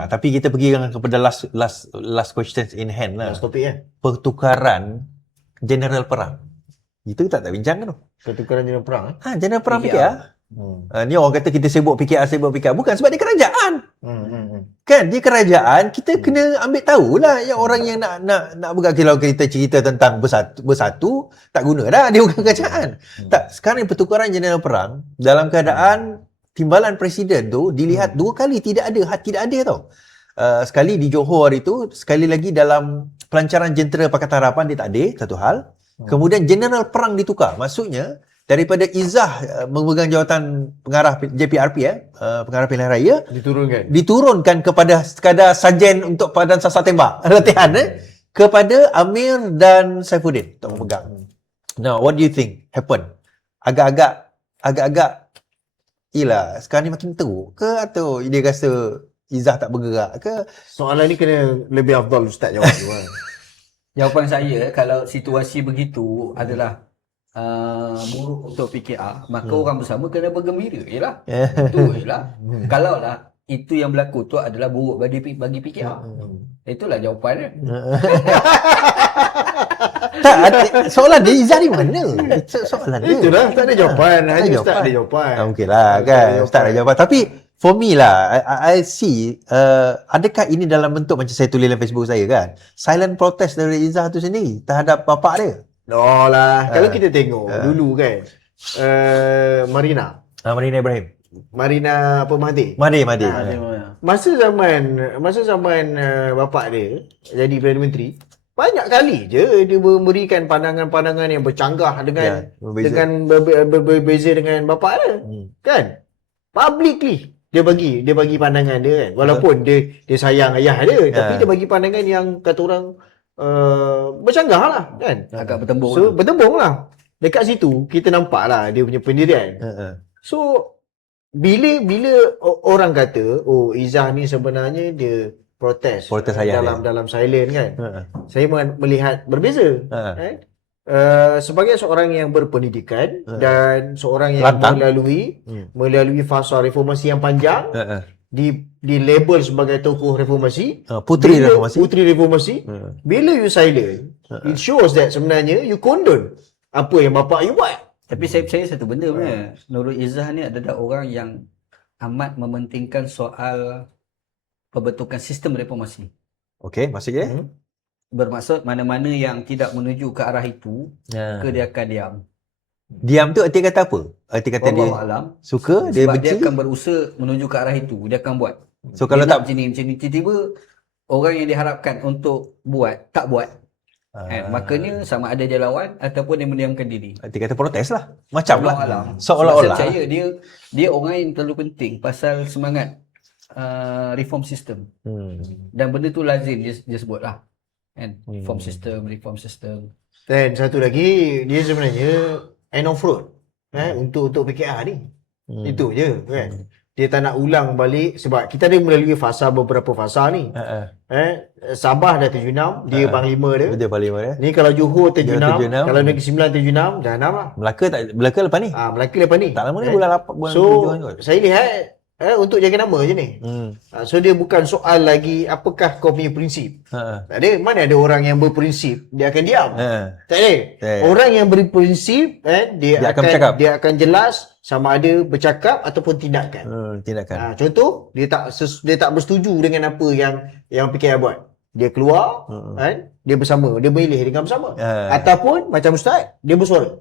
Tapi kita pergi kepada last questions in hand lah. Last topik kan? Pertukaran general perang. Kita tak bincang kan tu. Pertukaran jenis perang General perang PKR. PKR. Ni orang kata kita sibuk PKR. Bukan sebab dia kerajaan. Kan dia kerajaan, kita kena ambil tahulah yang orang yang nak bergerak. Kalau kita cerita tentang bersatu tak guna dah, dia bukan kerajaan. Tak, sekarang ni pertukaran jeneral perang dalam keadaan timbalan presiden tu dilihat 2 kali tidak ada tau. Sekali di Johor itu, sekali lagi dalam pelancaran jentera Pakatan Harapan dia tak ada, satu hal. Kemudian jeneral perang ditukar. Maksudnya daripada Izzah memegang jawatan pengarah JPRP pengarah pilihan raya diturunkan kepada sekadar sarjan untuk padan sasar tembak latihan kepada Amir dan Saifuddin untuk memegang. Now what do you think happen? Agak-agak sekarang ni makin teruk ke atau dia rasa Izzah tak bergerak ke? Soalan ni kena lebih afdal Ustaz jawab tu kan. Jawapan saya, kalau situasi begitu adalah buruk untuk PKR, maka orang bersama kena bergembira. Yelah. Itu jelah. Kalau lah itu yang berlaku tu adalah buruk bagi PKR. Itulah jawapannya. Tak, soalan dia Izzah di mana? Soalan dia. Itulah, tak ada jawapan. Hanya jawapan. Ustaz ada jawapan. Okey lah kan. Ustaz ada jawapan. Tapi for me lah, I see adakah ini dalam bentuk macam saya tulis dalam Facebook saya kan, silent protest dari Izzah tu sendiri terhadap bapak dia. No lah. Kalau kita tengok dulu kan, Marina Ibrahim. Marina apa Mahathir. Mahathir. Masa zaman bapak dia jadi Perdana Menteri, banyak kali je dia memberikan pandangan-pandangan yang bercanggah dengan berbeza dengan bapak dia. Kan? Publicly dia bagi pandangan dia kan. Walaupun dia sayang ayah dia, tapi dia bagi pandangan yang kata orang bercanggah lah kan. Agak bertembung. So bertembung lah. Dekat situ kita nampak lah dia punya pendirian. So bila orang kata Izzah ni sebenarnya dia protes dalam silent kan. Saya melihat berbeza. Kan? Sebagai seorang yang berpendidikan dan seorang yang melalui fasa reformasi yang panjang, di label sebagai tokoh reformasi, putri reformasi. Bila you silent, it shows that sebenarnya you condone apa yang bapak you buat. Tapi saya percaya satu benda sebenarnya, Nurul Izzah ni adalah orang yang amat mementingkan soal pembentukan sistem reformasi. Okey, maksudnya? Bermaksud mana-mana yang tidak menuju ke arah itu, dia akan diam. Diam tu arti kata apa? Arti kata dia suka, dia benci? Dia akan berusaha menuju ke arah itu, dia akan buat. So kalau tak macam ni, tiba-tiba orang yang diharapkan untuk buat, tak buat. Makanya sama ada dia lawan ataupun dia mendiamkan diri. Arti kata protes lah. Macam lah. Seolah-olah. Saya percaya dia orang yang terlalu penting pasal semangat reform system. Dan benda tu lazim dia sebut lah. Reform system. Dan satu lagi, dia sebenarnya end of road untuk PKR ni. Itu je kan. Dia tak nak ulang balik sebab kita ada melalui beberapa fasa ni. Sabah dah 76, dia panglima dia. Dia panglima dia. Ni kalau Johor 76, kalau Negeri Sembilan 76, Jahanam lah. Melaka lepas ni. Melaka lepas ni. Tak lama ni bulan 8 So, saya lihat untuk jaga nama je ni. So dia bukan soal lagi apakah kau punya prinsip. Tak ada. Mana ada orang yang berprinsip dia akan diam. Tak ada. Orang yang berprinsip dia akan jelas sama ada bercakap ataupun tindakan. Contoh dia tak bersetuju dengan apa yang PKR buat. Dia keluar dia bersama, dia memilih dengan bersama. Ataupun macam Ustaz, dia bersuara.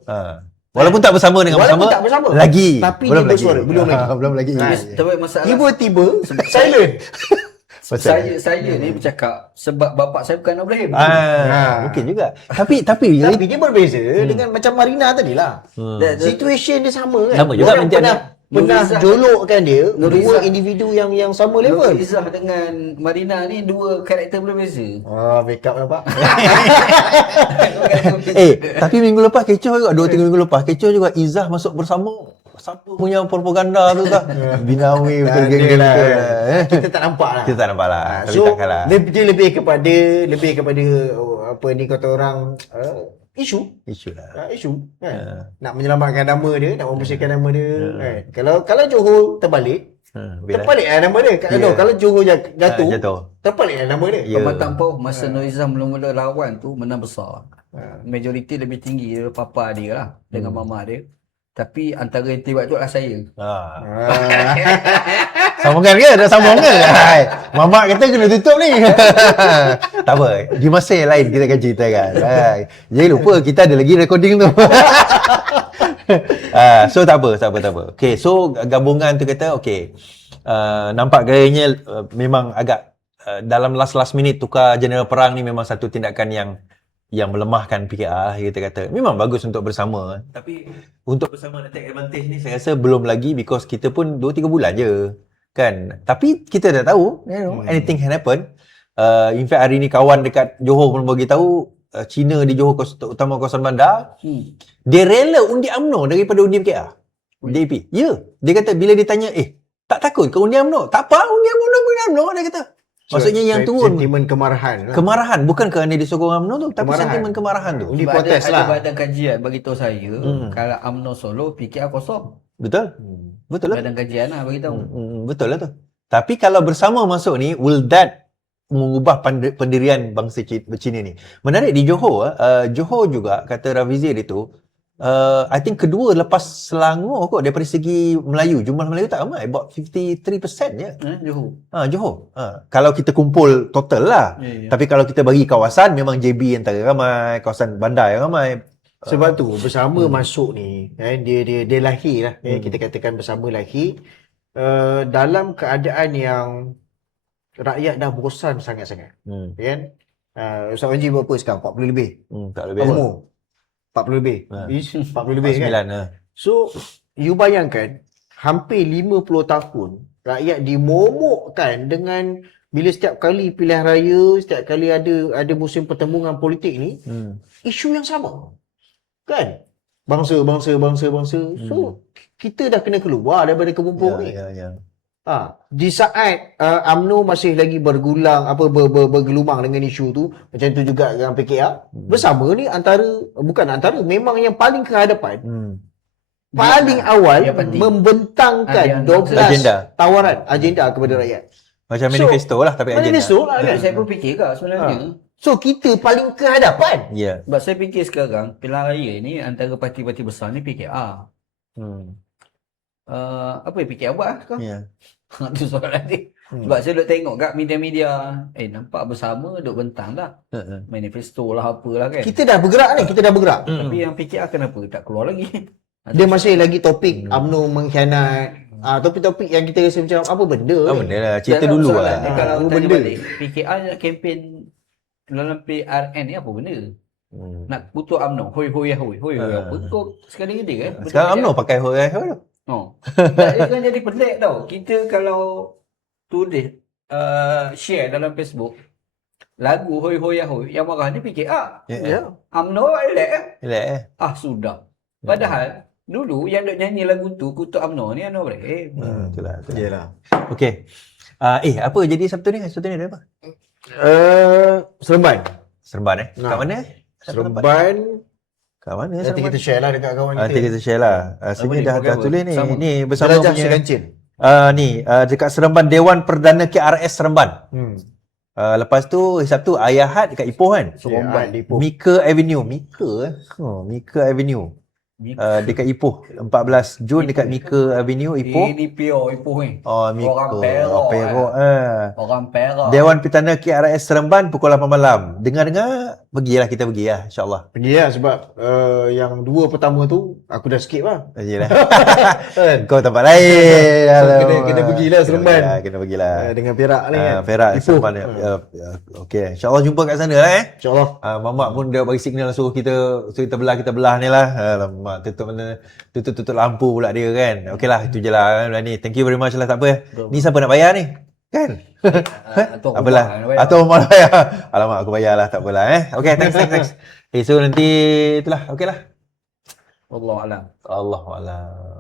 Walaupun tak bersama dengan bersama. Lagi. Tapi dia bersuara. Belum lagi. Tapi masalah tiba-tiba silent. Saya ni bercakap sebab bapak saya bukan Ibrahim. Mungkin juga. Tapi dia berbeza dengan macam Marina tadi lah. Situation dia sama kan. Sama juga pernah jolokkan dia dua individu yang sama level. Izzah dengan Marina ni dua karakter berbeza. Backup nampak. Tapi minggu lepas kecoh juga, 2-3 minggu lepas kecoh juga Izzah masuk bersama. siapa punya propaganda tu tak? Binawi betul Tak geng-geng adalah. betul. Kita tak nampak lah. Kita tak nampak lah. Tapi So takkanlah. dia lebih kepada apa ni kata orang isu Isu lah. isu kan. Nak menyelamatkan nama dia, nak membersihkan nama dia kan. Kalau Johor terbalik, terbaliklah nama dia. Kalau Johor jatuh, terbaliklah nama dia. Ya. Pematang Pau masa Noizam mula-mula lawan tu menang besar. Majoriti lebih tinggi daripada papa dia lah dengan mama dia. Tapi antara yang tiba tu adalah saya. Sambungan ke? Dah sambung ke? Hai. Mamak kata kena tutup ni. Tak apa. Di masa yang lain kita akan ceritakan. Hai. Jangan lupa kita ada lagi recording tu. So tak apa. Okay, so gabungan tu kata okay. Nampak gayanya memang agak dalam last minute tukar jeneral perang ni memang satu tindakan yang melemahkan PKR kita kata. Memang bagus untuk bersama. Tapi untuk bersama nak take advantage ni saya rasa belum lagi because kita pun 2-3 bulan je. Kan? Tapi kita dah tahu, anything can happen. In fact hari ni kawan dekat Johor pun bagi tahu Cina di Johor utama kawasan bandar, dia rela undi UMNO daripada undi PKR. DAP. Ya. Dia kata bila ditanya, tak takut ke undi UMNO? Tak apa, undi UMNO, dia kata. Maksudnya yang turun sentimen kemarahan lah. Kemarahan bukan kerana dia sokong UMNO tu, tapi sentimen kemarahan tu. Undi Sebab protes ada lah. badan kajian bagi tahu saya kalau UMNO solo PKR kosong. Betul? Betul lah. Badan kajian lah bagi tahu. Betul lah tu. Tapi kalau bersama masuk ni, will that mengubah pendirian bangsa Cina ni? Menarik di Johor, Johor juga kata Rafizi dia tu, I think kedua lepas Selangor kot daripada segi Melayu. Jumlah Melayu tak ramai, about 53% je. Johor. Johor. Kalau kita kumpul total lah. Ya. Tapi kalau kita bagi kawasan, memang JB yang tak ramai, kawasan bandar yang ramai. Sebab tu bersama masuk ni kan, dia lahir lah kita katakan bersama lahir dalam keadaan yang rakyat dah bosan sangat-sangat kan. Ustaz Wanji berapa sekarang? 40 lebih. Tak lebih. Umur 40 lebih. 40 lebih kan. 9 So you bayangkan hampir 50 tahun rakyat dimomokkan dengan bila setiap kali pilihan raya, setiap kali ada musim pertembungan politik ni, isu yang sama. Kan? Bangsa. So kita dah kena keluar daripada kemumpung ni. Di saat UMNO masih lagi bergelumang dengan isu tu, macam tu juga dengan PKR, bersama ni memang yang paling ke hadapan. Paling awal membentangkan 12 agenda kepada rakyat. Macam manifesto lah tapi agenda. Manifesto lah kan. Saya pun fikir kak sebenarnya. So kita paling ke hadapan. Ya. Sebab saya fikir sekarang pilihan raya ni antara parti-parti besar ni PKR. Apa yang PKR buat sekarang? Ya. Itu soalan dia. Sebab saya duk tengok kat media-media, nampak bersama duk bentang dah. Manifesto lah apalah kan. Kita dah bergerak ni, Tapi yang PKR kenapa tak keluar lagi? Dia masih lagi topik UMNO mengkhianat. Topik-topik yang kita rasa macam apa benda ni? Benda lah, cerita dulu lah. Kalau apa tanya benda? balik, PKR nak kempen dalam PRN ni apa benda? Nak kutuk UMNO, hoi apa? Kau sekali dia kan? Sekarang UMNO pakai hoi tu. Dia kan jadi pelik tau. Kita kalau tulis share dalam Facebook lagu hoi yang marah ni PKR. Ya. UMNO elak. Sudah. Padahal dulu yang duk nyanyi lagu tu kutuk UMNO ni UMNO boleh. Itulah. Yalah. Okey. Apa jadi Sabtu ni? Sabtu ni ada apa? Seremban. Seremban Kat mana? Seremban. Kat mana Nanti Seremban? kita share lah dekat kawan kita. Nanti kita share lah. Sini dah tulis ni. Ni bersama Jelajah punya Segancin. dekat Seremban, Dewan Perdana KRS Seremban. Lepas tu Sabtu Ayahat dekat Ipoh kan? Seremban di Ipoh. Mika Avenue. Mika Avenue. Dekat Ipoh 14 Jun dekat Mika Avenue Ipoh. Ini Ipoh ni. Mika. Orang Perak. Orang Perak. Dewan Perdana KRS Seremban pukul 8 malam. Dengar-dengar kita pergi lah insya-Allah. Pergi lah sebab yang dua pertama tu aku dah skip lah. Yalah. Kau tempat lain. Kena pergilah Seremban. Kena pergilah. Dengan Perak ni kan. Perak Seremban. Okey, insya-Allah jumpa kat sana lah InsyaAllah. Mamak pun dia bagi signal suruh kita belah ni lah. Alamak, tutup lampu pula dia kan. Okeylah, itu je lah ni. Thank you very much lah, tak apa. Ni siapa nak bayar ni? Kan? Apalah. Atau malah bayar. Alamak, aku bayar lah, tak apalah Okay, thanks. So nanti itulah, okeylah. Wallahu a'lam. Allahu a'lam.